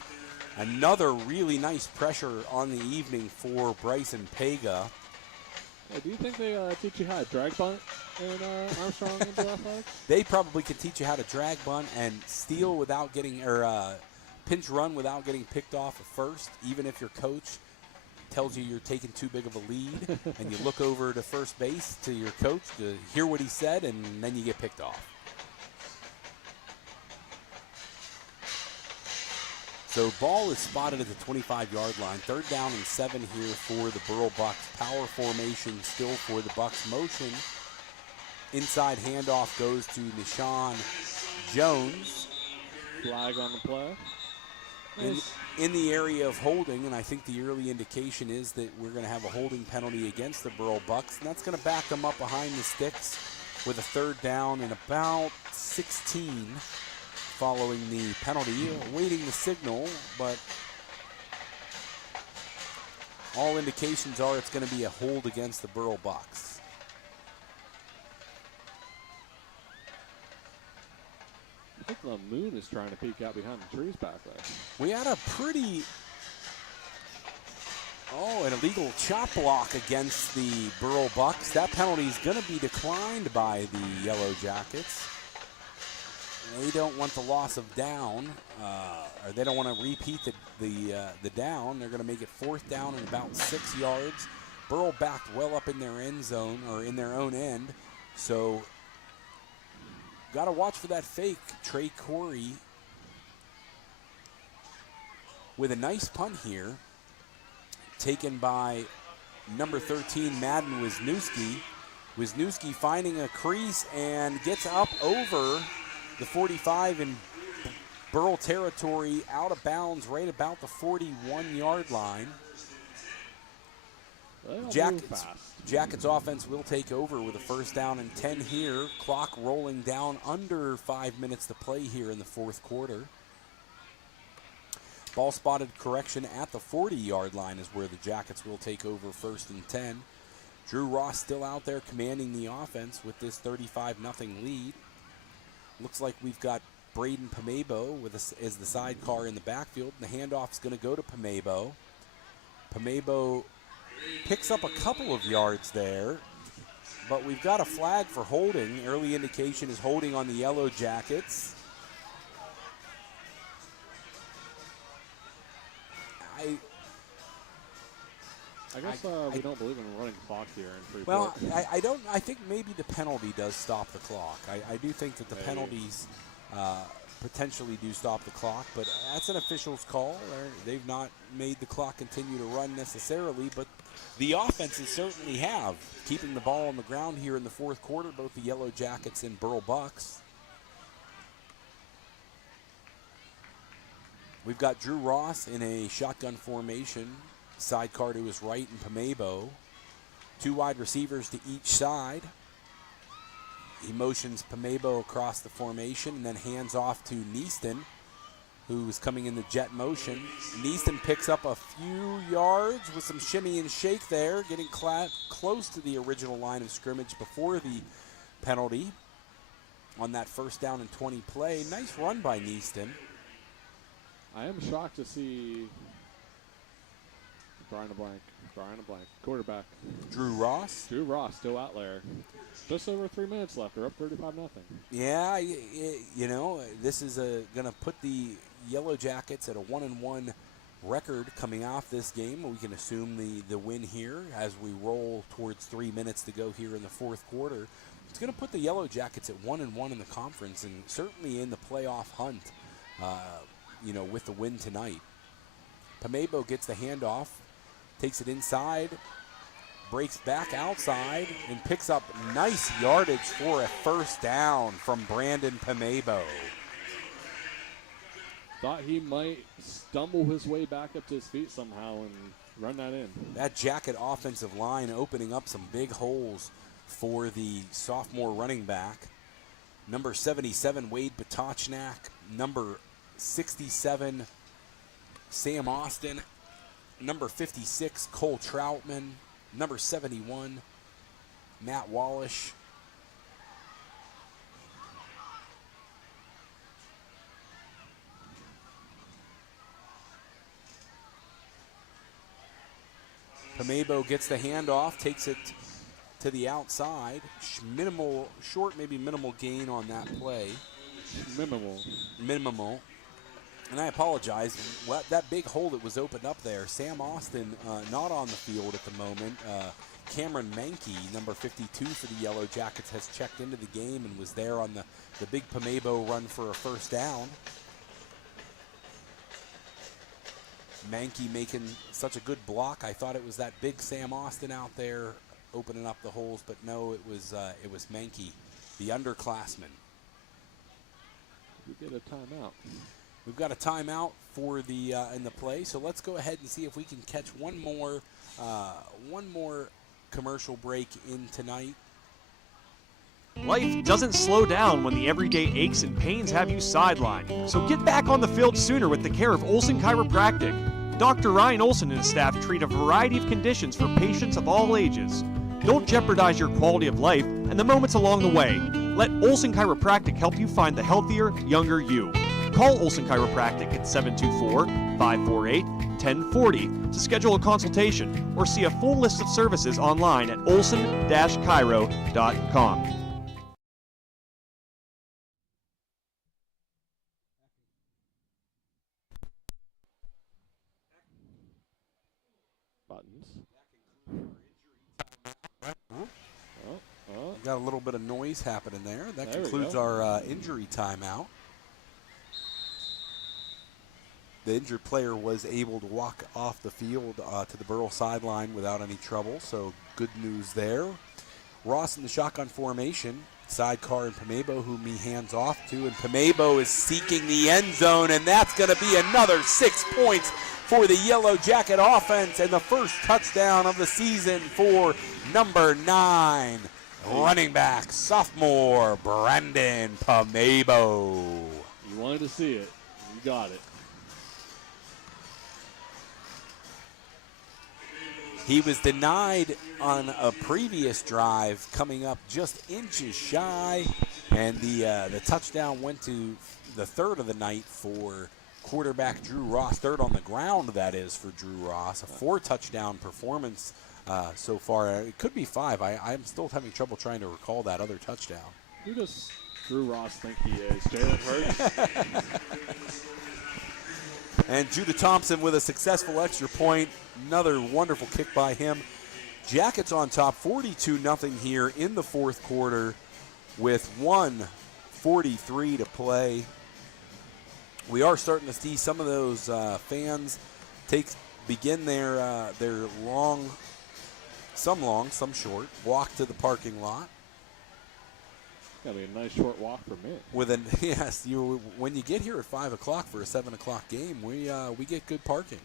Another really nice pressure on the evening for Bryson Pega. Hey, do you think they teach you how to drag bunt in Armstrong Indoor Athletics? They probably could teach you how to drag bunt and steal without getting, or pinch run without getting picked off at first, even if your coach tells you you're taking too big of a lead and you look over to first base to your coach to hear what he said, and then you get picked off. So ball is spotted at the 25-yard line. 3rd down and 7 here for the Burrell Bucs. Power formation still for the Bucs. Motion. Inside handoff goes to Nishan Jones. Flag on the play. In the area of holding, and I think the early indication is that we're going to have a holding penalty against the Burrell Bucs, and that's going to back them up behind the sticks with a 3rd down and about 16 following the penalty. Waiting the signal, but all indications are it's going to be a hold against the Burrell Bucs. I think the moon is trying to peek out behind the trees back there. We had a pretty, an illegal chop block against the Burrell Bucs. That penalty is going to be declined by the Yellowjackets. They don't want the loss of down, or they don't want to repeat the down. They're going to make it 4th down and about 6 yards. Burrell backed well up in their end zone, or in their own end, so got to watch for that fake. Trey Corey with a nice punt here, taken by number 13, Madden Wisniewski. Wisniewski finding a crease and gets up over the 45 in Burrell territory, out of bounds right about the 41-yard line. Jackets offense will take over with a first down and 10 here. Clock rolling down, under 5 minutes to play here in the fourth quarter. Ball spotted correction at the 40-yard line is where the Jackets will take over first and 10. Drew Ross still out there commanding the offense with this 35-0 lead. Looks like we've got Braden Pamebo as the sidecar in the backfield. The handoff's going to go to Pamebo. Pamebo picks up a couple of yards there, but we've got a flag for holding. Early indication is holding on the Yellowjackets. I guess we don't believe in a running clock here in Freeport. Well, I don't. I think maybe the penalty does stop the clock. I do think that the penalties potentially do stop the clock, but that's an official's call. They've not made the clock continue to run necessarily, but the offenses certainly have, keeping the ball on the ground here in the fourth quarter, both the Yellowjackets and Burrell Bucs. We've got Drew Ross in a shotgun formation, sidecar to his right and Pamebo. Two wide receivers to each side. He motions Pamebo across the formation and then hands off to Neaston, who is coming in the jet motion. Neaston picks up a few yards with some shimmy and shake there, getting close to the original line of scrimmage before the penalty on that first down and 20 play. Nice run by Neaston. I am shocked to see drawing a blank. Quarterback. Drew Ross still out there. Just over 3 minutes left. They're up 35-0. Yeah, you know, this is going to put the Yellowjackets at a 1-1 record coming off this game. We can assume the win here as we roll towards 3 minutes to go here in the fourth quarter. It's going to put the Yellowjackets at 1-1 in the conference and certainly in the playoff hunt, you know, with the win tonight. Pamebo gets the handoff, takes it inside, breaks back outside, and picks up nice yardage for a first down from Brandon Pamebo. Thought he might stumble his way back up to his feet somehow and run that in. That Jacket offensive line opening up some big holes for the sophomore running back. Number 77, Wade Patochnak. Number 67, Sam Austin. Number 56, Cole Troutman. Number 71, Matt Wallish. Pamebo gets the handoff, takes it to the outside. Maybe minimal gain on that play. Minimal. And I apologize. That big hole that was opened up there, Sam Austin not on the field at the moment. Cameron Mankey, number 52 for the Yellowjackets, has checked into the game and was there on the big Pamebo run for a first down. Mankey making such a good block. I thought it was that big Sam Austin out there opening up the holes, but no, it was Mankey, the underclassman. We get a timeout. We've got a timeout for the in the play, so let's go ahead and see if we can catch one more commercial break in tonight. Life doesn't slow down when the everyday aches and pains have you sidelined. So get back on the field sooner with the care of Olson Chiropractic. Dr. Ryan Olson and his staff treat a variety of conditions for patients of all ages. Don't jeopardize your quality of life and the moments along the way. Let Olson Chiropractic help you find the healthier, younger you. Call Olson Chiropractic at 724-548-1040 to schedule a consultation or see a full list of services online at olson-chiro.com. Got a little bit of noise happening there. That concludes our injury timeout. the injured player was able to walk off the field to the Burrell sideline without any trouble, so good news there. Ross in the shotgun formation. Sidecar and Pamebo, whom he hands off to, and Pamebo is seeking the end zone, and that's going to be another 6 points for the Yellow Jacket offense, and the first touchdown of the season for number 9, running back, sophomore Brandon Pamebo. You wanted to see it. You got it. He was denied on a previous drive, coming up just inches shy, and the touchdown went to the third of the night for quarterback Drew Ross. Third on the ground, that is, for Drew Ross. A 4-touchdown performance so far. It could be 5. I'm still having trouble trying to recall that other touchdown. Who does Drew Ross think he is? Jalen Hurts? And Judah Thompson with a successful extra point. Another wonderful kick by him. Jackets on top, 42-0 here in the fourth quarter with 1:43 to play. We are starting to see some of those fans begin their long, some short, walk to the parking lot. Gotta be a nice short walk for me. When you get here at 5 o'clock for a 7 o'clock game, we get good parking.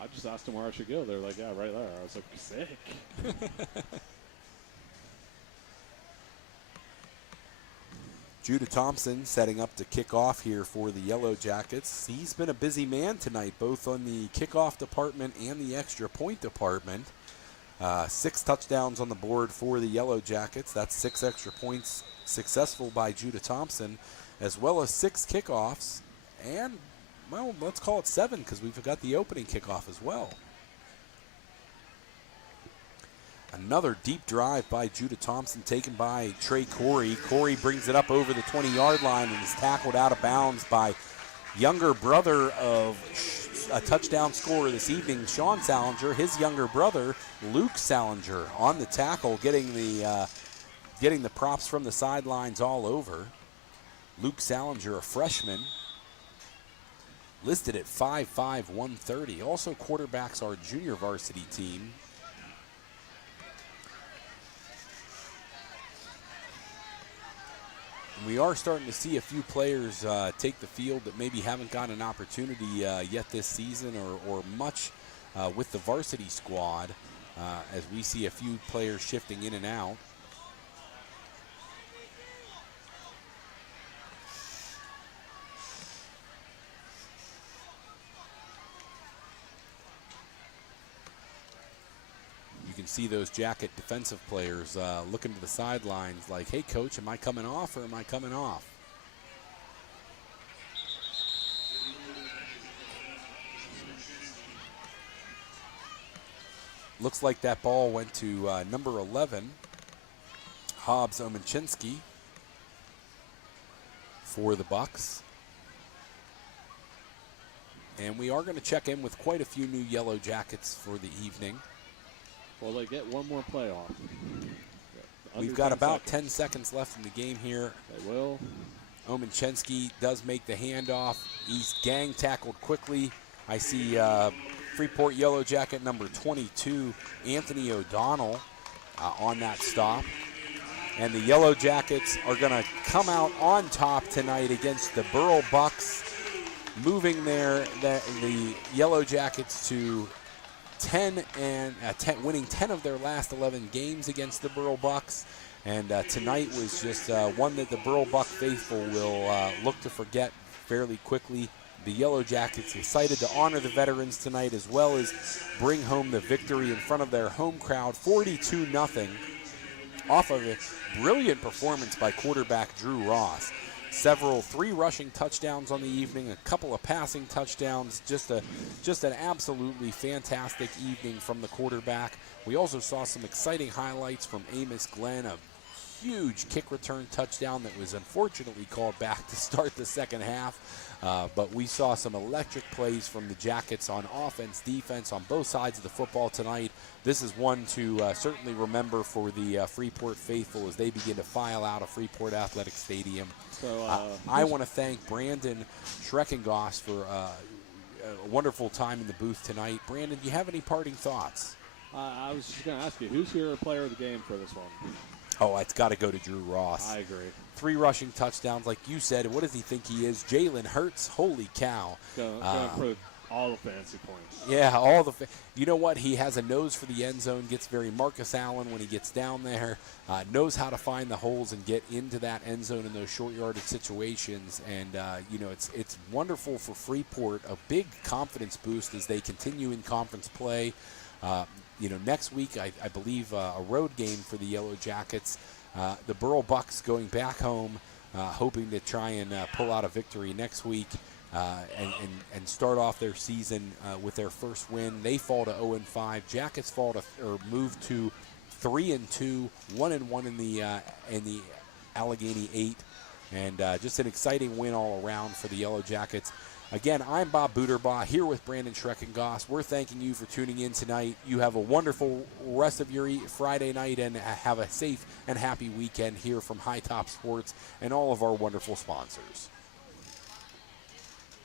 I just asked them where I should go. They're like, yeah, right there. I was like, sick. Judah Thompson setting up to kick off here for the Yellow Jackets. He's been a busy man tonight, both on the kickoff department and the extra point department. 6 touchdowns on the board for the Yellow Jackets. That's 6 extra points successful by Judah Thompson, as well as 6 kickoffs, and, well, let's call it 7 because we've got the opening kickoff as well. Another deep drive by Judah Thompson taken by Trey Corey. Corey brings it up over the 20-yard line and is tackled out of bounds by younger brother of a touchdown scorer this evening, Sean Salinger. His younger brother, Luke Salinger, on the tackle, getting the props from the sidelines all over. Luke Salinger, a freshman, listed at 5'5", 130. Also quarterbacks our junior varsity team. We are starting to see a few players take the field that maybe haven't gotten an opportunity yet this season or much with the varsity squad, as we see a few players shifting in and out. You can see those Jacket defensive players looking to the sidelines like, hey, coach, am I coming off or am I coming off? Looks like that ball went to number 11, Hobbs Omenchinski, for the Bucs. And we are going to check in with quite a few new Yellow Jackets for the evening. Well, they get one more playoff. We've got about 10 seconds left in the game here. They will. Omenchinski does make the handoff. He's gang tackled quickly. I see Freeport Yellow Jacket number 22, Anthony O'Donnell, on that stop. And the Yellow Jackets are going to come out on top tonight against the Burrell Bucs, moving the Yellow Jackets to 10 and winning 10 of their last 11 games against the Burrell Bucs, and tonight was just one that the Burrell Buck faithful will look to forget fairly quickly. The Yellow Jackets excited to honor the veterans tonight, as well as bring home the victory in front of their home crowd, 42-0, off of a brilliant performance by quarterback Drew Ross. 3 rushing touchdowns on the evening, a couple of passing touchdowns, just an absolutely fantastic evening from the quarterback. We also saw some exciting highlights from Amos Glenn, a huge kick return touchdown that was unfortunately called back to start the second half. But we saw some electric plays from the Jackets on offense, defense, on both sides of the football tonight. This is one to certainly remember for the Freeport faithful as they begin to file out of Freeport Athletic Stadium. So I want to thank Brandon Schreckengoss for a wonderful time in the booth tonight. Brandon, do you have any parting thoughts? I was just going to ask you, who's your player of the game for this one? Oh, it's got to go to Drew Ross. I agree. 3 rushing touchdowns, like you said. What does he think he is? Jalen Hurts? Holy cow. Going for all the fancy points. Yeah, you know what? He has a nose for the end zone, gets very Marcus Allen when he gets down there, knows how to find the holes and get into that end zone in those short yardage situations. And, it's wonderful for Freeport, a big confidence boost as they continue in conference play. Next week, I believe a road game for the Yellowjackets. The Burrell Bucs going back home, hoping to try and pull out a victory next week. And start off their season with their first win. They fall to 0-5. Jackets move to 3-2, 1-1 in the Allegheny 8, and just an exciting win all around for the Yellowjackets. Again, I'm Bob Buderbaugh here with Brandon Schreckengoss. We're thanking you for tuning in tonight. You have a wonderful rest of your Friday night and have a safe and happy weekend here from High Top Sports and all of our wonderful sponsors.